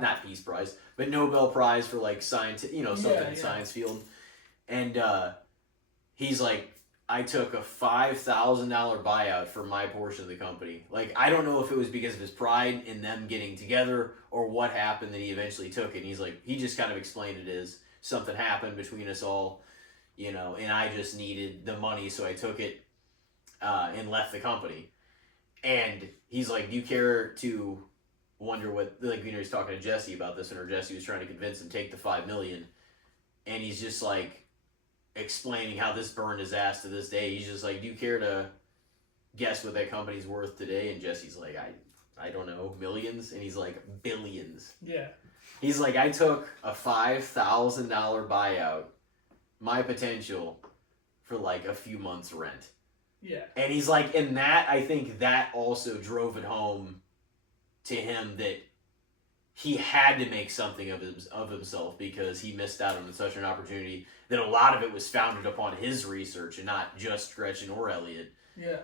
not Peace Prize, but Nobel Prize for, like, science, you know, something in science field. And he's like, I took a $5,000 buyout for my portion of the company. Like, I don't know if it was because of his pride in them getting together or what happened that he eventually took it. And he's like, he just kind of explained it as something happened between us all, you know, and I just needed the money, so I took it and left the company. And he's like, do you care to wonder what, like, you know, he's talking to Jesse about this, and Jesse was trying to convince him to take the $5 million. And he's just like, explaining how this burned his ass to this day. He's just like, do you care to guess what that company's worth today? And Jesse's like, I don't know, millions? And he's like, billions. Yeah. He's like, I took a $5,000 buyout, my potential, for like a few months' rent. Yeah. And he's like, and that, I think that also drove it home to him that he had to make something of himself because he missed out on such an opportunity that a lot of it was founded upon his research and not just Gretchen or Elliot. Yeah.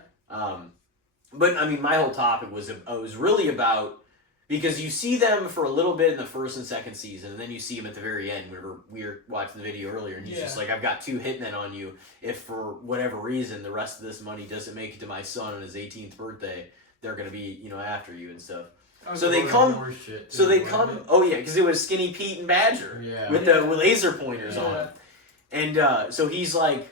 But I mean, my whole topic was really about, because you see them for a little bit in the first and second season, and then you see them at the very end whenever we were watching the video earlier, and he's just like, I've got 2 hitmen on you. If for whatever reason the rest of this money doesn't make it to my son on his 18th birthday, they're going to be, you know, after you and stuff. So they come. Oh yeah, because it was Skinny Pete and Badger with the laser pointers on. And so he's like,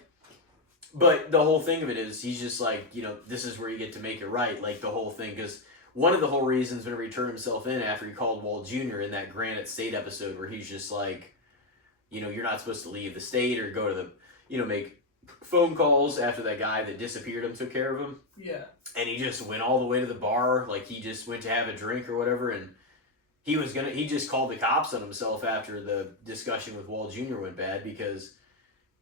but the whole thing of it is he's just like, you know, this is where you get to make it right. Like the whole thing, because one of the whole reasons whenever he turned himself in after he called Walt Jr. in that Granite State episode where he's just like, you know, you're not supposed to leave the state or go to the, you know, make phone calls after that guy that disappeared him took care of him. Yeah. And he just went all the way to the bar, like he just went to have a drink or whatever, and he just called the cops on himself after the discussion with Walt Jr. went bad because,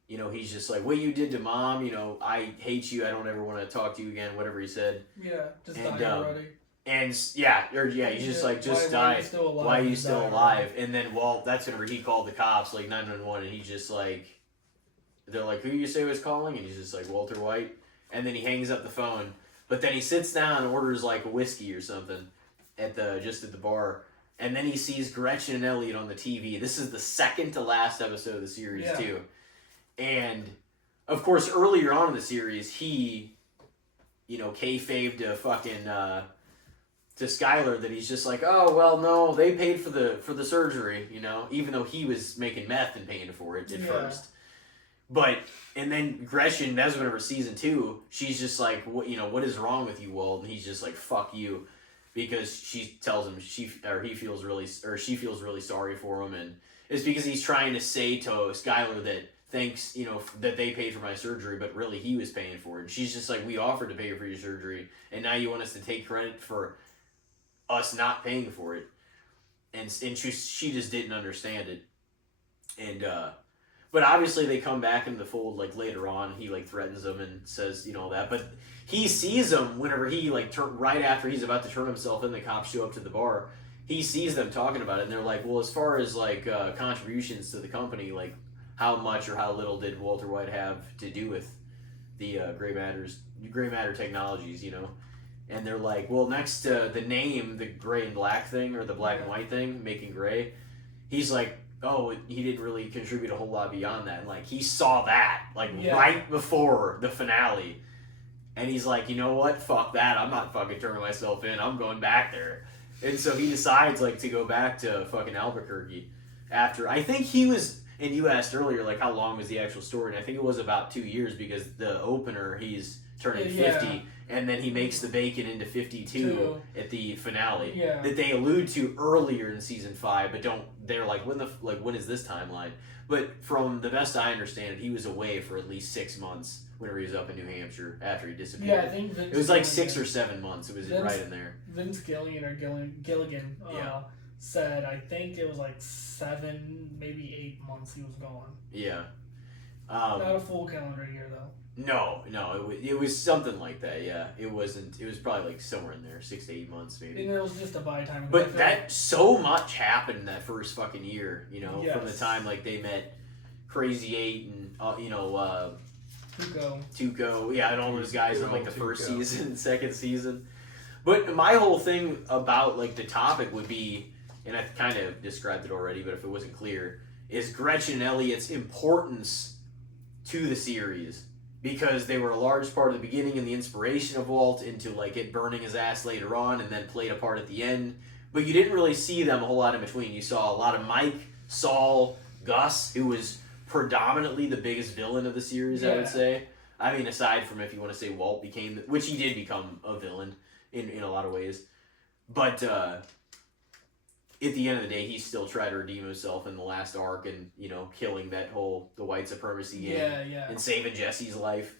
you know, he's just like, what you did to Mom, you know, I hate you, I don't ever want to talk to you again, whatever he said. Yeah, just die already. And he's just like, just die. Why are you still alive? And then Walt, that's whenever he called the cops, like 911, and he's just like, they're like, who you say was calling? And he's just like, Walter White. And then he hangs up the phone. But then he sits down and orders like a whiskey or something at the bar. And then he sees Gretchen and Elliot on the TV. This is the second to last episode of the series too. And of course, earlier on in the series, he, you know, kayfabed to fucking to Skylar that he's just like, oh well, no, they paid for the surgery, you know, even though he was making meth and paying for it at first. But, and then Gretchen, that's whenever season 2, she's just like, what is wrong with you, Walt? And he's just like, fuck you, because she tells him she feels really sorry for him, and it's because he's trying to say to Skylar that thanks, you know, that they paid for my surgery, but really he was paying for it. And she's just like, we offered to pay for your surgery, and now you want us to take credit for us not paying for it. And she just didn't understand it. And, but obviously they come back into the fold like later on. He like threatens them and says, you know, that. But he sees them whenever he like right after he's about to turn himself in. The cops show up to the bar. He sees them talking about it, and they're like, well, as far as like contributions to the company, like how much or how little did Walter White have to do with the gray matter technologies, you know? And they're like, well, next to the name, the gray and black thing or the black and white thing, making gray, he's like, oh, he didn't really contribute a whole lot beyond that. And, like, he saw that, like, right before the finale. And he's like, you know what? Fuck that. I'm not fucking turning myself in. I'm going back there. And so he decides, like, to go back to fucking Albuquerque after. I think he was, and you asked earlier, like, how long was the actual story? And I think it was about 2 years because the opener, he's turning 50. And then he makes the bacon into 52 at the finale that they allude to earlier in season 5, but they're like, when is this timeline? But from the best I understand it, he was away for at least 6 months whenever he was up in New Hampshire after he disappeared. Yeah, I think Vince it was like 6 or 7 months. It was right in there. Vince Gilligan said, I think it was like 7, maybe 8 months he was gone. Yeah. Not a full calendar year though. No, it was something like that. Yeah, it wasn't. It was probably like somewhere in there, 6 to 8 months maybe. And it was just a buy time. But that so much happened that first fucking year, you know, from the time like they met Crazy Eight and Tuco. Yeah, and all those guys in like the first season, second season. But my whole thing about like the topic would be, and I kind of described it already, but if it wasn't clear, is Gretchen Elliott's importance to the series, because they were a large part of the beginning and the inspiration of Walt into like it burning his ass later on, and then played a part at the end. But you didn't really see them a whole lot in between. You saw a lot of Mike, Saul, Gus, who was predominantly the biggest villain of the series, I would say. I mean, aside from if you want to say Walt became, which he did become a villain in a lot of ways. But at the end of the day, he still tried to redeem himself in the last arc and, killing the white supremacy gang and saving Jesse's life.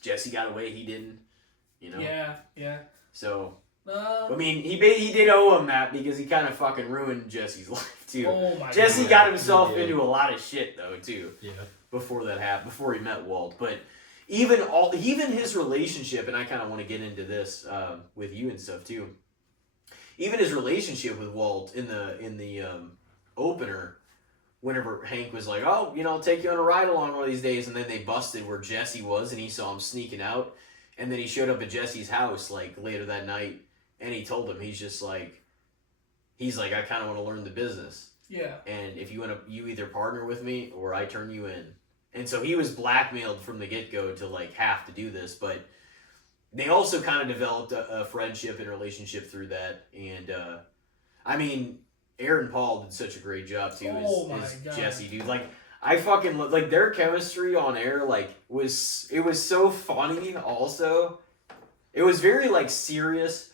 Jesse got away, he didn't, Yeah. So, I mean, he did owe him that because he kind of fucking ruined Jesse's life, too. Oh my Jesse God. got himself into a lot of shit, though, too. Yeah. Before that happened, before he met Walt. But even his relationship, and I kind of want to get into this with you and stuff, too. Even his relationship with Walt in the opener, whenever Hank was like, "Oh, I'll take you on a ride along one of these days," and then they busted where Jesse was, and he saw him sneaking out, and then he showed up at Jesse's house like later that night, and he told him he's like, I kind of want to learn the business. Yeah. And if you either partner with me or I turn you in. And so he was blackmailed from the get-go to like have to do this, but they also kind of developed a friendship and relationship through that. And I mean, Aaron Paul did such a great job too as Jesse, dude. Like I fucking like their chemistry on air. Like it was so funny. Also, it was very like serious,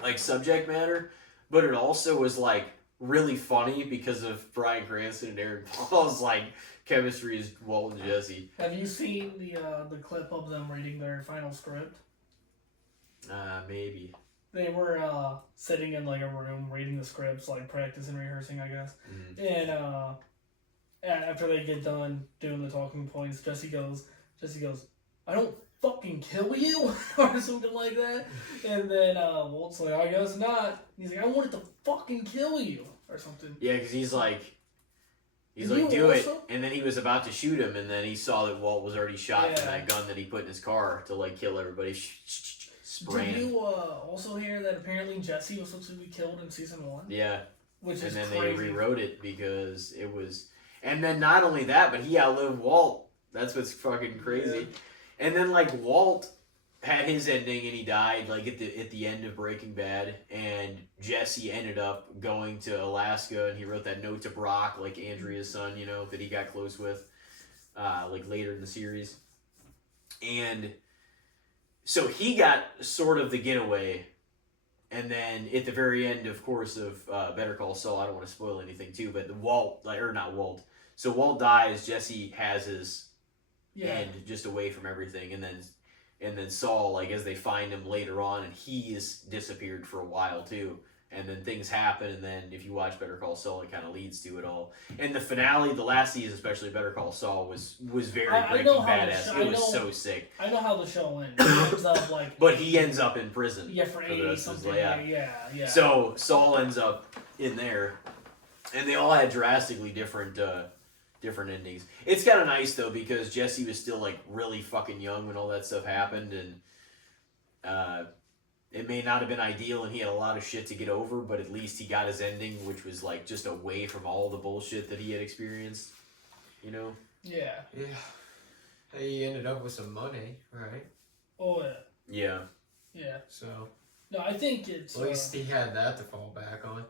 like subject matter, but it also was like really funny because of Bryan Cranston and Aaron Paul's like chemistry as Walt and Jesse. Have you seen the clip of them reading their final script? Maybe. They were sitting in like a room reading the scripts, like practicing, rehearsing, I guess. Mm-hmm. And after they get done doing the talking points, Jesse goes, "I don't fucking kill you," or something like that. And then Walt's like, "I guess not." He's like, "I wanted to fucking kill you," or something. Yeah, because he's like, "Do it," and then he was about to shoot him, and then he saw that Walt was already shot from that gun that he put in his car to like kill everybody. Did you also hear that apparently Jesse was supposed to be killed in season 1? Yeah. Which is crazy. And then crazy. they rewrote it because it was, and then not only that, but he outlived Walt. That's what's fucking crazy. Yeah. And then like Walt had his ending and he died like at the end of Breaking Bad, and Jesse ended up going to Alaska and he wrote that note to Brock, like Andrea's son, that he got close with, like later in the series. And so he got sort of the getaway, and then at the very end, of course, of Better Call Saul, I don't want to spoil anything too, but not Walt. So Walt dies, Jesse has his end just away from everything, and then Saul, like as they find him later on, and he is disappeared for a while too. And then things happen, and then if you watch Better Call Saul, it kind of leads to it all. And the finale, the last season, especially Better Call Saul, was very Breaking Badass. It was so sick. I know how the show ends. It ends up like, but he ends up in prison. Yeah, for 80 something. Yeah. So Saul ends up in there, and they all had drastically different endings. It's kind of nice though because Jesse was still like really fucking young when all that stuff happened, and it may not have been ideal, and he had a lot of shit to get over, but at least he got his ending, which was like just away from all the bullshit that he had experienced, Yeah. Yeah. He ended up with some money, right? Oh, yeah. Yeah. So. No, I think it's... At least he had that to fall back on.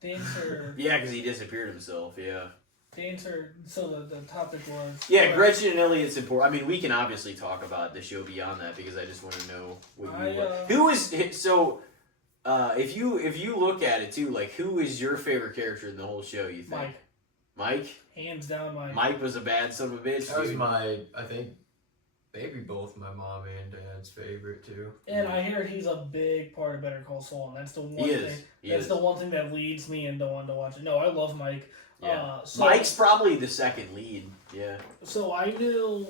The answer... Yeah, because he disappeared himself, yeah. The answer... So the topic was... Yeah, Gretchen and Elliot's important. I mean, we can obviously talk about the show beyond that because I just want to know what you... Who is... So, if you look at it too, like, who is your favorite character in the whole show, you think? Mike? Hands down Mike. Mike was a bad son of a bitch, That was I think, maybe both my mom and dad's favorite too. And I hear he's a big part of Better Call Saul, and that's the one thing. That's the one thing that leads me into wanting to watch it. No, I love Mike. Yeah. Mike's probably the second lead. Yeah. So I knew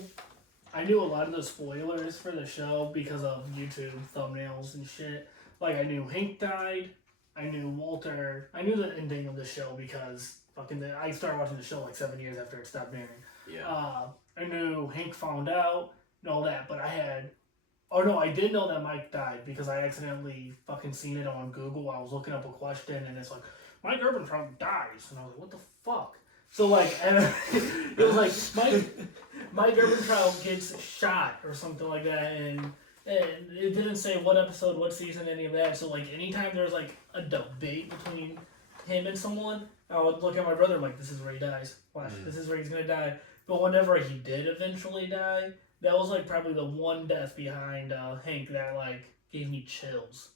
a lot of the spoilers for the show because of YouTube thumbnails and shit. Like I knew Hank died. I knew Walter. I knew the ending of the show because I started watching the show like 7 years after it stopped airing. Yeah. I knew Hank found out and all that, but I did know that Mike died because I accidentally fucking seen it on Google. I was looking up a question and it's like, Mike Ehrmantraut dies. And I was like, what the fuck? So like, it was like, Mike Ehrmantraut gets shot or something like that, and it didn't say what episode, what season, any of that. So like, anytime there was like a debate between him and someone, I would look at my brother like, this is where he dies. Watch, this is where he's gonna die. But whenever he did eventually die, that was like probably the one death behind Hank that like gave me chills.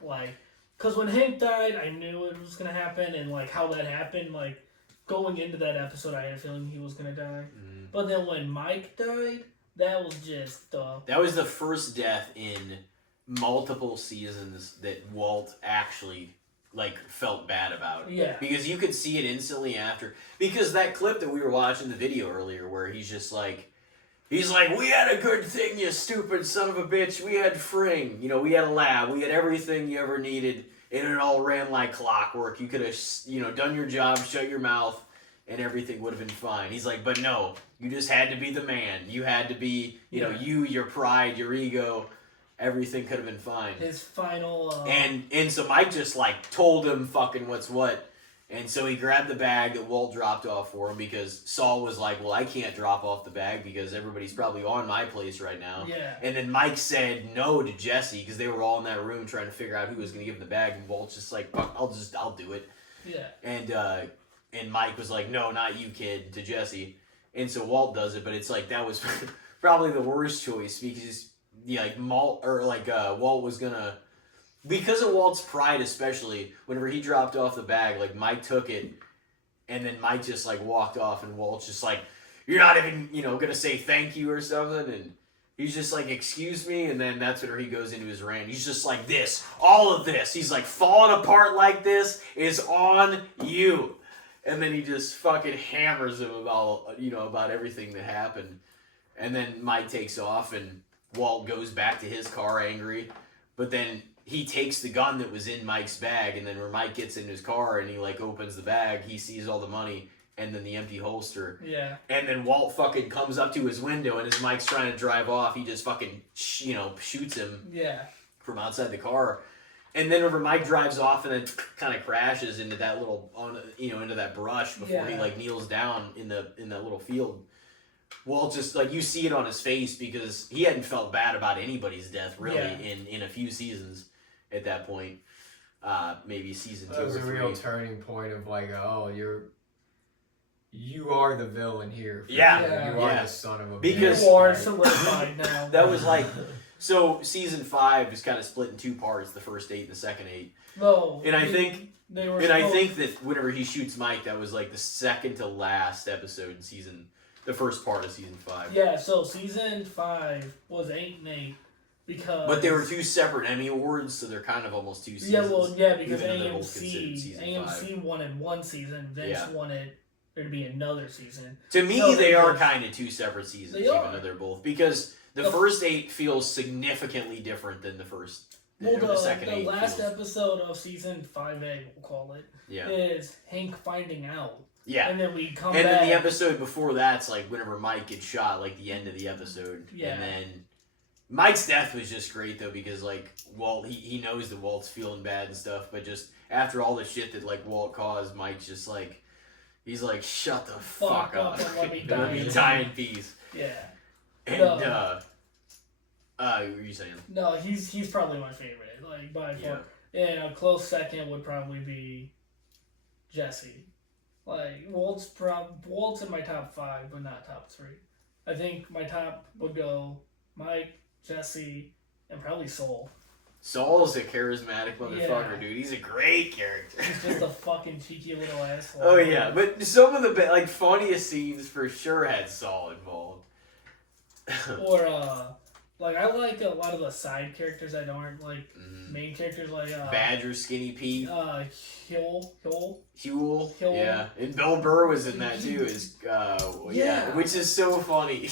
Like, cause when Hank died, I knew it was gonna happen, and like how that happened, like going into that episode, I had a feeling he was gonna die. But then when Mike died, that was just that was the first death in multiple seasons that Walt actually like felt bad about. Yeah. Because you could see it instantly after. Because that clip that we were watching the video earlier where he's like, we had a good thing, you stupid son of a bitch. We had Fring. You know, we had a lab. We had everything you ever needed. And it all ran like clockwork. You could have, done your job, shut your mouth, and everything would have been fine. He's like, but no, you just had to be the man. You had to be, your pride, your ego. Everything could have been fine. His final... And so Mike just, told him fucking what's what. And so he grabbed the bag that Walt dropped off for him because Saul was like, well, I can't drop off the bag because everybody's probably on my place right now. Yeah. And then Mike said no to Jesse because they were all in that room trying to figure out who was going to give him the bag. And Walt's just like, fuck, I'll do it. Yeah. And Mike was like, no, not you, kid, to Jesse. And so Walt does it, but it's like that was probably the worst choice because Walt was gonna, because of Walt's pride especially, whenever he dropped off the bag, like Mike took it and then Mike just walked off and Walt's just like, you're not even, gonna say thank you or something, and he's just like, excuse me, and then that's where he goes into his rant. He's just like, all of this, he's like, falling apart like this is on you. And then he just fucking hammers him about everything that happened. And then Mike takes off and Walt goes back to his car angry. But then he takes the gun that was in Mike's bag, and then when Mike gets in his car and he opens the bag, he sees all the money and then the empty holster. Yeah. And then Walt fucking comes up to his window, and as Mike's trying to drive off, he just fucking shoots him. Yeah. From outside the car. And then whenever Mike drives off and then kind of crashes into that into that brush before he kneels down in that little field. Walt just you see it on his face because he hadn't felt bad about anybody's death really in a few seasons at that point. Maybe season 2 or 3. That was a real turning point of you are the villain here. Yeah. You are the son of a bitch. Because you are solidified now. That was so season 5 is kind of split in 2 parts, the first 8 and the second 8. No. And I think that whenever he shoots Mike, that was the second to last episode in the first part of season 5. Yeah, so season 5 was 8 and 8 because... But they were 2 separate Emmy Awards, so they're kind of almost 2 seasons. Because AMC wanted 1 season, Vince wanted there to be another season. To me, they are kind of 2 separate seasons, even though they're both. Because the first 8 feels significantly different than the first. The second 8 the last episode of season 5A, we'll call it, is Hank finding out. Yeah. And then we come back. And then the episode before that's whenever Mike gets shot, the end of the episode. Yeah. And then Mike's death was just great, though, because, Walt, he knows that Walt's feeling bad and stuff, but just after all the shit that, Walt caused, Mike's just he's like, shut the fuck up. Let me die in peace. Yeah. And, what were you saying? No, he's probably my favorite, by far. And a close second would probably be Jesse. Walt's in my top 5, but not top 3. I think my top would go Mike, Jesse, and probably Saul. Saul's a charismatic motherfucker, dude. He's a great character. He's just a fucking cheeky little asshole. Oh, yeah. But some of the funniest scenes for sure had Saul involved. Or, I like a lot of the side characters that aren't, main characters, Badger, Skinny Pete. Huel. Yeah. And Bill Burr was in that, too. Which is so funny.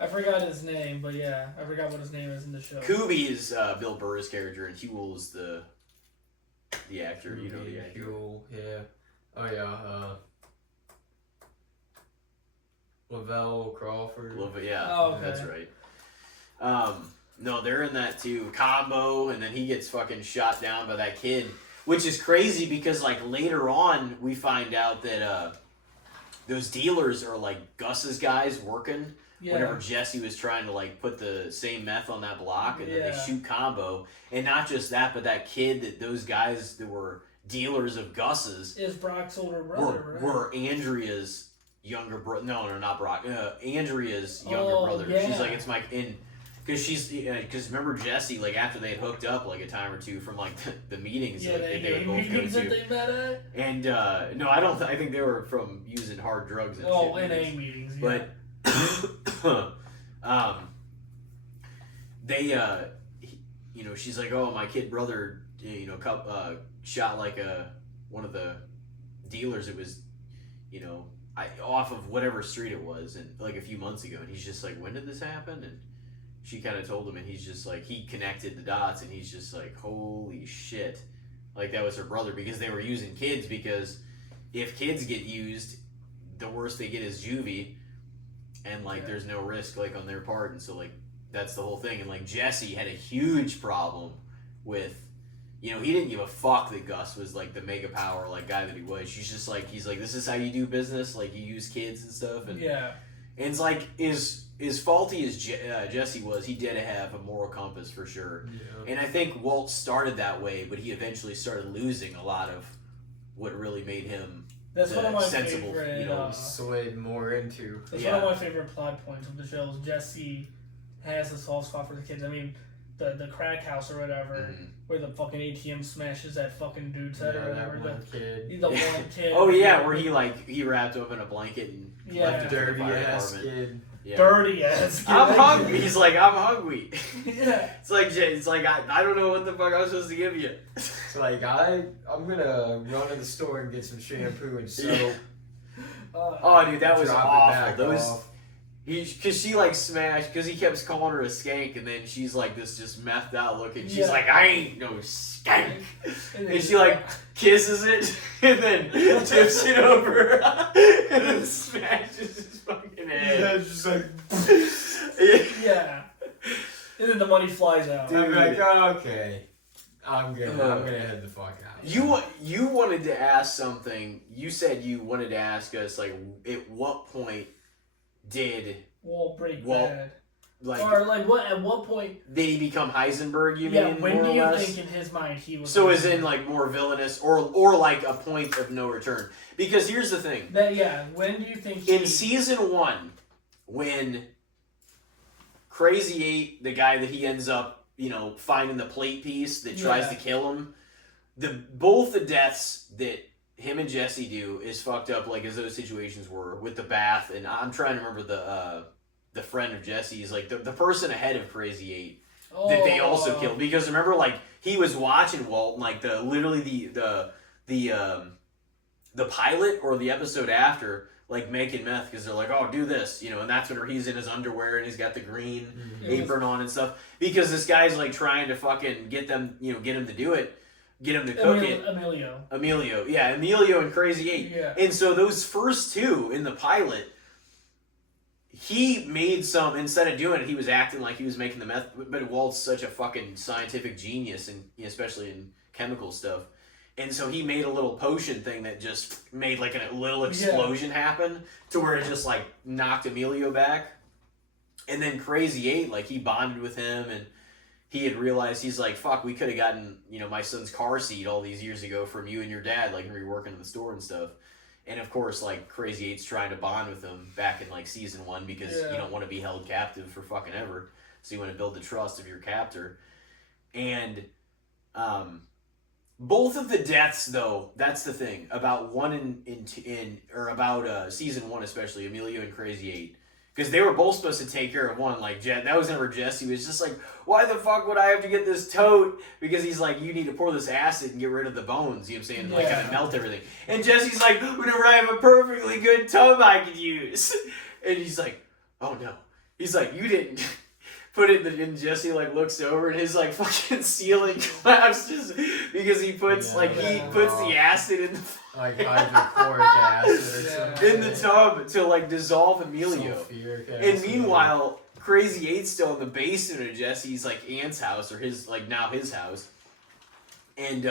I forgot his name, but I forgot what his name is in the show. Kubi is Bill Burr's character, and Huel is the the actor, you know the actor. Fuel, yeah. Oh yeah, Lavelle Crawford. Yeah, Oh, okay. that's right. No, they're in that too. Combo, and then he gets fucking shot down by that kid, which is crazy because like later on we find out that those dealers are like Gus's guys working. Yeah. Whenever Jesse was trying to like put the same meth on that block, and then they shoot Combo, and not just that, but that kid that those guys that were dealers of Gus's is Brock's older brother, were Andrea's younger brother. No, not Brock. Andrea's younger brother. Yeah. She's like, it's my because remember Jesse, like after they had hooked up like a time or two from like the meetings, yeah, like, they would both go to. They met at? And no, I don't. I think they were from using hard drugs and shit. NA meetings. Yeah. But they you know, she's like, oh, my kid brother, you know, shot like one of the dealers. It was, you know, off of whatever street it was, and like a few months ago, and he's just like, when did this happen? And she kind of told him, and he's just like, he connected the dots, and he's just like, holy shit, like that was her brother, because they were using kids, because if kids get used, the worst they get is juvie, and like there's no risk like on their part, and so like that's the whole thing. And like Jesse had a huge problem with, you know, he didn't give a fuck that Gus was like the mega power like guy that he was. She's just like, he's like, this is how you do business, like you use kids and stuff. And it's like as faulty as Jesse was, he did have a moral compass for sure. And I think Walt started that way, but he eventually started losing a lot of what really made him one of my sensible, favorite, you know, slid more into. That's one of my favorite plot points of the show. Is Jesse has a soft spot for the kids. I mean, the crack house or whatever, where the fucking ATM smashes that fucking dude's head or whatever. The one kid. Oh yeah, where he wrapped up in a blanket and left it dirty ass kid. Yeah. Dirty ass kid. I'm hungry. He's like, I'm hungry. Yeah. It's like I don't know what the fuck I was supposed to give you. It's like I'm gonna run to the store and get some shampoo and soap. Oh dude, that was awful. Because she like smashed, because he kept calling her a skank, and then she's like this just methed out looking. She's like, I ain't no skank. And she like kisses it, and then tips it over, and then smashes his fucking head. Yeah, just like. Yeah. And then the money flies out. Dude, I'm like, oh, okay. I'm gonna head the fuck out. You wanted to ask something. You said you wanted to ask us, like, at what point did Walt break bad? Like, or like what? At what point did he become Heisenberg? You mean? Yeah. When do you think in his mind he was? So as in like more villainous, or like a point of no return? Because here's the thing. When do you think? In season 1, when Crazy 8, the guy that he ends up, you know, finding the plate piece that tries to kill him, both the deaths that him and Jesse do is fucked up, like as those situations were with the bath. And I'm trying to remember the friend of Jesse's, like the person ahead of Crazy 8 that they also killed, because remember, like he was watching Walt, and like the pilot or the episode after, like making meth, because they're like, oh, do this, you know, and that's when he's in his underwear and he's got the green apron on and stuff, because this guy's like trying to fucking get them, you know, get him to do it. Get him to cook it. Emilio. Yeah, Emilio and Crazy 8. Yeah. And so those first two in the pilot, he made some, instead of doing it, he was acting like he was making the meth, but Walt's such a fucking scientific genius, and especially in chemical stuff. And so he made a little potion thing that just made like a little explosion happen, to where it just like knocked Emilio back. And then Crazy 8, like he bonded with him, and he had realized, he's like, fuck, we could have gotten, you know, my son's car seat all these years ago from you and your dad, like when we were working in the store and stuff. And of course, like Crazy 8's trying to bond with him back in like season 1, because you don't want to be held captive for fucking ever. So you want to build the trust of your captor. And both of the deaths, though, that's the thing about season 1, especially Emilio and Crazy 8. Because they were both supposed to take care of one. Like, that was never Jesse. Was just like, why the fuck would I have to get this tote? Because he's like, you need to pour this acid and get rid of the bones. You know what I'm saying? Like, kind of melt everything. And Jesse's like, whenever I have a perfectly good tome I could use. And he's like, oh no. He's like, you didn't. put it and Jesse like looks over and his like fucking ceiling collapsed just because he puts he puts the acid in the like hydrochloric acid or something in the tub to like dissolve Emilio. And meanwhile, Crazy 8's still in the basement of Jesse's like aunt's house or his like now his house. And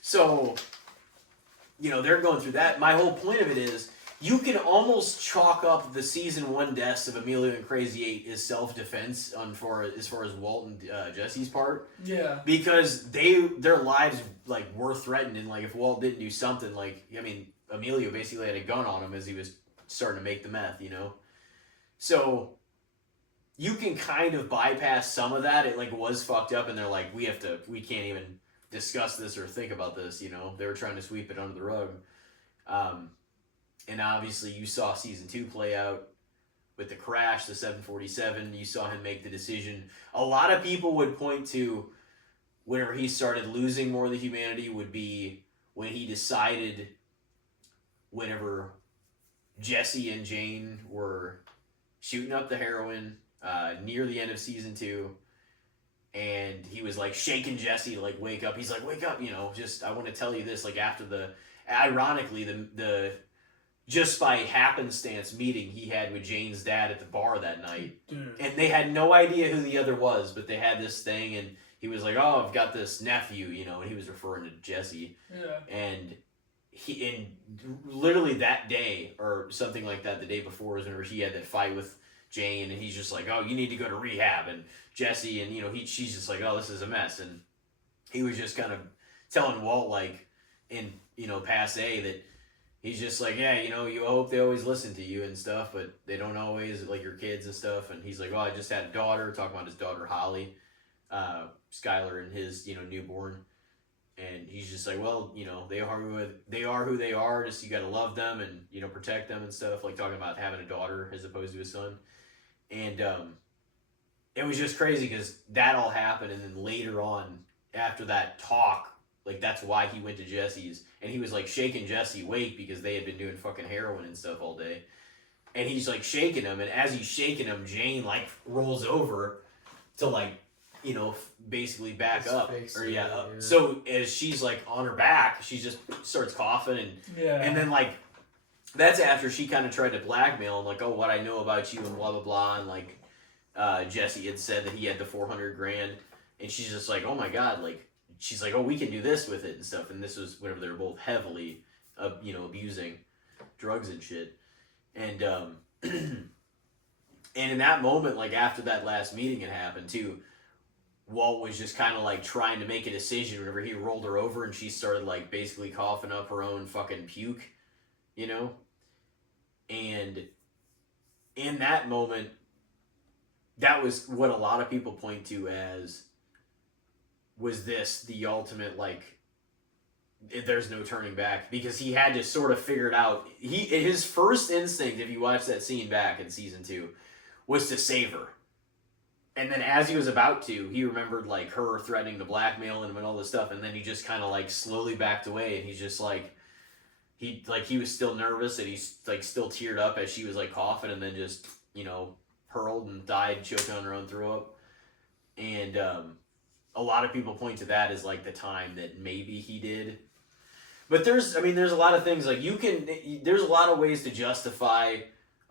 so they're going through that. My whole point of it is you can almost chalk up the season 1 deaths of Emilio and Crazy 8 as self-defense as far as Walt and Jesse's part. Yeah. Because their lives like were threatened, and like if Walt didn't do something, like Emilio basically had a gun on him as he was starting to make the meth, So you can kind of bypass some of that. It like was fucked up, and they're like, we can't even discuss this or think about this. They were trying to sweep it under the rug. And obviously you saw season 2 play out with the crash, the 747. You saw him make the decision. A lot of people would point to whenever he started losing more of the humanity would be when he decided whenever Jesse and Jane were shooting up the heroin near the end of season 2. And he was like shaking Jesse to like wake up. He's like, wake up, just I want to tell you this. Like after ironically, the just by happenstance meeting he had with Jane's dad at the bar that night. And they had no idea who the other was, but they had this thing, and he was like, oh, I've got this nephew, and he was referring to Jesse. Yeah. And literally that day or something like that, the day before, was whenever he had that fight with Jane, and he's just like, oh, you need to go to rehab. And Jesse, and she's just like, oh, this is a mess. And he was just kind of telling Walt, like, in passe, that he's just like, yeah, you hope they always listen to you and stuff, but they don't always, like your kids and stuff. And he's like, well, I just had a daughter, talking about his daughter Holly, Skylar, and his newborn. And he's just like, well, they are who they are. Just you got to love them and protect them and stuff. Like talking about having a daughter as opposed to a son. And it was just crazy because that all happened, and then later on after that talk, like that's why he went to Jesse's, and he was like shaking Jesse awake because they had been doing fucking heroin and stuff all day. And he's like shaking him, and as he's shaking him, Jane like rolls over to like basically back up, or up. So as she's like on her back, she just starts coughing, and then like that's after she kind of tried to blackmail him, like, oh, what I know about you and blah blah blah, and like Jesse had said that he had the $400,000, and she's just like, oh my god, like she's like, oh, we can do this with it and stuff. And this was whenever they were both heavily abusing drugs and shit. And and in that moment, like after that last meeting had happened too, Walt was just kind of like trying to make a decision whenever he rolled her over and she started like basically coughing up her own fucking puke, And in that moment, that was what a lot of people point to as, was this the ultimate, like, there's no turning back, because he had to sort of figure it out. His first instinct, if you watch that scene back in season 2, was to save her. And then as he was about to, he remembered like her threatening to blackmail him and all this stuff, and then he just kind of like slowly backed away, and he's just like, he was still nervous, and he's like still teared up as she was like coughing, and then just hurled and died choking on her own throw up. And a lot of people point to that as like the time that maybe he did. But there's a lot of things, like there's a lot of ways to justify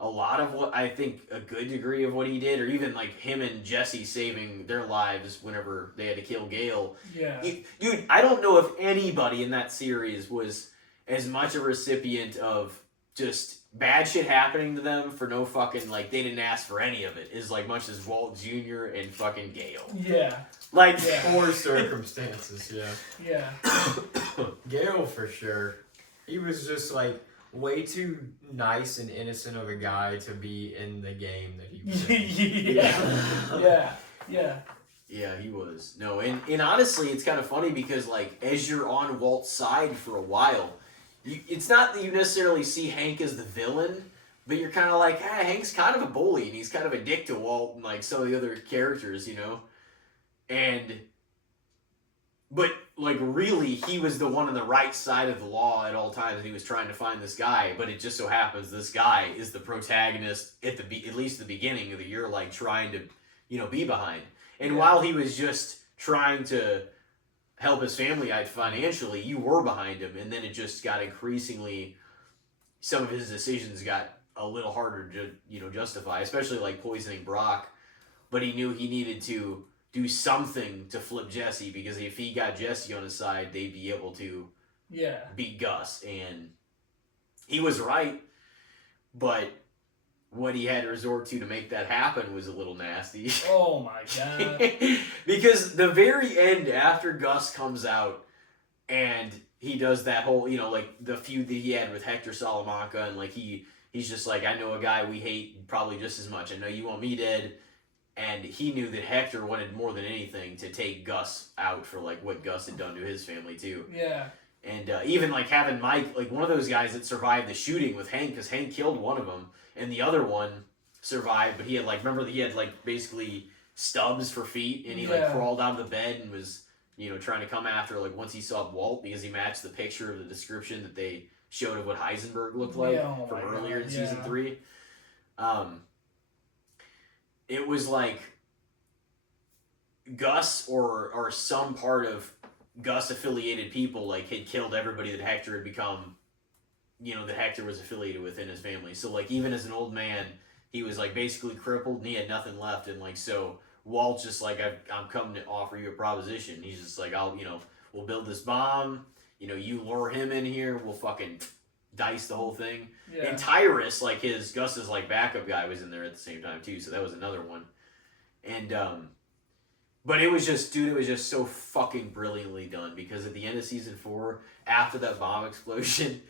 a lot of what I think a good degree of what he did, or even like him and Jesse saving their lives whenever they had to kill Gale. Yeah. Dude, I don't know if anybody in that series was as much a recipient of just bad shit happening to them for no fucking, like, they didn't ask for any of it, as like much as Walt Jr. and fucking Gale. Yeah. Like, poor circumstances, yeah. Yeah. Gale for sure. He was just like way too nice and innocent of a guy to be in the game that he was in. Yeah, he was. No, and honestly, it's kind of funny because, like, as you're on Walt's side for a while, it's not that you necessarily see Hank as the villain, but you're kind of like, Hank's kind of a bully, and he's kind of a dick to Walt and, like, some of the other characters, But, like, really, he was the one on the right side of the law at all times, and he was trying to find this guy, but it just so happens this guy is the protagonist at least the beginning of the year, like, trying to be behind. And Yeah. while he was just trying to help his family out financially, you were behind him, and then it just got increasingly, some of his decisions got a little harder to justify, especially like poisoning Brock. But he knew he needed to do something to flip Jesse, because if he got Jesse on his side, they'd be able to beat Gus. And he was right, but what he had to resort to make that happen was a little nasty. Oh my god. Because the very end, after Gus comes out and he does that whole, like the feud that he had with Hector Salamanca, and like he's just like, I know a guy we hate probably just as much. I know you want me dead. And he knew that Hector wanted more than anything to take Gus out for like what Gus had done to his family too. Yeah. And even like having Mike, like one of those guys that survived the shooting with Hank, because Hank killed one of them, and the other one survived, but he had like, remember that he had like basically stubs for feet, and he like crawled out of the bed and was trying to come after, like, once he saw Walt, because he matched the picture of the description that they showed of what Heisenberg looked like from earlier in season 3. It was like Gus or some part of Gus affiliated people like had killed everybody that Hector had become, that Hector was affiliated with in his family. So like even as an old man, he was like basically crippled and he had nothing left. And like, so Walt's just like, I'm coming to offer you a proposition. He's just like, we'll build this bomb. You lure him in here. We'll fucking dice the whole thing. Yeah. And Tyrus, like Gus's like backup guy, was in there at the same time too. So that was another one. And but it was just, dude, it was just so fucking brilliantly done, because at the end of season 4, after that bomb explosion,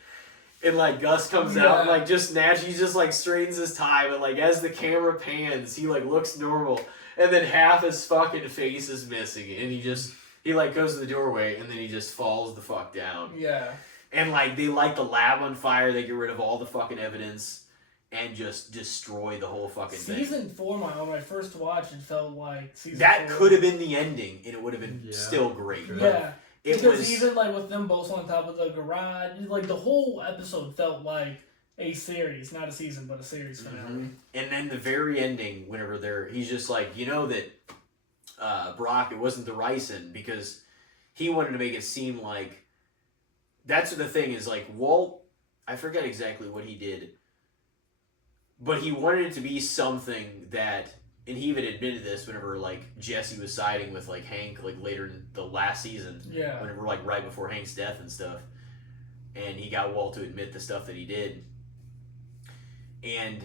and like Gus comes out and like just naturally, he just like straightens his tie, but like as the camera pans, he like looks normal, and then half his fucking face is missing, and he like goes to the doorway, and then he just falls the fuck down. Yeah. And like they light the lab on fire, they get rid of all the fucking evidence, and just destroy the whole fucking thing. Season 4, when I first watched, it felt like season 4. That could have been the ending, and it would have been still great. Yeah. Because even like with them both on top of the garage, like the whole episode felt like a series, not a season, but a series finale. Mm-hmm. And then the very ending, whenever he's just like, that Brock, it wasn't the ricin, because he wanted to make it seem like, that's what the thing is, like Walt, I forget exactly what he did, but he wanted it to be something that, and he even admitted this whenever like Jesse was siding with like Hank, like later in the last season, whenever like right before Hank's death and stuff, and he got Walt to admit the stuff that he did, and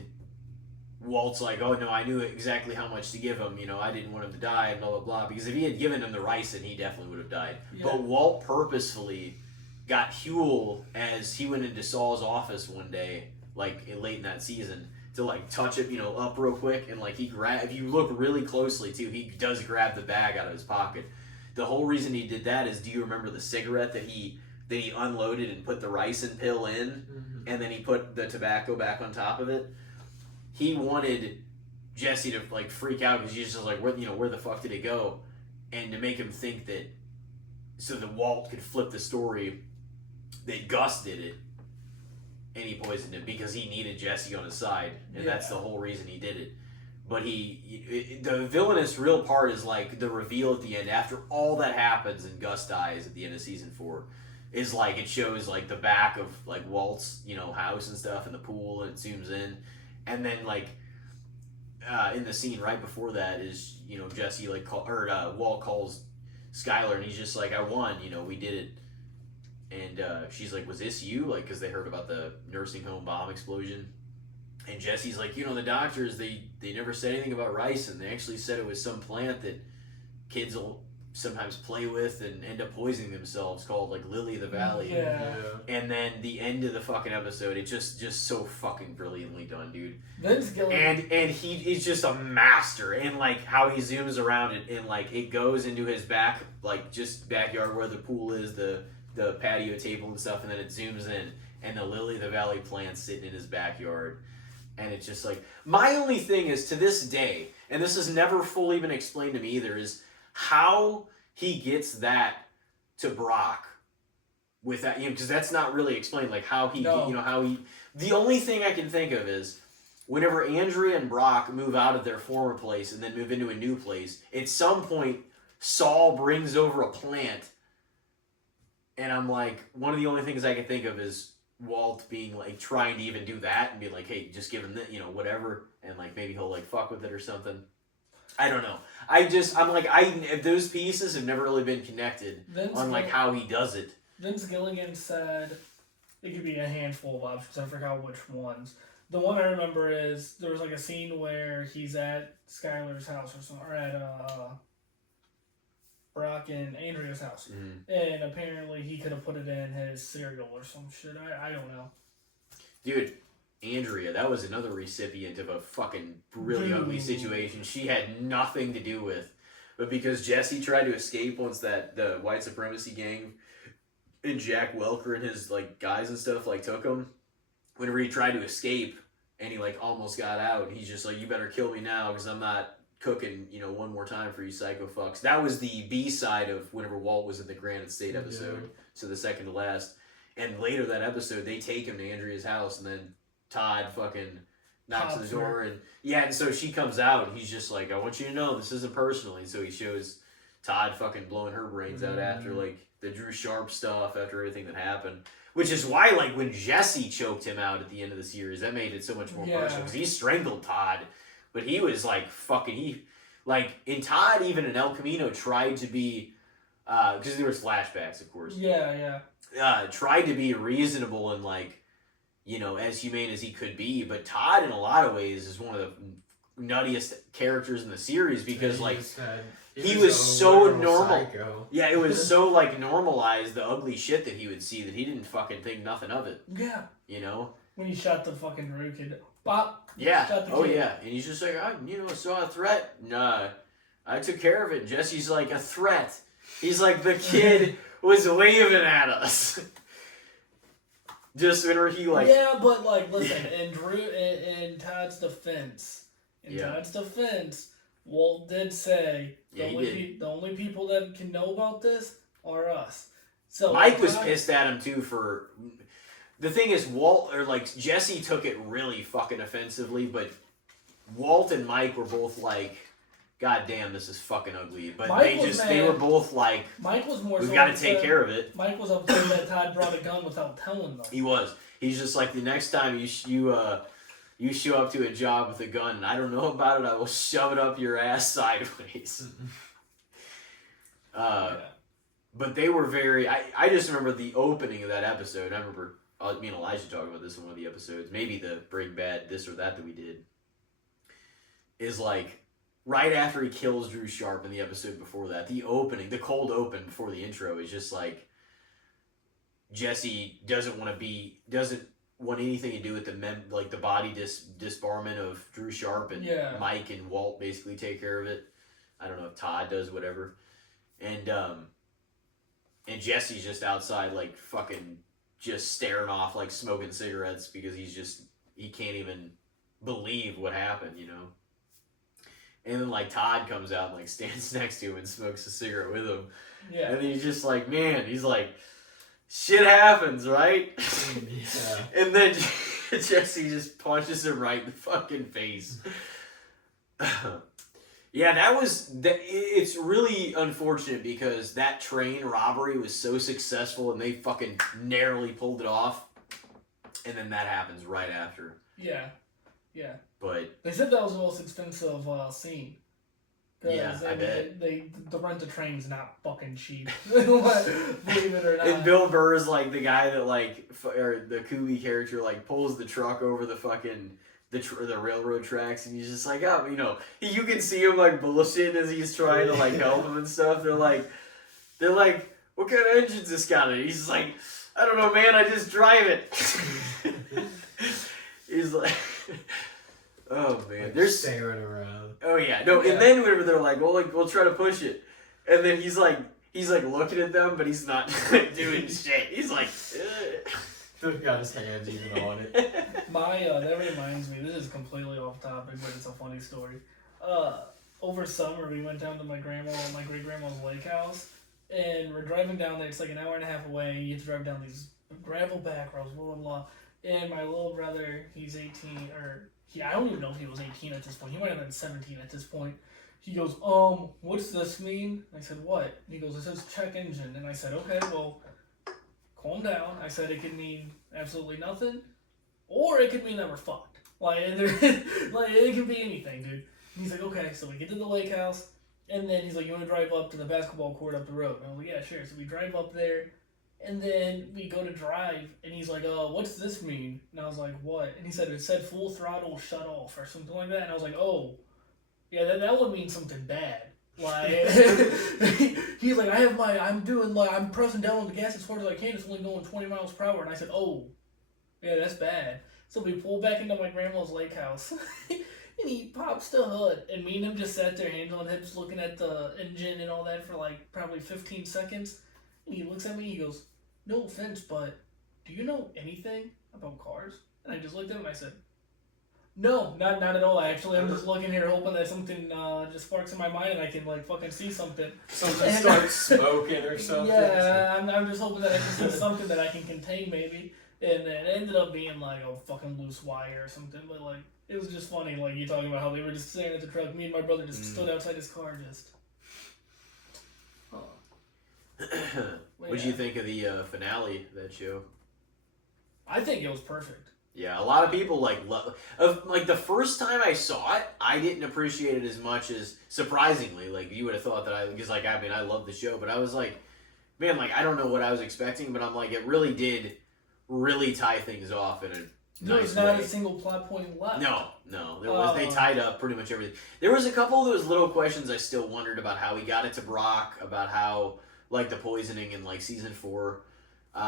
Walt's like, oh no, I knew exactly how much to give him, I didn't want him to die, and blah blah blah, because if he had given him the ricin, he definitely would have died. But Walt purposefully got Huel, as he went into Saul's office one day, like late in that season, to like touch it, up real quick, and like if you look really closely too, he does grab the bag out of his pocket. The whole reason he did that is, do you remember the cigarette that he unloaded and put the ricin pill in, and then he put the tobacco back on top of it? He wanted Jesse to like freak out, because he's just like, where the fuck did it go? And to make him think that, so that Walt could flip the story that Gus did it, and he poisoned him because he needed Jesse on his side, and that's the whole reason he did it. But the villainous real part is like the reveal at the end, after all that happens and Gus dies at the end of season 4, is like it shows like the back of like Walt's house and stuff, and the pool, and it zooms in, and then like in the scene right before that is Jesse like Walt calls Skylar, and he's just like, I won, we did it. And she's like, was this you? Like, because they heard about the nursing home bomb explosion. And Jesse's like, the doctors, they never said anything about ricin. They actually said it was some plant that kids will sometimes play with and end up poisoning themselves, called like Lily of the Valley. Yeah. And then the end of the fucking episode, it just so fucking brilliantly done, dude. Vince Gilligan. And he is just a master. And like how he zooms around it, and like it goes into his back, like just backyard where the pool is, the patio table and stuff, and then it zooms in, and the Lily of the Valley plant's sitting in his backyard. And it's just like, my only thing is, to this day, and this has never fully been explained to me either, is how he gets that to Brock with that, because that's not really explained, like how he, the only thing I can think of is, whenever Andrea and Brock move out of their former place and then move into a new place, at some point, Saul brings over a plant. And I'm like, one of the only things I can think of is Walt being like, trying to even do that and be like, hey, just give him whatever. And like, maybe he'll like fuck with it or something. I don't know. I'm like, those pieces have never really been connected on like how he does it. Vince Gilligan said it could be a handful of options. I forgot which ones. The one I remember is there was like a scene where he's at Skylar's house or at Brock and Andrea's house, and apparently he could have put it in his cereal or some shit. I don't know. Dude, Andrea, that was another recipient of a fucking really ugly situation she had nothing to do with, but because Jesse tried to escape once the white supremacy gang and Jack Welker and his like guys and stuff like took him. Whenever he tried to escape and he like almost got out, he's just like, you better kill me now because I'm not cooking, one more time for you psycho fucks. That was the B-side of whenever Walt was in the Granite State episode, so the second to last. And later that episode, they take him to Andrea's house, and then Todd fucking knocks on the door, and so she comes out, and he's just like, I want you to know this isn't personal. And so he shows Todd fucking blowing her brains out after like the Drew Sharp stuff, after everything that happened. Which is why, like, when Jesse choked him out at the end of the series, that made it so much more personal, because he strangled Todd. But he was like in Todd, even in El Camino, tried to be, because there was flashbacks, of course. Yeah. Tried to be reasonable and like, as humane as he could be. But Todd, in a lot of ways, is one of the nuttiest characters in the series because like he was so normal. Psycho. Yeah, it was so like normalized the ugly shit that he would see that he didn't fucking think nothing of it. Yeah. When he shot the fucking Drew kid. Bop. Yeah. Yeah. And he's just like, I saw a threat. Nah, I took care of it. And Jesse's like, a threat. He's like, the kid was waving at us. Just whenever he like. Yeah, but like, listen, in Todd's defense, Walt did say the only people that can know about this are us. So Mike was pissed at him too for. The thing is, Jesse took it really fucking offensively, but Walt and Mike were both like, God damn, this is fucking ugly. But they were both like, Mike was more. We've got to take care of it. Mike was upset that Todd brought a gun without telling them. He was. He's just like, the next time you show up to a job with a gun and I don't know about it, I will shove it up your ass sideways. But they were very. I just remember the opening of that episode. I remember. Me and Elijah talked about this in one of the episodes. Maybe the Breaking Bad this or that we did. Is like right after he kills Drew Sharp in the episode before that. The cold open before the intro is just like Jesse doesn't want anything to do with the body disbarment of Drew Sharp, and Mike and Walt basically take care of it. I don't know if Todd does, whatever. And Jesse's just outside like fucking just staring off, like smoking cigarettes because he can't even believe what happened, And then like Todd comes out and like stands next to him and smokes a cigarette with him. Yeah. And he's just like, man, he's like, shit happens, right? Yeah. And then Jesse just punches him right in the fucking face. Yeah, it's really unfortunate because that train robbery was so successful and they fucking narrowly pulled it off. And then that happens right after. Yeah. But they said that was the most expensive scene. Yeah, I bet. The rent a train's not fucking cheap. Believe it or not. And Bill Burr is like the guy that or the Kubi character pulls the truck over the fucking the railroad tracks, and he's just like, you can see him bullshitting as he's trying to help him and stuff. They're like, what kind of engine's this got? And he's like, I don't know, man. I just drive it. He's like. Oh man, they're staring around. Oh yeah, no, yeah. And then whenever they're like, we'll try to push it, and then he's looking at them, but he's not doing shit. He's like, he's got his hands even on it. That reminds me. This is completely off topic, but it's a funny story. Over summer, we went down to my great grandma's lake house, and we're driving down there. It's like an hour and a half away. You have to drive down these gravel back roads, blah blah blah. And my little brother, he's 18 or I don't even know if he was 18 at this point. He might have been 17 at this point. He goes, what's this mean? I said, what? And he goes, it says check engine. And I said, okay, well, calm down. I said, it could mean absolutely nothing, or it could mean that we're fucked. Like, it could be anything, dude. And he's like, okay. So we get to the lake house, and then he's like, you want to drive up to the basketball court up the road? And I was like, yeah, sure. So we drive up there, and then we go to drive, and he's like, what's this mean? And I was like, what? And he said, it said full throttle shut off or something like that. And I was like, oh, yeah, that would mean something bad. Like, he's like, I'm pressing down on the gas as hard as I can. It's only going 20 miles per hour. And I said, oh, yeah, that's bad. So we pull back into my grandma's lake house, and he pops the hood, and me and him just sat there, hands on hips, looking at the engine and all that for like probably 15 seconds. And he looks at me, he goes, no offense, but do you know anything about cars? And I just looked at him and I said, no, not at all, actually. I'm just looking here hoping that something just sparks in my mind and I can like fucking see something. Something starts smoking or something. Yeah, I'm just hoping that I can see something that I can contain maybe. And then it ended up being like a fucking loose wire or something, but like, it was just funny, like you talking about how they were just staring at the truck. Me and my brother just stood outside his car just... What did you think of the finale of that show? I think it was perfect. Yeah, a lot of people like the first time I saw it, I didn't appreciate it as much as, surprisingly, like you would have thought that because like I mean I love the show, but I was like, man, like I don't know what I was expecting, but I'm like it really did tie things off in a nice way. There's not a single plot point left. No, there was. They tied up pretty much everything. There was a couple of those little questions I still wondered about how he got it to Brock, about how like the poisoning in like season 4.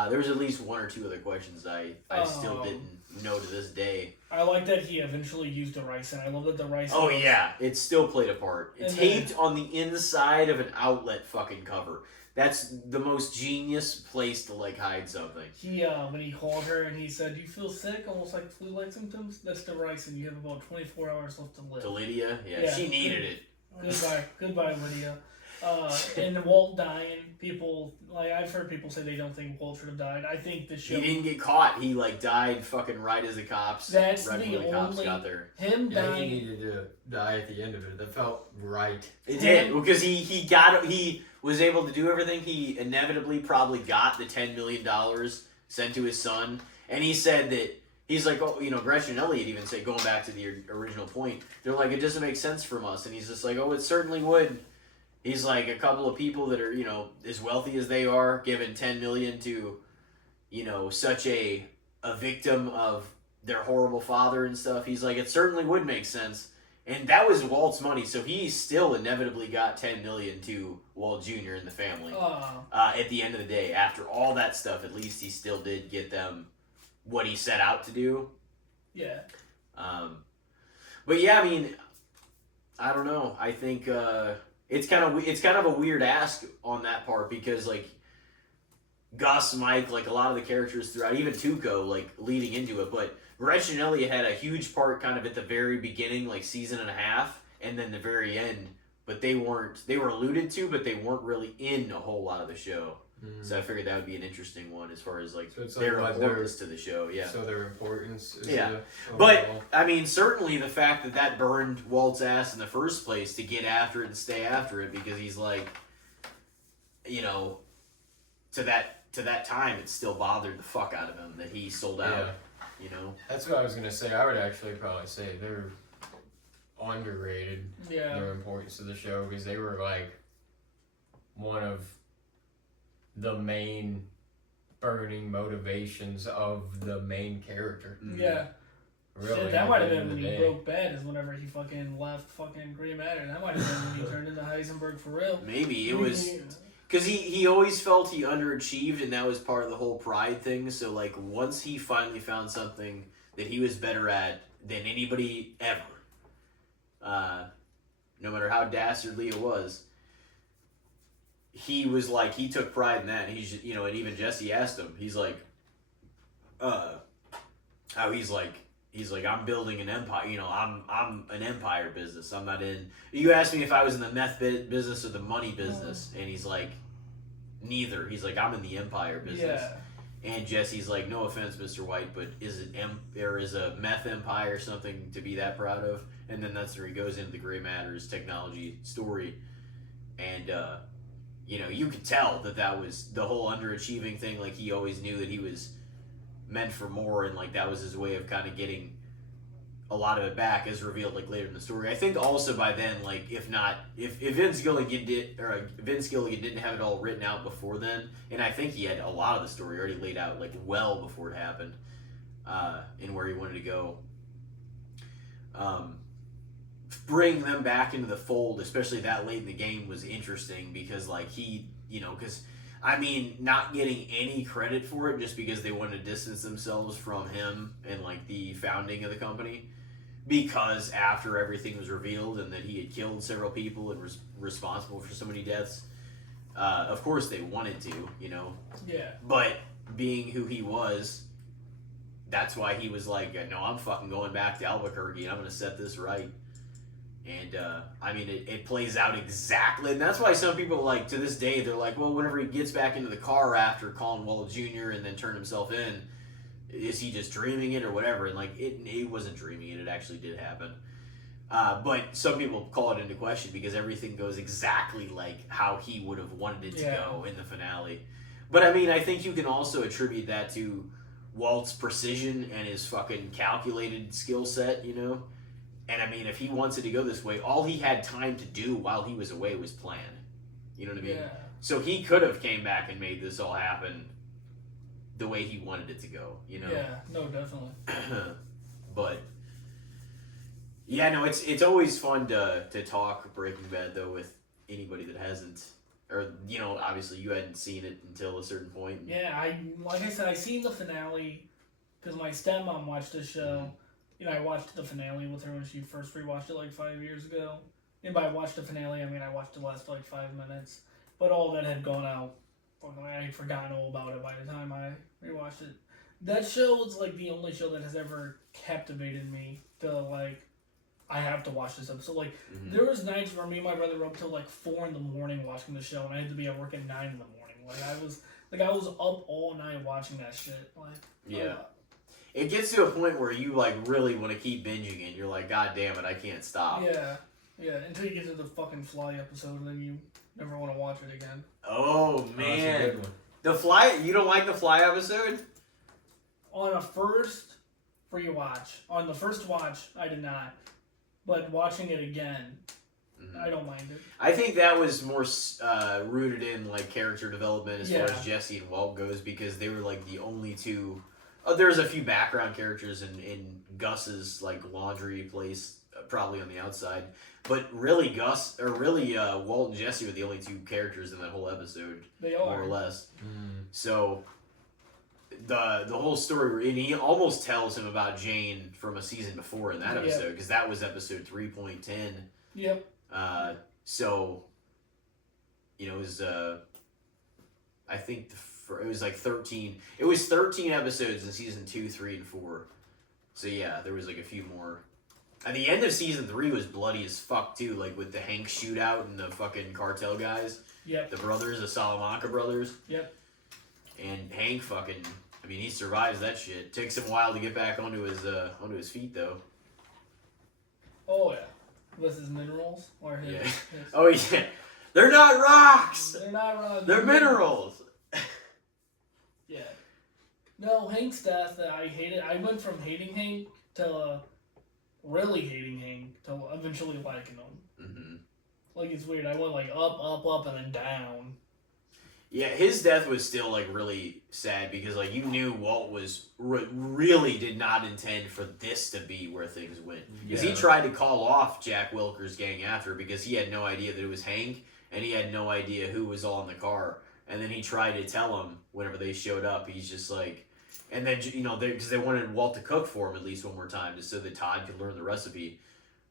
There was at least one or two other questions I still didn't know to this day. I like that he eventually used the ricin. I love that the ricin. Oh yeah, it still played a part. It's taped on the inside of an outlet fucking cover. That's the most genius place to like hide something. He when he called her and he said, "Do you feel sick, almost like flu-like symptoms?" That's the ricin. You have about 24 hours left to live. To Lydia, yeah, she needed it. Goodbye, Lydia. And Walt dying, people like I've heard people say they don't think Walt should have died. I think the show. He didn't get caught. He like died fucking right as the cops. That's right when the cops got there. Him dying. He needed to die at the end of it. That felt right. It did because he was able to do everything. He inevitably probably got the $10 million sent to his son, and he said that. He's like, oh, you know, Gretchen Elliot even said, going back to the original point, they're like, it doesn't make sense from us, and he's just like, oh, it certainly would. He's like, a couple of people that are, you know, as wealthy as they are, giving $10 million to, you know, such a victim of their horrible father and stuff. He's like, it certainly would make sense. And that was Walt's money, so he still inevitably got $10 million to Walt Jr. and the family. At the end of the day, after all that stuff, at least he still did get them what he set out to do. Yeah. But yeah, I mean, I don't know. I think it's kind of a weird ask on that part because like Gus, Mike, like a lot of the characters throughout, even Tuco, like leading into it, but Gretchen Elliot had a huge part kind of at the very beginning, like season and a half, and then the very end. But they were alluded to, but they weren't really in a whole lot of the show. So I figured that would be an interesting one as far as like their importance to the show. Yeah. So their importance. Is but I mean, certainly the fact that burned Walt's ass in the first place to get after it and stay after it because he's like, you know, to that time it still bothered the fuck out of him that he sold out. Yeah. You know. That's what I was gonna say. I would actually probably say they're underrated. Yeah. Their importance to the show because they were like one of the main burning motivations of the main character. Yeah. Really, shit, that might have been when he broke bad, is whenever he fucking left fucking Green Matter. That might have been when he turned into Heisenberg for real. Maybe it was because he always felt he underachieved, and that was part of the whole pride thing. So like once he finally found something that he was better at than anybody ever, no matter how dastardly it was. He was like, he took pride in that. And he's, you know, and even Jesse asked him, he's like, how he's like, I'm building an empire. You know, I'm an empire business. I'm not in. You asked me if I was in the meth business or the money business, and he's like, neither. He's like, I'm in the empire business. Yeah. And Jesse's like, no offense, Mr. White, but is a meth empire something to be that proud of? And then that's where he goes into the Gray Matters technology story. And, you could tell that was the whole underachieving thing. Like, he always knew that he was meant for more, and, like, that was his way of kind of getting a lot of it back, as revealed, like, later in the story. I think also by then, like, if Vince Gilligan didn't have it all written out before then, and I think he had a lot of the story already laid out, like, well before it happened, in where he wanted to go. Bring them back into the fold, especially that late in the game, was interesting because, like, not getting any credit for it just because they wanted to distance themselves from him and, like, the founding of the company, because after everything was revealed and that he had killed several people and was responsible for so many deaths, of course they wanted to, Yeah. But being who he was, that's why he was like, no, I'm fucking going back to Albuquerque and I'm going to set this right. And, it plays out exactly. And that's why some people, like, to this day, they're like, well, whenever he gets back into the car after calling Walt Jr. and then turned himself in, is he just dreaming it or whatever? And, like, it wasn't dreaming it. It actually did happen. But some people call it into question because everything goes exactly like how he would have wanted it to go in the finale. But, I think you can also attribute that to Walt's precision and his fucking calculated skill set, And, if he wants it to go this way, all he had time to do while he was away was plan. You know what I mean? Yeah. So he could have came back and made this all happen the way he wanted it to go, Yeah, no, definitely. But, yeah, no, it's always fun to talk Breaking Bad, though, with anybody that hasn't. Or, obviously you hadn't seen it until a certain point. Yeah, like I said, I seen the finale because my stepmom watched the show. I watched the finale with her when she first rewatched it like 5 years ago. And by watched the finale, I watched the last like 5 minutes. But all that had gone out. I had forgotten all about it by the time I rewatched it. That show is like the only show that has ever captivated me to like, I have to watch this episode. Like, there was nights where me and my brother were up till like 4 a.m. watching the show, and I had to be at work at 9 a.m. Like I was up all night watching that shit. Like, yeah. It gets to a point where you, like, really want to keep binging it. You're like, God damn it, I can't stop. Yeah, until you get to the fucking Fly episode, and then you never want to watch it again. Oh, man. That's a good one. The Fly, you don't like the Fly episode? On a first free watch. On the first watch, I did not. But watching it again, I don't mind it. I think that was more rooted in, like, character development as far as Jesse and Walt goes, because they were, like, the only two... there's a few background characters in Gus's, like, laundry place, probably on the outside. But really, Walt and Jesse were the only two characters in that whole episode. They are. More or less. So, the whole story, and he almost tells him about Jane from a season before in that episode, because that was episode 3.10. Yep. So, it was, I think it was like 13. It was 13 episodes in season 2, 3, and 4. So yeah, there was like a few more. And the end of season 3 was bloody as fuck too, like with the Hank shootout and the fucking cartel guys. Yep. The brothers, the Salamanca brothers. Yep. And Hank fucking, he survives that shit. Takes him a while to get back onto his feet though. Oh yeah. With his minerals or his. Yeah. Oh yeah. They're not rocks. They're not rocks. They're minerals. Yeah. No, Hank's death, I hated. I went from hating Hank to really hating Hank to eventually liking him. Like, it's weird. I went like up, and then down. Yeah, his death was still like really sad because like you knew Walt was really did not intend for this to be where things went. Because he tried to call off Jack Wilker's gang after because he had no idea that it was Hank and he had no idea who was all in the car. And then he tried to tell him whenever they showed up. He's just like, and then because they wanted Walt to cook for him at least one more time, just so that Todd could learn the recipe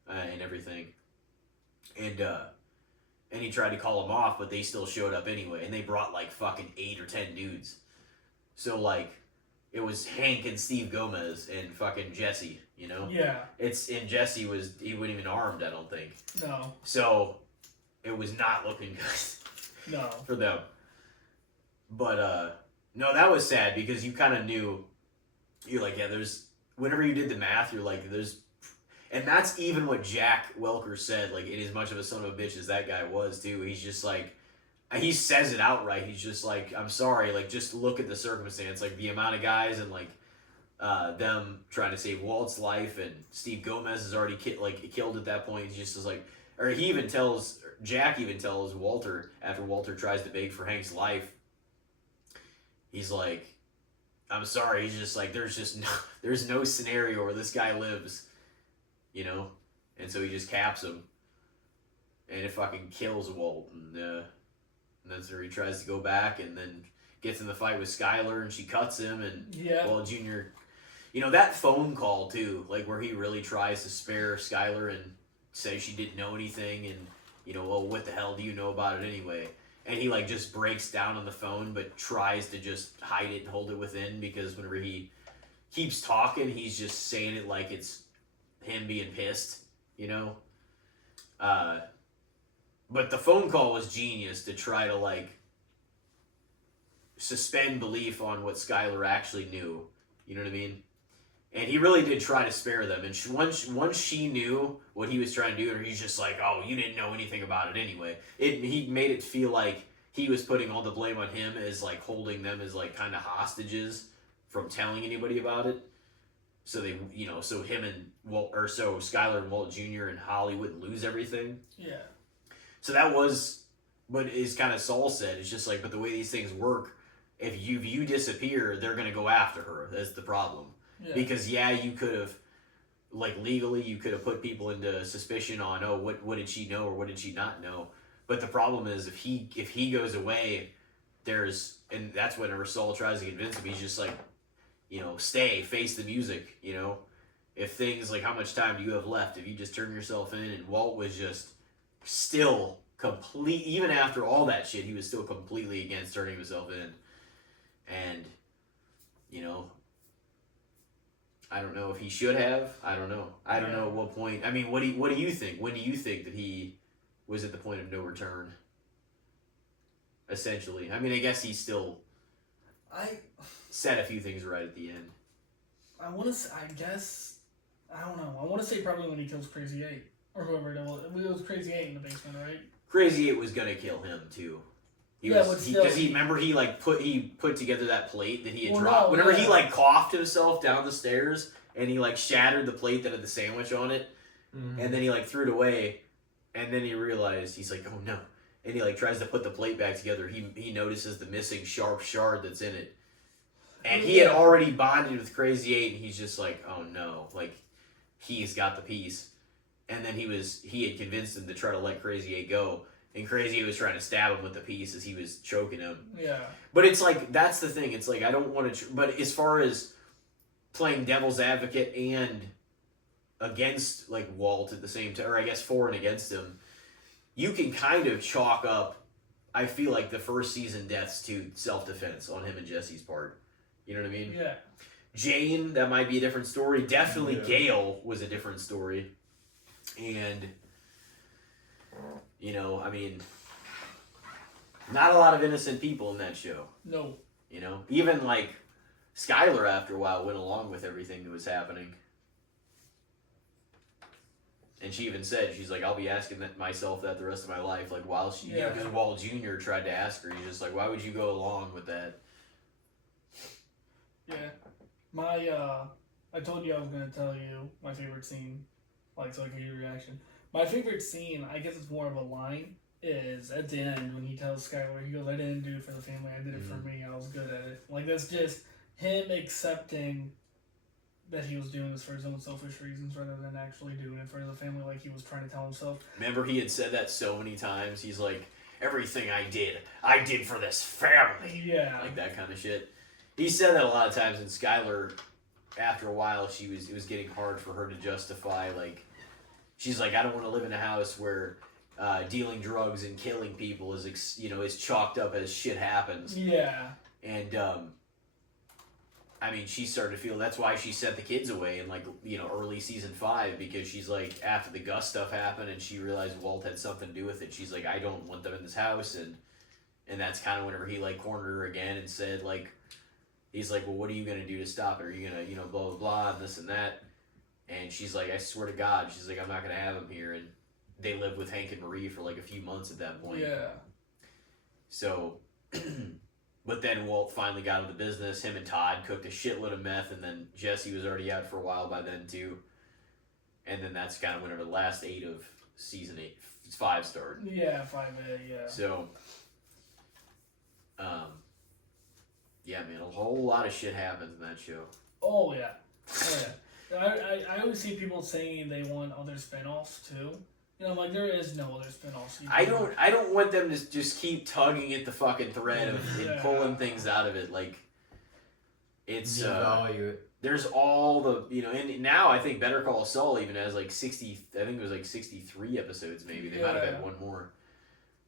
and everything. And he tried to call him off, but they still showed up anyway. And they brought like fucking 8 or 10 dudes. So like, it was Hank and Steve Gomez and fucking Jesse. Yeah. And Jesse he wasn't even armed, I don't think. No. So it was not looking good. No. For them. But, No, that was sad because you kind of knew. You're like, yeah, there's. Whenever you did the math, you're like, there's. And that's even what Jack Welker said. Like, in as much of a son of a bitch as that guy was, too. He's just like. He says it outright. He's just like, I'm sorry. Like, just look at the circumstance. Like, the amount of guys and, like, them trying to save Walt's life. And Steve Gomez is already killed at that point. He's just like. Or he even tells. Jack even tells Walter, after Walter tries to beg for Hank's life. He's like, I'm sorry. He's just like, there's no scenario where this guy lives, you know? And so he just caps him. And it fucking kills Walt. And that's where he tries to go back and then gets in the fight with Skyler and she cuts him. And Walt Jr., you know, that phone call too, like where he really tries to spare Skyler and say she didn't know anything and, you know, well, what the hell do you know about it anyway? And he, like, just breaks down on the phone, but tries to just hide it and hold it within because whenever he keeps talking, he's just saying it like it's him being pissed, you know? But the phone call was genius to try to, like, suspend belief on what Skyler actually knew. You know what I mean? And he really did try to spare them. And once she knew what he was trying to do, he's just like, oh, you didn't know anything about it anyway. He made it feel like he was putting all the blame on him as, like, holding them as, like, kind of hostages from telling anybody about it. So they, you know, so him and so Skyler and Walt Jr. and Holly wouldn't lose everything. Yeah. So that was what is kind of Saul said. It's just like, but the way these things work, if you disappear, they're going to go after her. That's the problem. Yeah. Because you could have, like, legally, you could have put people into suspicion on, oh, what did she know or what did she not know? But the problem is if he goes away, and that's whenever Saul tries to convince him, he's just like, you know, face the music, you know? If things like, how much time do you have left? If you just turn yourself in, and Walt was just still even after all that shit, he was still completely against turning himself in. And, you know, I don't know if he should have. I don't know. I don't know at what point. I mean, what do you think? When do you think that he was at the point of no return? Essentially. I mean, I guess he still said a few things right at the end. I want to say, I don't know. I want to say probably when he kills Crazy 8. Or whoever it was. It was Crazy 8 in the basement, right? Crazy 8 was going to kill him, too. Because he remember he put together that plate that he had dropped. Whenever he like coughed himself down the stairs and he like shattered the plate that had the sandwich on it, and then he like threw it away, and then he realized he's like, oh no, and he like tries to put the plate back together. He notices the missing sharp shard that's in it, and he had already bonded with Crazy 8, and he's just like, oh no, like he's got the piece, and then he had convinced him to try to let Crazy 8 go. And Crazy was trying to stab him with the piece as he was choking him. Yeah. But it's like, that's the thing. It's like, I don't want to... but as far as playing devil's advocate and against, like, Walt at the same time, or I guess for and against him, you can kind of chalk up, I feel like, the first season deaths to self-defense on him and Jesse's part. You know what I mean? Yeah. Jane, that might be a different story. Definitely Gail was a different story. And... you know, I mean, not a lot of innocent people in that show. No. You know, even like Skyler after a while went along with everything that was happening. And she even said, she's like, I'll be asking myself that the rest of my life. Like, while she, you know, because Walt Jr. tried to ask her, he's just like, why would you go along with that? Yeah. I told you I was going to tell you my favorite scene, like, so I can get your reaction. My favorite scene, I guess it's more of a line, is at the end when he tells Skyler, he goes, I didn't do it for the family, I did it for me, I was good at it. Like, that's just him accepting that he was doing this for his own selfish reasons rather than actually doing it for the family like he was trying to tell himself. Remember, he had said that so many times. He's like, everything I did for this family. Yeah. Like that kind of shit. He said that a lot of times, and Skyler, after a while, it was getting hard for her to justify, like, she's like, I don't want to live in a house where dealing drugs and killing people is chalked up as shit happens. Yeah. And, I mean, she started to feel that's why she sent the kids away in, like, you know, early season 5, because she's like, after the Gus stuff happened and she realized Walt had something to do with it, she's like, I don't want them in this house. And that's kind of whenever he, like, cornered her again and said, like, he's like, well, what are you going to do to stop it? Are you going to, blah, blah, blah, and this and that? And she's like, I swear to God, she's like, I'm not going to have him here. And they lived with Hank and Marie for like a few months at that point. Yeah. So, but then Walt finally got out of the business. Him and Todd cooked a shitload of meth, and then Jesse was already out for a while by then too. And then that's kind of whenever the last 8 of season 5 started. Yeah, 5A, yeah. So, yeah, man, a whole lot of shit happens in that show. Oh, yeah. Oh, yeah. I always see people saying they want other spinoffs too. You know, like there is no other spinoffs. I don't want them to just keep tugging at the fucking thread and pulling things out of it. Like, it's there's all the, and now I think Better Call Saul even has like 60. I think it was like 63 episodes. Maybe they might have had one more.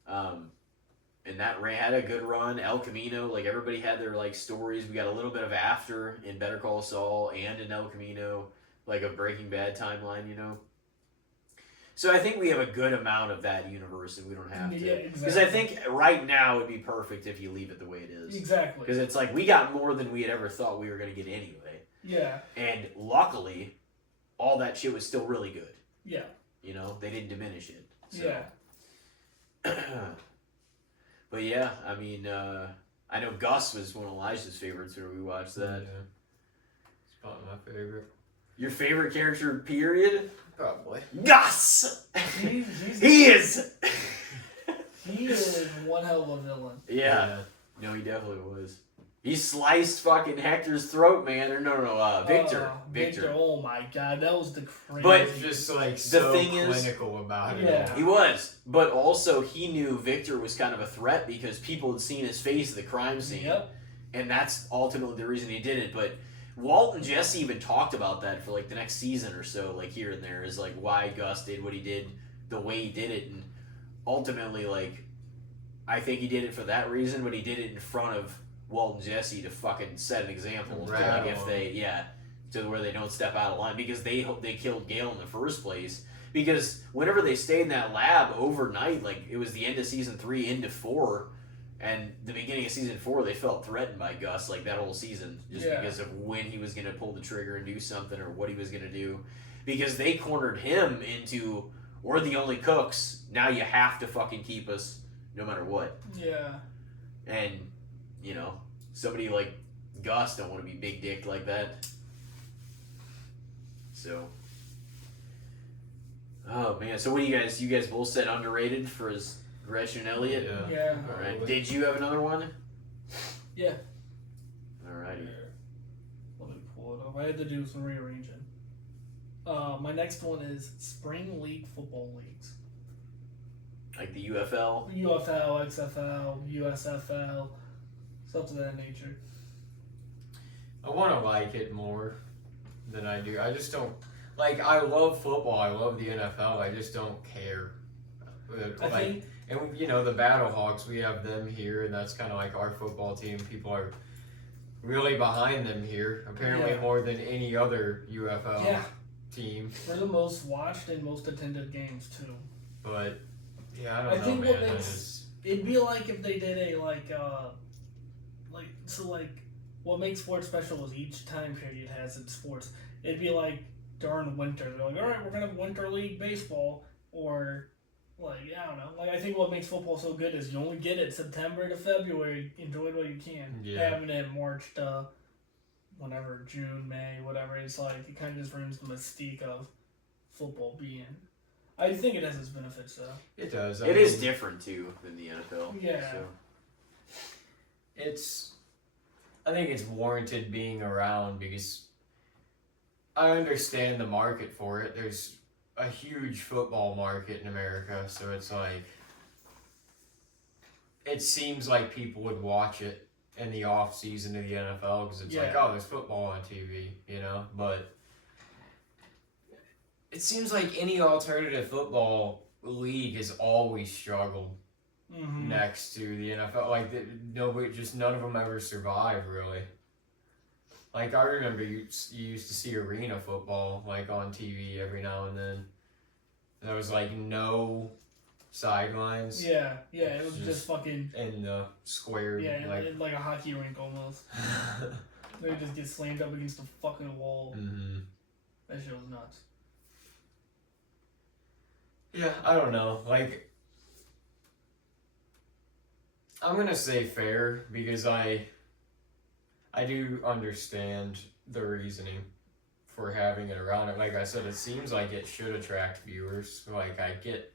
And that had a good run. El Camino, like everybody had their like stories. We got a little bit of after in Better Call Saul and in El Camino, like a Breaking Bad timeline, So I think we have a good amount of that universe, and we don't have to. Yeah, exactly. Because I think right now it would be perfect if you leave it the way it is. Exactly. Because it's like we got more than we had ever thought we were going to get anyway. Yeah. And luckily, all that shit was still really good. Yeah. They didn't diminish it. So. Yeah. But yeah, I mean, I know Gus was one of Elijah's favorites when we watched that. Yeah. It's probably my favorite. Your favorite character, period? Probably. Gus! He is! He is one hell of a villain. Yeah. No, he definitely was. He sliced fucking Hector's throat, man. Or no, Victor. Victor. Oh my God, that was the crazy. But just like the so thing clinical about it. Yeah. He was. But also, he knew Victor was kind of a threat because people had seen his face at the crime scene. Yep. And that's ultimately the reason he did it. But Walt and Jesse even talked about that for like the next season or so, like here and there, is like why Gus did what he did, the way he did it, and ultimately, like, I think he did it for that reason, but he did it in front of Walt and Jesse to fucking set an example, Right. to, like, if they, to where they don't step out of line, because they killed Gale in the first place. Because whenever they stayed in that lab overnight, like it was the end of season 3 into 4. And the beginning of season 4, they felt threatened by Gus, like that whole season, just because of when he was going to pull the trigger and do something or what he was going to do. Because they cornered him into, we're the only cooks, now you have to fucking keep us no matter what. Yeah. And, somebody like Gus don't want to be big dicked like that. So. Oh, man. So what do you guys both said underrated for his Gretchen Elliot? Yeah. All right. Did you have another one? Yeah. Alrighty. Let me pull it up. I had to do some rearranging. My next one is Spring League football leagues. Like the UFL? UFL, XFL, USFL, stuff of that nature. I want to like it more than I do. I just don't. Like, I love football. I love the NFL. I just don't care. I think. And, the Battlehawks, we have them here, and that's kind of like our football team. People are really behind them here, apparently more than any other UFL team. We're the most watched and most attended games, too. But, I don't know, think man. what it'd be like if they did what makes sports special is each time period has its sports. It'd be like during winter, they're like, all right, we're going to have Winter League baseball, or... Like, I don't know. Like, I think what makes football so good is you only get it September to February. Enjoy it while you can. Yeah. Having it March to whenever, June, May, whatever. It's like, it kind of just ruins the mystique of football being. I think it has its benefits, though. It does. It is different, too, than the NFL. Yeah. So. I think it's warranted being around because I understand the market for it. There's a huge football market in America, so it's like it seems like people would watch it in the off season of the NFL because it's like, oh, there's football on TV, but it seems like any alternative football league has always struggled next to the NFL. Like, none of them ever survive, really. Like, I remember you used to see arena football, like, on TV every now and then. There was, like, no sidelines. Yeah, it was just fucking... In the square. Yeah, like a hockey rink almost. They just get slammed up against the fucking wall. Mm-hmm. That shit was nuts. Yeah, I don't know. Like, I'm gonna say fair because I do understand the reasoning for having it around. And like I said, it seems like it should attract viewers. Like, I get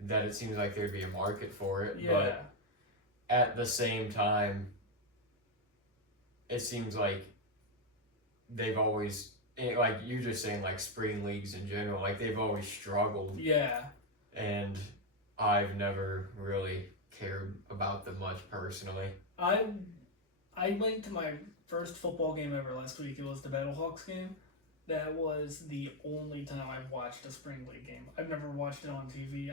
that it seems like there'd be a market for it, but at the same time, it seems like they've always, like you're just saying, like spring leagues in general, like they've always struggled. Yeah. And I've never really cared about them much personally. I went to my first football game ever last week. It was the Battlehawks game. That was the only time I've watched a spring league game. I've never watched it on TV.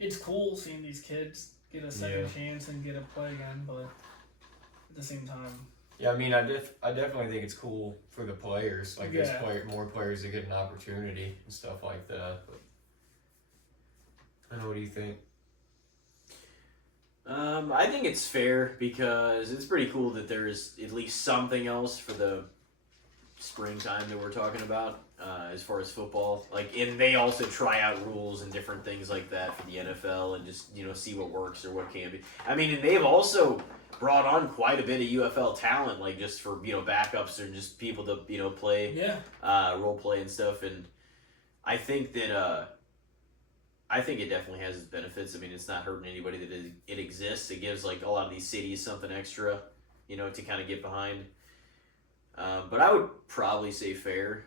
It's cool seeing these kids get a second chance and get to play again, but at the same time. Yeah, I mean, I definitely think it's cool for the players. Like, there's more players that get an opportunity and stuff like that. But I don't know, what do you think? I think it's fair because it's pretty cool that there's at least something else for the springtime that we're talking about as far as football. Like, and they also try out rules and different things like that for the NFL and just, see what works or what can be. I mean, and they've also brought on quite a bit of UFL talent, like just for, backups or just people to, play, role play and stuff. And I think that, I think it definitely has its benefits. I mean, it's not hurting anybody that it exists. It gives, like, a lot of these cities something extra, to kind of get behind. But I would probably say fair.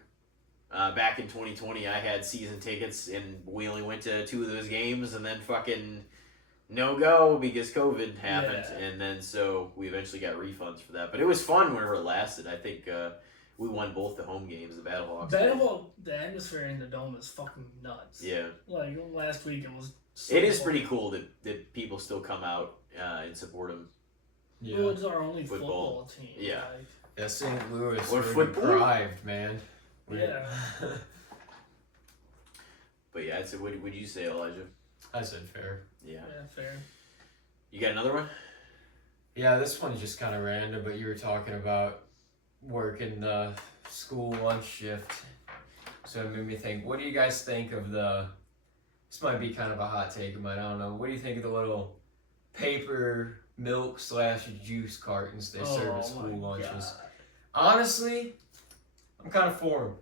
Back in 2020, I had season tickets, and we only went to 2 of those games, and then fucking no-go because COVID happened. Yeah. And then so we eventually got refunds for that. But it was fun whenever it lasted. I think we won both the home games, the Battlehawks. The atmosphere in the dome is fucking nuts. Yeah. Like, last week it was It is pretty cool that people still come out and support them. Yeah. Well, it's our only football team. Yeah. Yeah, St. Louis, or we're deprived, man. Yeah. But yeah, so what would you say, Elijah? I said fair. Yeah, fair. You got another one? Yeah, this one's just kind of random, but you were talking about working the school lunch shift. So it made me think, what do you guys think of this might be kind of a hot take of mine, I don't know. What do you think of the little paper milk / juice cartons they serve at school lunches? God. Honestly, I'm kind of for them.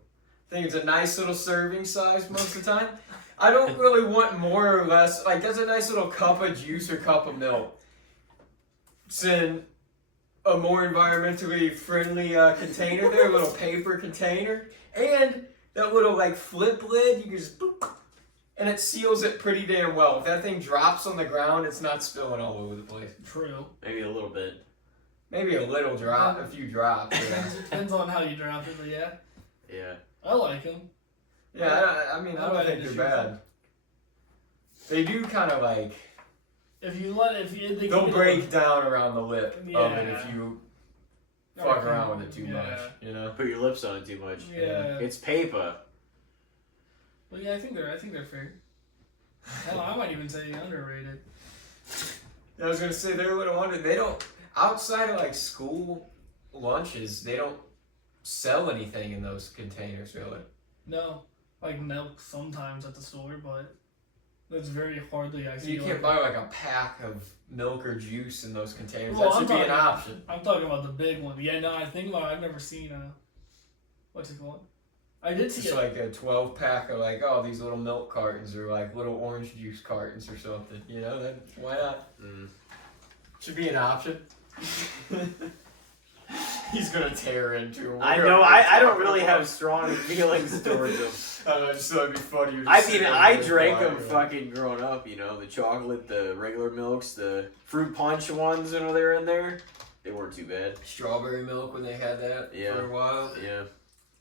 I think it's a nice little serving size most of the time. I don't really want more or less, like, that's a nice little cup of juice or cup of milk. It's in a more environmentally friendly container there, a little paper container. And that little, like, flip lid, you can just boop, and it seals it pretty damn well. If that thing drops on the ground, it's not spilling all over the place. True. Maybe a little bit. Maybe a little drop, a few drops. Yeah. Depends on how you drop it, but yeah. Yeah. I like them. Yeah, I mean, I don't think they're bad. They do kind of like... They'll break down around the lip of it if you fuck around with it too much, Put your lips on it too much. Yeah. It's paper. Well, yeah, I think they're fair. Hell, I might even say underrated. I was gonna say they're a little under. They don't, outside of like school lunches, they don't sell anything in those containers really. No, like milk sometimes at the store, but that's very hardly I see. You can't buy like a pack of milk or juice in those containers. Well, that should be an option. I'm talking about the big one. Yeah, no, I think I've never seen what's it called? I did see it's like a 12-pack of like, these little milk cartons or like little orange juice cartons or something. Then why not? Should be an option. He's gonna tear into him. I know. I don't really have strong feelings towards them. I just thought it'd be funny. I drank them fucking growing up. The chocolate, the regular milks, the fruit punch ones when they were in there. They weren't too bad. Strawberry milk when they had that for a while. Yeah.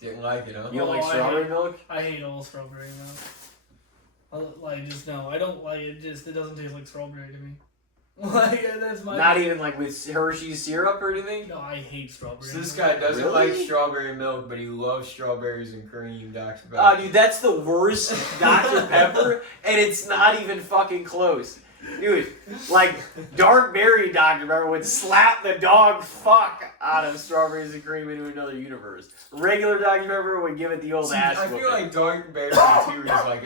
Didn't like it, huh? You don't like strawberry milk? I hate all strawberry milk. I don't like it. It doesn't taste like strawberry to me. That's my. Not even like with Hershey's syrup or anything. No, I hate strawberry. So this guy doesn't like strawberry milk, but he loves strawberries and cream, Dr. Pepper. Oh, dude, that's the worst Dr. Pepper, and it's not even fucking close. Dude, like, dark berry Dr. Pepper would slap the dog fuck out of strawberries and cream into another universe. Regular Dr. Pepper would give it the old ass I whooping. feel like dark berry too is like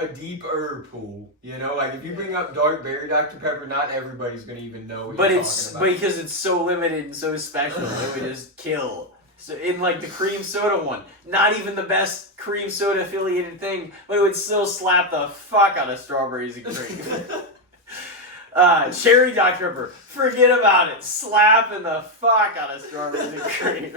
a deeper pool. You know, like if you bring up dark berry Dr. Pepper, not everybody's gonna even know what you're talking about. But because it's so limited and so special, it would just kill. So in like the cream soda one, not even the best cream soda affiliated thing, but it would still slap the fuck out of strawberries and cream. Cherry Dr. Pepper, forget about it, slapping the fuck out of strawberries and cream.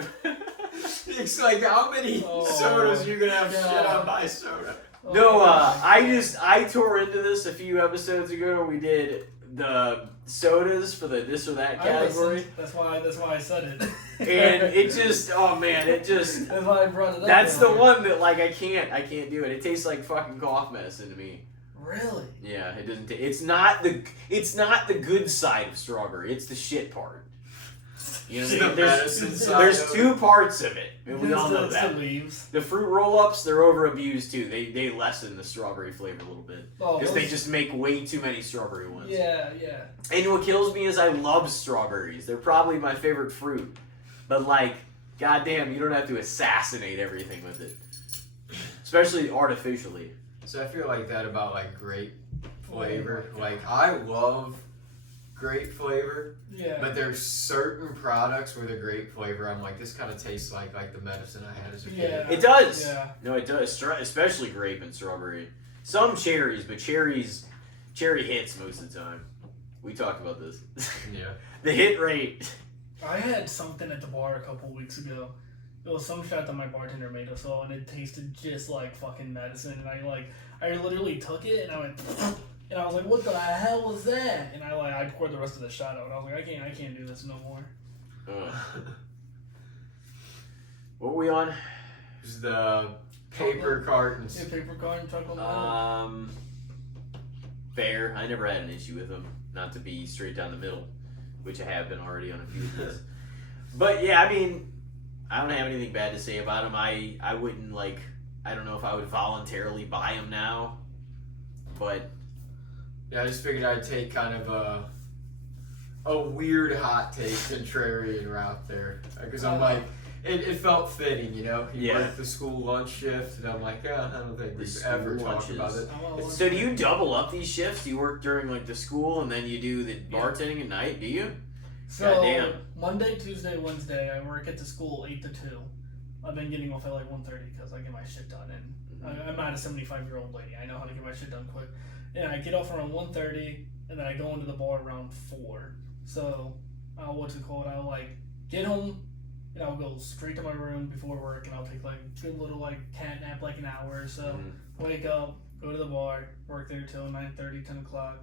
It's like how many sodas you're gonna have shit on my soda. No, I tore into this a few episodes ago. We did the sodas for the this or that category. That's why I said it. And it just, oh man, that's why I brought it up. That's the one that like I can't do it. It tastes like fucking cough medicine to me. Really? Yeah, it doesn't. It's not the good side of strawberry. It's the shit part. You know what I mean? There's two parts of it, and we all know that. The fruit roll-ups, they're over-abused too. They lessen the strawberry flavor a little bit because they just make way too many strawberry ones. Yeah. And what kills me is I love strawberries. They're probably my favorite fruit, but like, goddamn, you don't have to assassinate everything with it, especially artificially. So I feel like that about like grape flavor. Like I love grape flavor. Yeah. But there's certain products where the grape flavor, I'm like, this kind of tastes like the medicine I had as a kid. Yeah. It does. Yeah. No, it does. Especially grape and strawberry. Some cherries, but cherry hits most of the time. We talked about this. Yeah. The hit rate. I had something at the bar a couple weeks ago. It was some shot that my bartender made us all, and it tasted just like fucking medicine. And I literally took it and I went, and I was like, "What the hell was that?" And I poured the rest of the shot out. And I was like, I can't do this no more. What were we on? It was the paper cartons. Yeah, paper carton chocolate. Fair. I never had an issue with them. Not to be straight down the middle, which I have been already on a few of these. But yeah, I mean, I don't have anything bad to say about them. I wouldn't like. I don't know if I would voluntarily buy them now, but. Yeah, I just figured I'd take kind of a weird hot take contrarian route there. Because I'm like, it felt fitting, you know? You work the school lunch shift, and I'm like, I don't think we've ever talked about it. So do you double up these shifts? You work during like the school, and then you do the bartending at night, do you? So, goddamn. Monday, Tuesday, Wednesday, I work at the school 8 to 2. I've been getting off at like 1:30 because I get my shit done. And I'm not a 75-year-old lady. I know how to get my shit done quick. And I get off around 1:30, and then I go into the bar around 4. So, I'll like get home, and I'll go straight to my room before work, and I'll take like a good little like cat nap, like an hour or so. Wake up, go to the bar, work there till 9:30, 10 o'clock,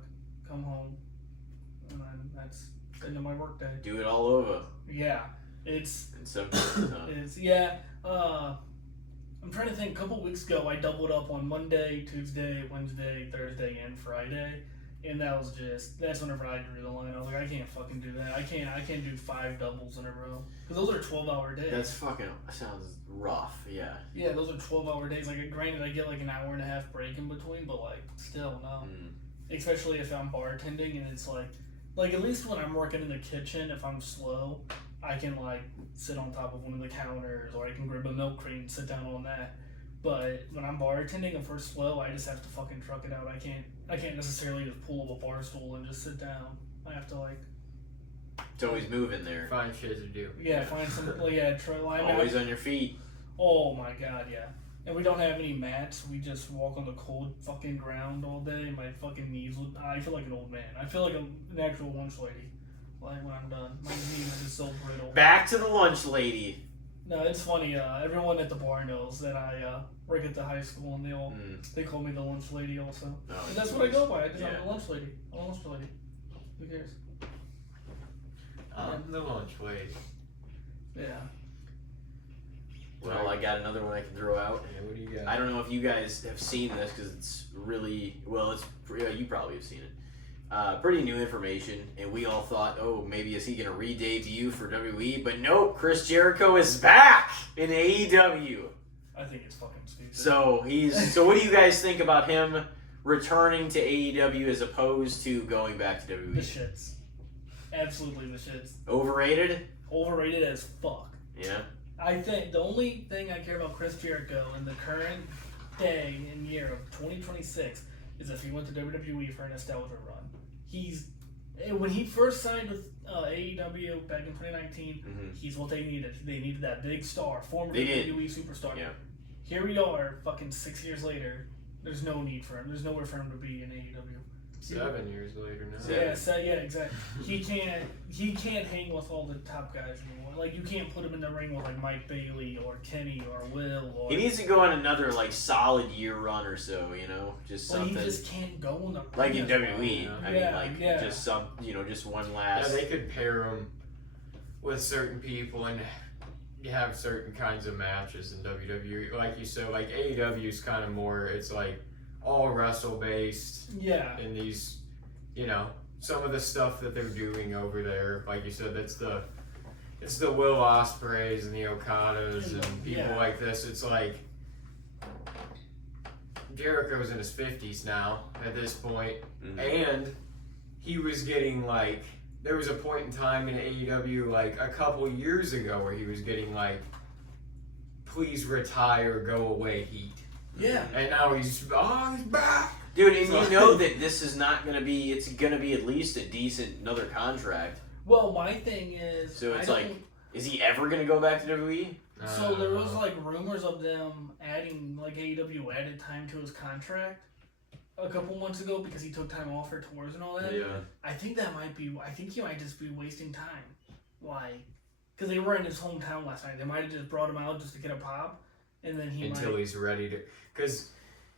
come home, and then that's the end of my work day. Do it all over. Yeah, it's simple. I'm trying to think. A couple weeks ago, I doubled up on Monday, Tuesday, Wednesday, Thursday, and Friday, and that's whenever I drew the line. I was like, I can't fucking do that. I can't do 5 doubles in a row because those are 12-hour days. That's fucking sounds rough. Yeah. Yeah, those are 12-hour days. Like, granted, I get like an hour and a half break in between, but like, still no. Especially if I'm bartending and it's like at least when I'm working in the kitchen, if I'm slow, I can like sit on top of one of the counters, or I can grab a milk crate and sit down on that. But when I'm bartending, if we're slow, I just have to fucking truck it out. I can't necessarily just pull up a bar stool and just sit down. I have to like. It's always moving there. Find shit to do. Yeah, find some. Try line always on your feet. Oh my god, yeah. And we don't have any mats. We just walk on the cold fucking ground all day. My fucking knees. I feel like an old man. I feel like an actual lunch lady. Like when I'm done, my knees are just so brittle. Back to the lunch lady. No, it's funny. Everyone at the bar knows that I work at the high school, and they call me the lunch lady also. Oh, and that's what I go by. I'm the lunch lady. I'm a lunch lady. Who cares? I'm the lunch lady. Yeah. Well, I got another one I can throw out. Yeah, what do you got? I don't know if you guys have seen this because it's really you probably have seen it. Pretty new information, and we all thought, oh, maybe is he gonna re-debut for WWE? But nope, Chris Jericho is back in AEW. I think it's fucking stupid. So what do you guys think about him returning to AEW as opposed to going back to WWE? The shits. Absolutely the shits. Overrated? Overrated as fuck. Yeah. I think the only thing I care about Chris Jericho in the current day and year of 2026 is if he went to WWE for a nostalgia run. When he first signed with AEW back in 2019, he's what they needed. They needed that big star, former WWE superstar. Yeah. Here we are, fucking 6 years later. There's no need for him. There's nowhere for him to be in AEW. 7 years later now. Yeah, exactly. He can't hang with all the top guys anymore. Like, you can't put him in the ring with like Mike Bailey or Kenny or Will or. He needs to go on another like solid year run or so, just something. He just can't go in the like in WWE. Yeah. Just some, just one last. Yeah, they could pair him with certain people and you have certain kinds of matches in WWE. Like you said, like AEW is kind of more. It's like all wrestle based. Yeah. And these, some of the stuff that they're doing over there, like you said, it's the Will Ospreays and the Okadas and people like this. It's like Jericho's in his 50s now at this point, and he was getting like, there was a point in time in AEW like a couple years ago where he was getting like, please retire, go away heat. Yeah. And now he's back. Dude, and you know that this is not going to be, it's going to be at least a decent another contract. Well, my thing is... So it's like, is he ever going to go back to WWE? So there was like rumors of them adding, like AEW added time to his contract a couple months ago because he took time off for tours and all that. Yeah. I think he might just be wasting time. Like, because they were in his hometown last night. They might have just brought him out just to get a pop. And then he's ready to, because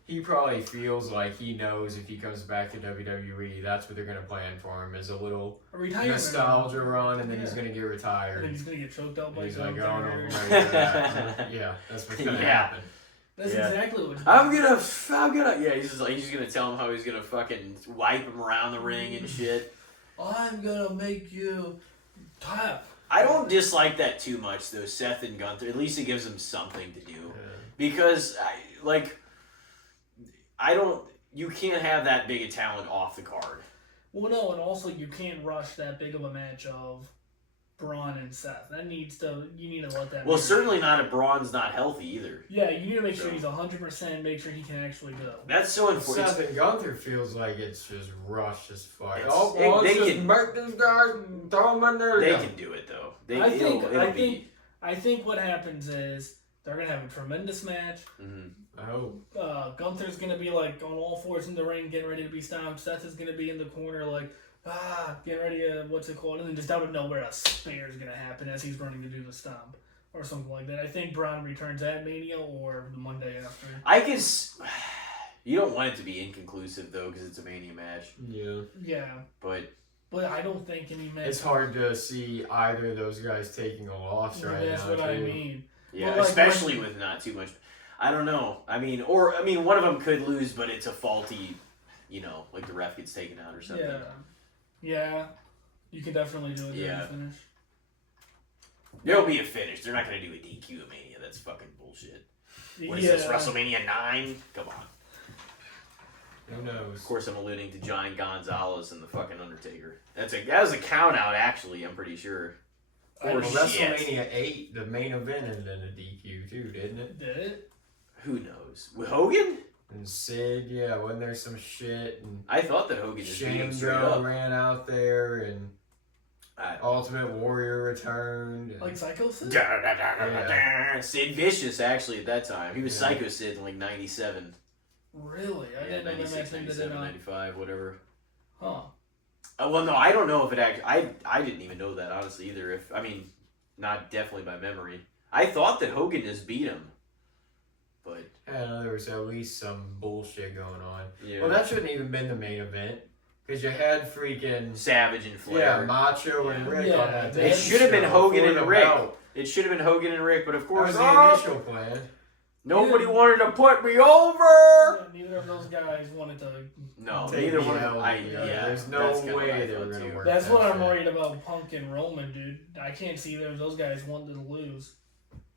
he probably feels like he knows if he comes back to WWE, that's what they're going to plan for him, as a little nostalgia run, and then he's going to get retired. And then he's going to get choked out by he's like, Gunther. Yeah, that's what's going to happen. That's exactly what I'm gonna, yeah, he's just gonna tell him how he's gonna fucking wipe him around the ring and shit. I'm gonna make you tap. I don't dislike that too much though, Seth and Gunther. At least it gives them something to do. Because, you can't have that big a talent off the card. Well, no, and also you can't rush that big of a match of Braun and Seth. You need to let that. Well, certainly not if Braun's not healthy either. Yeah, you need to make sure he's 100%, make sure he can actually go. That's so important. Seth and Gunther feels like it's just rushed as fuck. They can make these guys throw them in there. They can do it though. I think what happens is they're gonna have a tremendous match. I hope. Gunther's gonna be like on all fours in the ring, getting ready to be stomped. Seth is gonna be in the corner, like getting ready to and then just out of nowhere a spear is gonna happen as he's running to do the stomp or something like that. I think Braun returns at Mania or the Monday after. I guess you don't want it to be inconclusive though, because it's a Mania match. Yeah. Yeah. But I don't think any match. It's hard to see either of those guys taking a loss right now. That's what I mean. Yeah, well, especially with not too much. I don't know. I mean, one of them could lose, but it's a faulty, like the ref gets taken out or something. Yeah. Yeah. You can definitely do it during the finish. There'll be a finish. They're not going to do a DQ at Mania. That's fucking bullshit. What is this, WrestleMania 9? Come on. Who knows? Of course, I'm alluding to Giant Gonzalez and the fucking Undertaker. That was a count out, actually, I'm pretty sure. WrestleMania 8, the main event ended in a DQ too, didn't it? Did it? Who knows? With Hogan? And Sid, wasn't there some shit? And I thought that Hogan just beat him straight up. Ran out there, and Ultimate Warrior returned. And... Like Psycho Sid? Sid Vicious, actually, at that time. He was Psycho Sid in like 97. Really? I didn't know 96, 97, 95, whatever. Huh. Well, no, I don't know if it actually... I didn't even know that, honestly, either. Not definitely by memory. I thought that Hogan just beat him. But... there was at least some bullshit going on. Yeah. Well, that shouldn't even been the main event. Because you had freaking... Savage and Flair. Yeah, Macho and Rick on that day. It should have been Hogan and Rick. It should have been Hogan and Rick, but of course... That was the initial plan. Nobody wanted to put me over! Neither of those guys wanted to... No, neither one of them. There's no way they were going to work. That's what I'm worried about Punk and Roman, dude. I can't see those guys wanting to lose.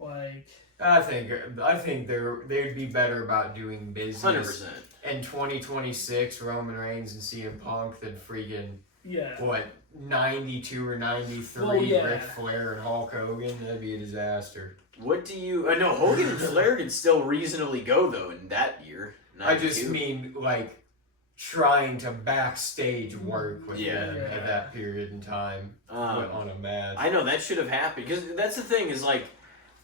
Like, I think they'd be better about doing business 100%. in 2026, Roman Reigns and CM Punk than freaking yeah. what 92 or 93 Well, yeah. Ric Flair and Hulk Hogan. That'd be a disaster. What do you? I know Hogan and Flair could still reasonably go though in that year. 92. I just mean like trying to backstage work with them Yeah. at that period in time on a match. I know that should have happened because that's the thing is like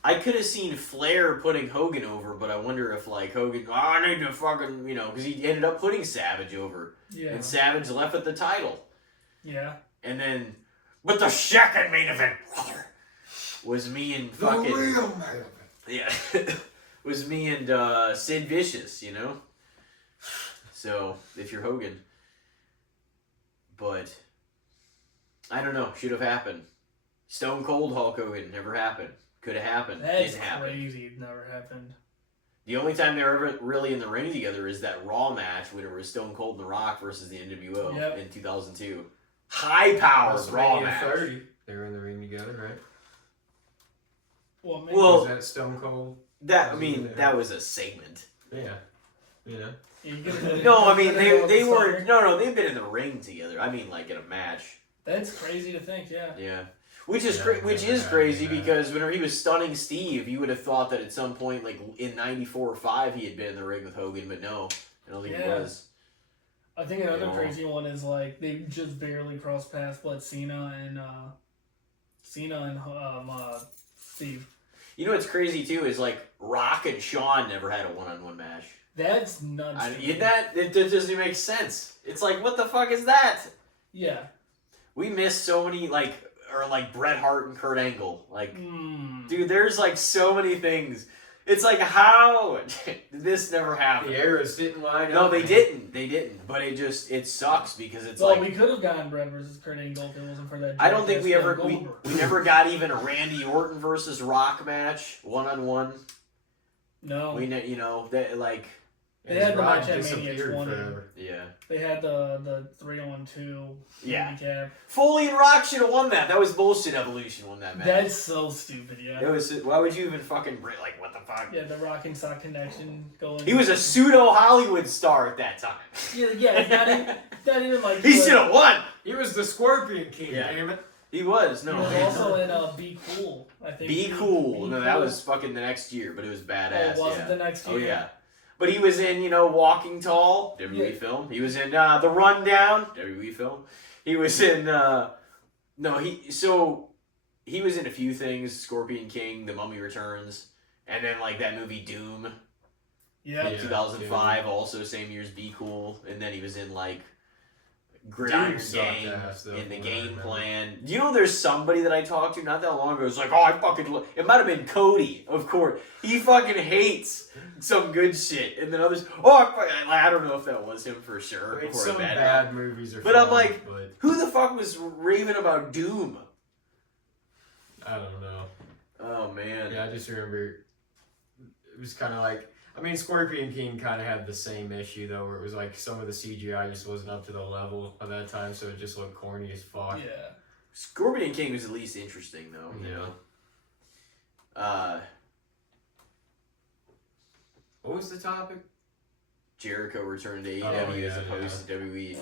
I could have seen Flair putting Hogan over, but I wonder if like Hogan, I need to fucking because he ended up putting Savage over, and Savage left with the title. Yeah. And then, but the second main event, brother, was me and fucking the real main event. Yeah, was me and Sid Vicious, So if you're Hogan, but I don't know, should have happened. Stone Cold Hulk Hogan never happened. Could have happened. That's Didn't happen. crazy. It never happened. The only time they were ever really in the ring together is that Raw match when it was Stone Cold and The Rock versus the NWO in 2002. High power Raw match. 30. They were in the ring together, right? Well, was that Stone Cold? That was a segment. Yeah. No, I mean they weren't. No, they've been in the ring together. I mean, like in a match. That's crazy to think. Yeah. Yeah. Which is crazy because whenever he was stunning Steve, you would have thought that at some point, like in '94 or '5, he had been in the ring with Hogan, but no, I don't think he was. I think another crazy one is like they just barely crossed paths, but Cena and Steve. You know what's crazy too is like Rock and Shawn never had a one-on-one match. That's nuts. It doesn't make sense. It's like, what the fuck is that? Yeah. We missed so many like Bret Hart and Kurt Angle. Like, dude, there's like so many things. It's like, how this never happened? The eras didn't line up. No, they didn't. But it sucks because it's like. Well, we could have gotten Bret versus Kurt Angle if it wasn't for that. I don't think we never got even a Randy Orton versus Rock match 1-on-1. No. That like. They had the match at Mania 20. Yeah. They had the 3-on-2 handicap. Foley and Rock should have won that. That was bullshit. Evolution won that match. That's so stupid, yeah. It was. Why would you even fucking like what the fuck? Yeah, the Rock and Sock connection going. He was a pseudo Hollywood star at that time. Yeah, not even like. He should have won. He was the Scorpion King. Damn it. He was. No. He was also in Be Cool. I think. Be Cool. No, that was fucking the next year, but it was badass. Oh, was it the next year? Oh yeah. But he was in, Walking Tall, WWE film. He was in The Rundown, WWE film. He was in, he was in a few things, Scorpion King, The Mummy Returns, and then, like, that movie Doom. Yeah. In 2005, also same year as Be Cool. And then he was in, like, Gridiron Gang, in the Game Plan. There's somebody that I talked to not that long ago who's like, oh, I fucking it might have been Cody, of course. He fucking hates some good shit. And then others, I don't know if that was him for sure. Some bad movies are But I'm like, who the fuck was raving about Doom? I don't know. Oh, man. Yeah, I just remember it was kind of like, Scorpion King kind of had the same issue, though, where it was like some of the CGI just wasn't up to the level of that time, so it just looked corny as fuck. Yeah. Scorpion King was at least interesting, though, What was the topic? Jericho returned to AEW as opposed to WWE.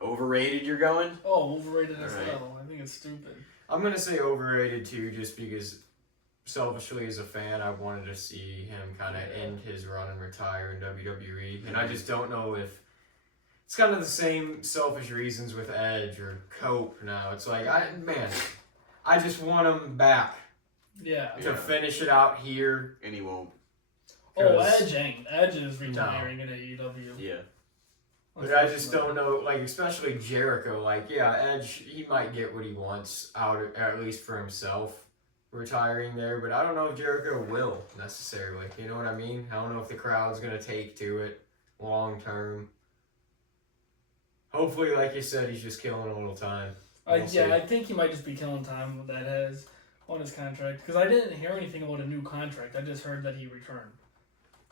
Overrated, you're going? Oh, overrated as well. I think it's stupid. I'm going to say overrated, too, just because selfishly as a fan, I wanted to see him kind of end his run and retire in WWE. And I just don't know if it's kind of the same selfish reasons with Edge or Cope now. It's like, I just want him back. Yeah. To finish it out here. And he won't. Oh, Edge ain't. Edge is retiring in AEW. Yeah. But I just don't know, like, especially Jericho. Like, Edge, he might get what he wants out, at least for himself, retiring there. But I don't know if Jericho will, necessarily. You know what I mean? I don't know if the crowd's going to take to it long term. Hopefully, like you said, he's just killing a little time. I think he might just be killing time that has on his contract. Because I didn't hear anything about a new contract. I just heard that he returned.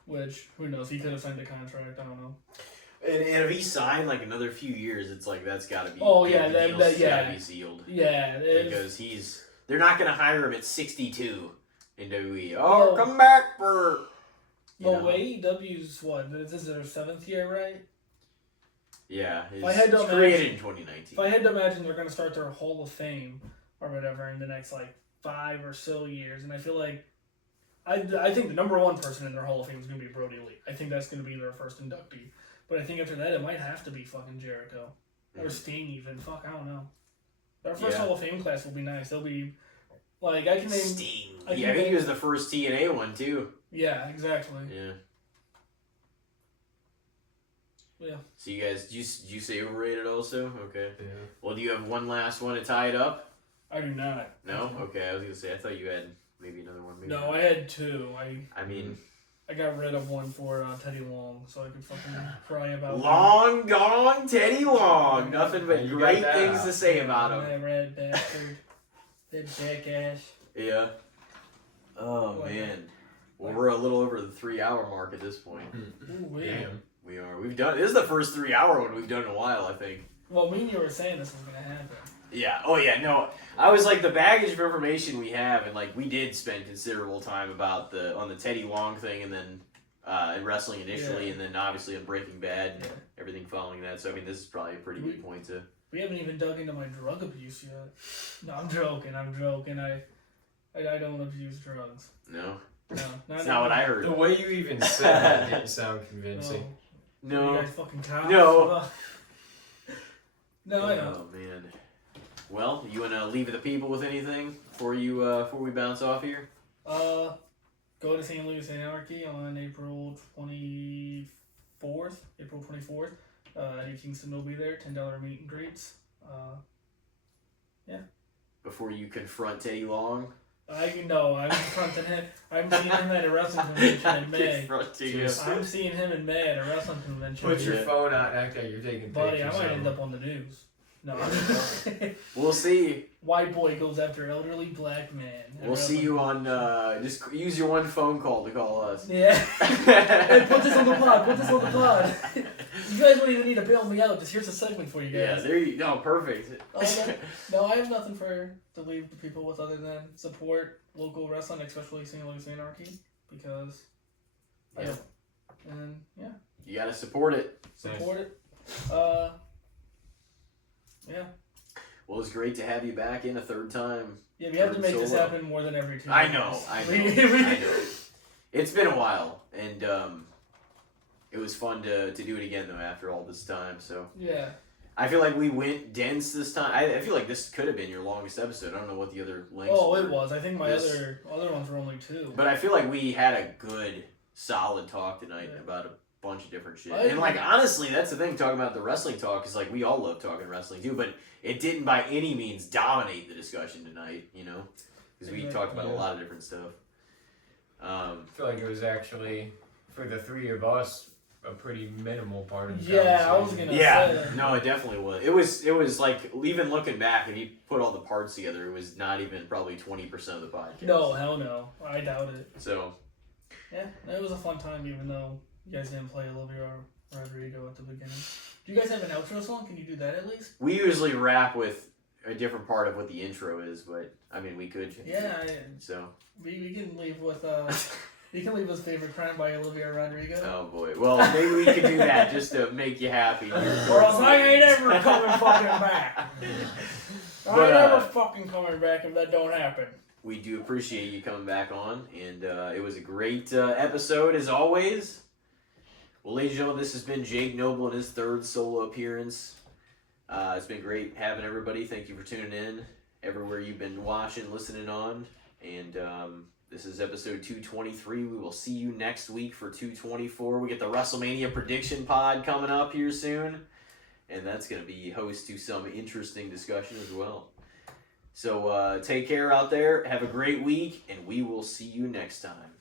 Which, who knows? He could have signed a contract. I don't know. And if he signed like another few years, it's like that's got to be. Oh yeah, gotta be sealed. Yeah, because they're not going to hire him at 62 NWE. Oh, come back for. Well, AEW's what? This is their 7th year, right? Yeah, it's created in 2019. If I had to imagine, they're going to start their Hall of Fame or whatever in the next 5 or so years, and I feel like I think the number one person in their Hall of Fame is going to be Brody Lee. I think that's going to be their first inductee. But I think after that, it might have to be fucking Jericho or Sting even. Fuck, I don't know. Their first Hall of Fame class will be nice. They'll be I can name Sting. I think he was the first TNA one too. Yeah, exactly. Yeah. Yeah. So you guys, did you say overrated also? Okay. Yeah. Well, do you have one last one to tie it up? I do not. No? Okay, I was going to say, I thought you had maybe another one. Maybe no, not. I had 2. I got rid of one for Teddy Long, so I could fucking cry about Long gone Teddy Long. Nothing but great things to say about him. That red bastard. That jackass. Yeah. Oh, man. Well, we're a little over the 3-hour mark at this point. Ooh, Damn. We are. This is the first 3-hour one we've done in a while, I think. Well, me and you were saying this was going to happen. Yeah. Oh, yeah. No, I was like, the baggage of information we have, and we did spend considerable time on the Teddy Long thing, and then in wrestling initially, and then obviously in Breaking Bad, and everything following that. So, I mean, this is probably a pretty good point to. We haven't even dug into my drug abuse yet. No, I'm joking. I don't abuse drugs. No. No, that's not what I heard. The way you even said that didn't sound convincing. No. You guys fucking cops? No. No, I don't. Oh, man. Well, you want to leave the people with anything before we bounce off here? Go to St. Louis Anarchy on April 24th. Eddie Kingston will be there. $10 meet and greets. Yeah. Before you confront Teddy Long? I'm confronting him. I'm seeing him at a wrestling convention in May. I'm seeing him in May at a wrestling convention. Put your phone out and act like you're taking Buddy, pictures. I might end up on the news. No, we'll see. White boy goes after elderly black man. We'll see you on. Just use your one phone call to call us. Yeah. Hey, put this on the pod. You guys don't even need to bail me out. Just here's a segment for you guys. Yeah, there you go. Perfect. No, I have nothing to leave the people with other than support local wrestling, especially St. Louis Anarchy, because I don't. And yeah. You gotta support it. Support it. Yeah. Well, it's great to have you back in a third time. Yeah, we have to make this happen more than every 2 I years. know. I know. It's been a while, and it was fun to do it again, though, after all this time, so. Yeah. I feel like we went dense this time. I feel like this could have been your longest episode. I don't know what the other lengths were. It was. I think my other ones were only 2. But I feel like we had a good, solid talk tonight about a bunch of different shit. And honestly, that's the thing, talking about the wrestling talk, is we all love talking wrestling too, but it didn't by any means dominate the discussion tonight, because we talked about a lot of different stuff. I feel like it was actually, for the 3 of us, a pretty minimal part of the conversation. I was gonna say. No, it definitely was. It was even looking back, and you put all the parts together, it was not even probably 20% of the podcast. No, hell no. I doubt it. So. Yeah, it was a fun time, even though you guys didn't play Olivia Rodrigo at the beginning. Do you guys have an outro song? Can you do that at least? We usually rap with a different part of what the intro is, but I mean, we could. Yeah. So. We can leave with you can leave with "Favorite Crime" by Olivia Rodrigo. Oh boy. Well, maybe we could do that just to make you happy. Or else I ain't ever coming fucking back. I ain't ever fucking coming back if that don't happen. We do appreciate you coming back on, and it was a great episode as always. Well, ladies and gentlemen, this has been Jake Noble in his 3rd solo appearance. It's been great having everybody. Thank you for tuning in everywhere you've been watching, listening on. And this is episode 223. We will see you next week for 224. We get the WrestleMania prediction pod coming up here soon. And that's going to be host to some interesting discussion as well. So take care out there. Have a great week, and we will see you next time.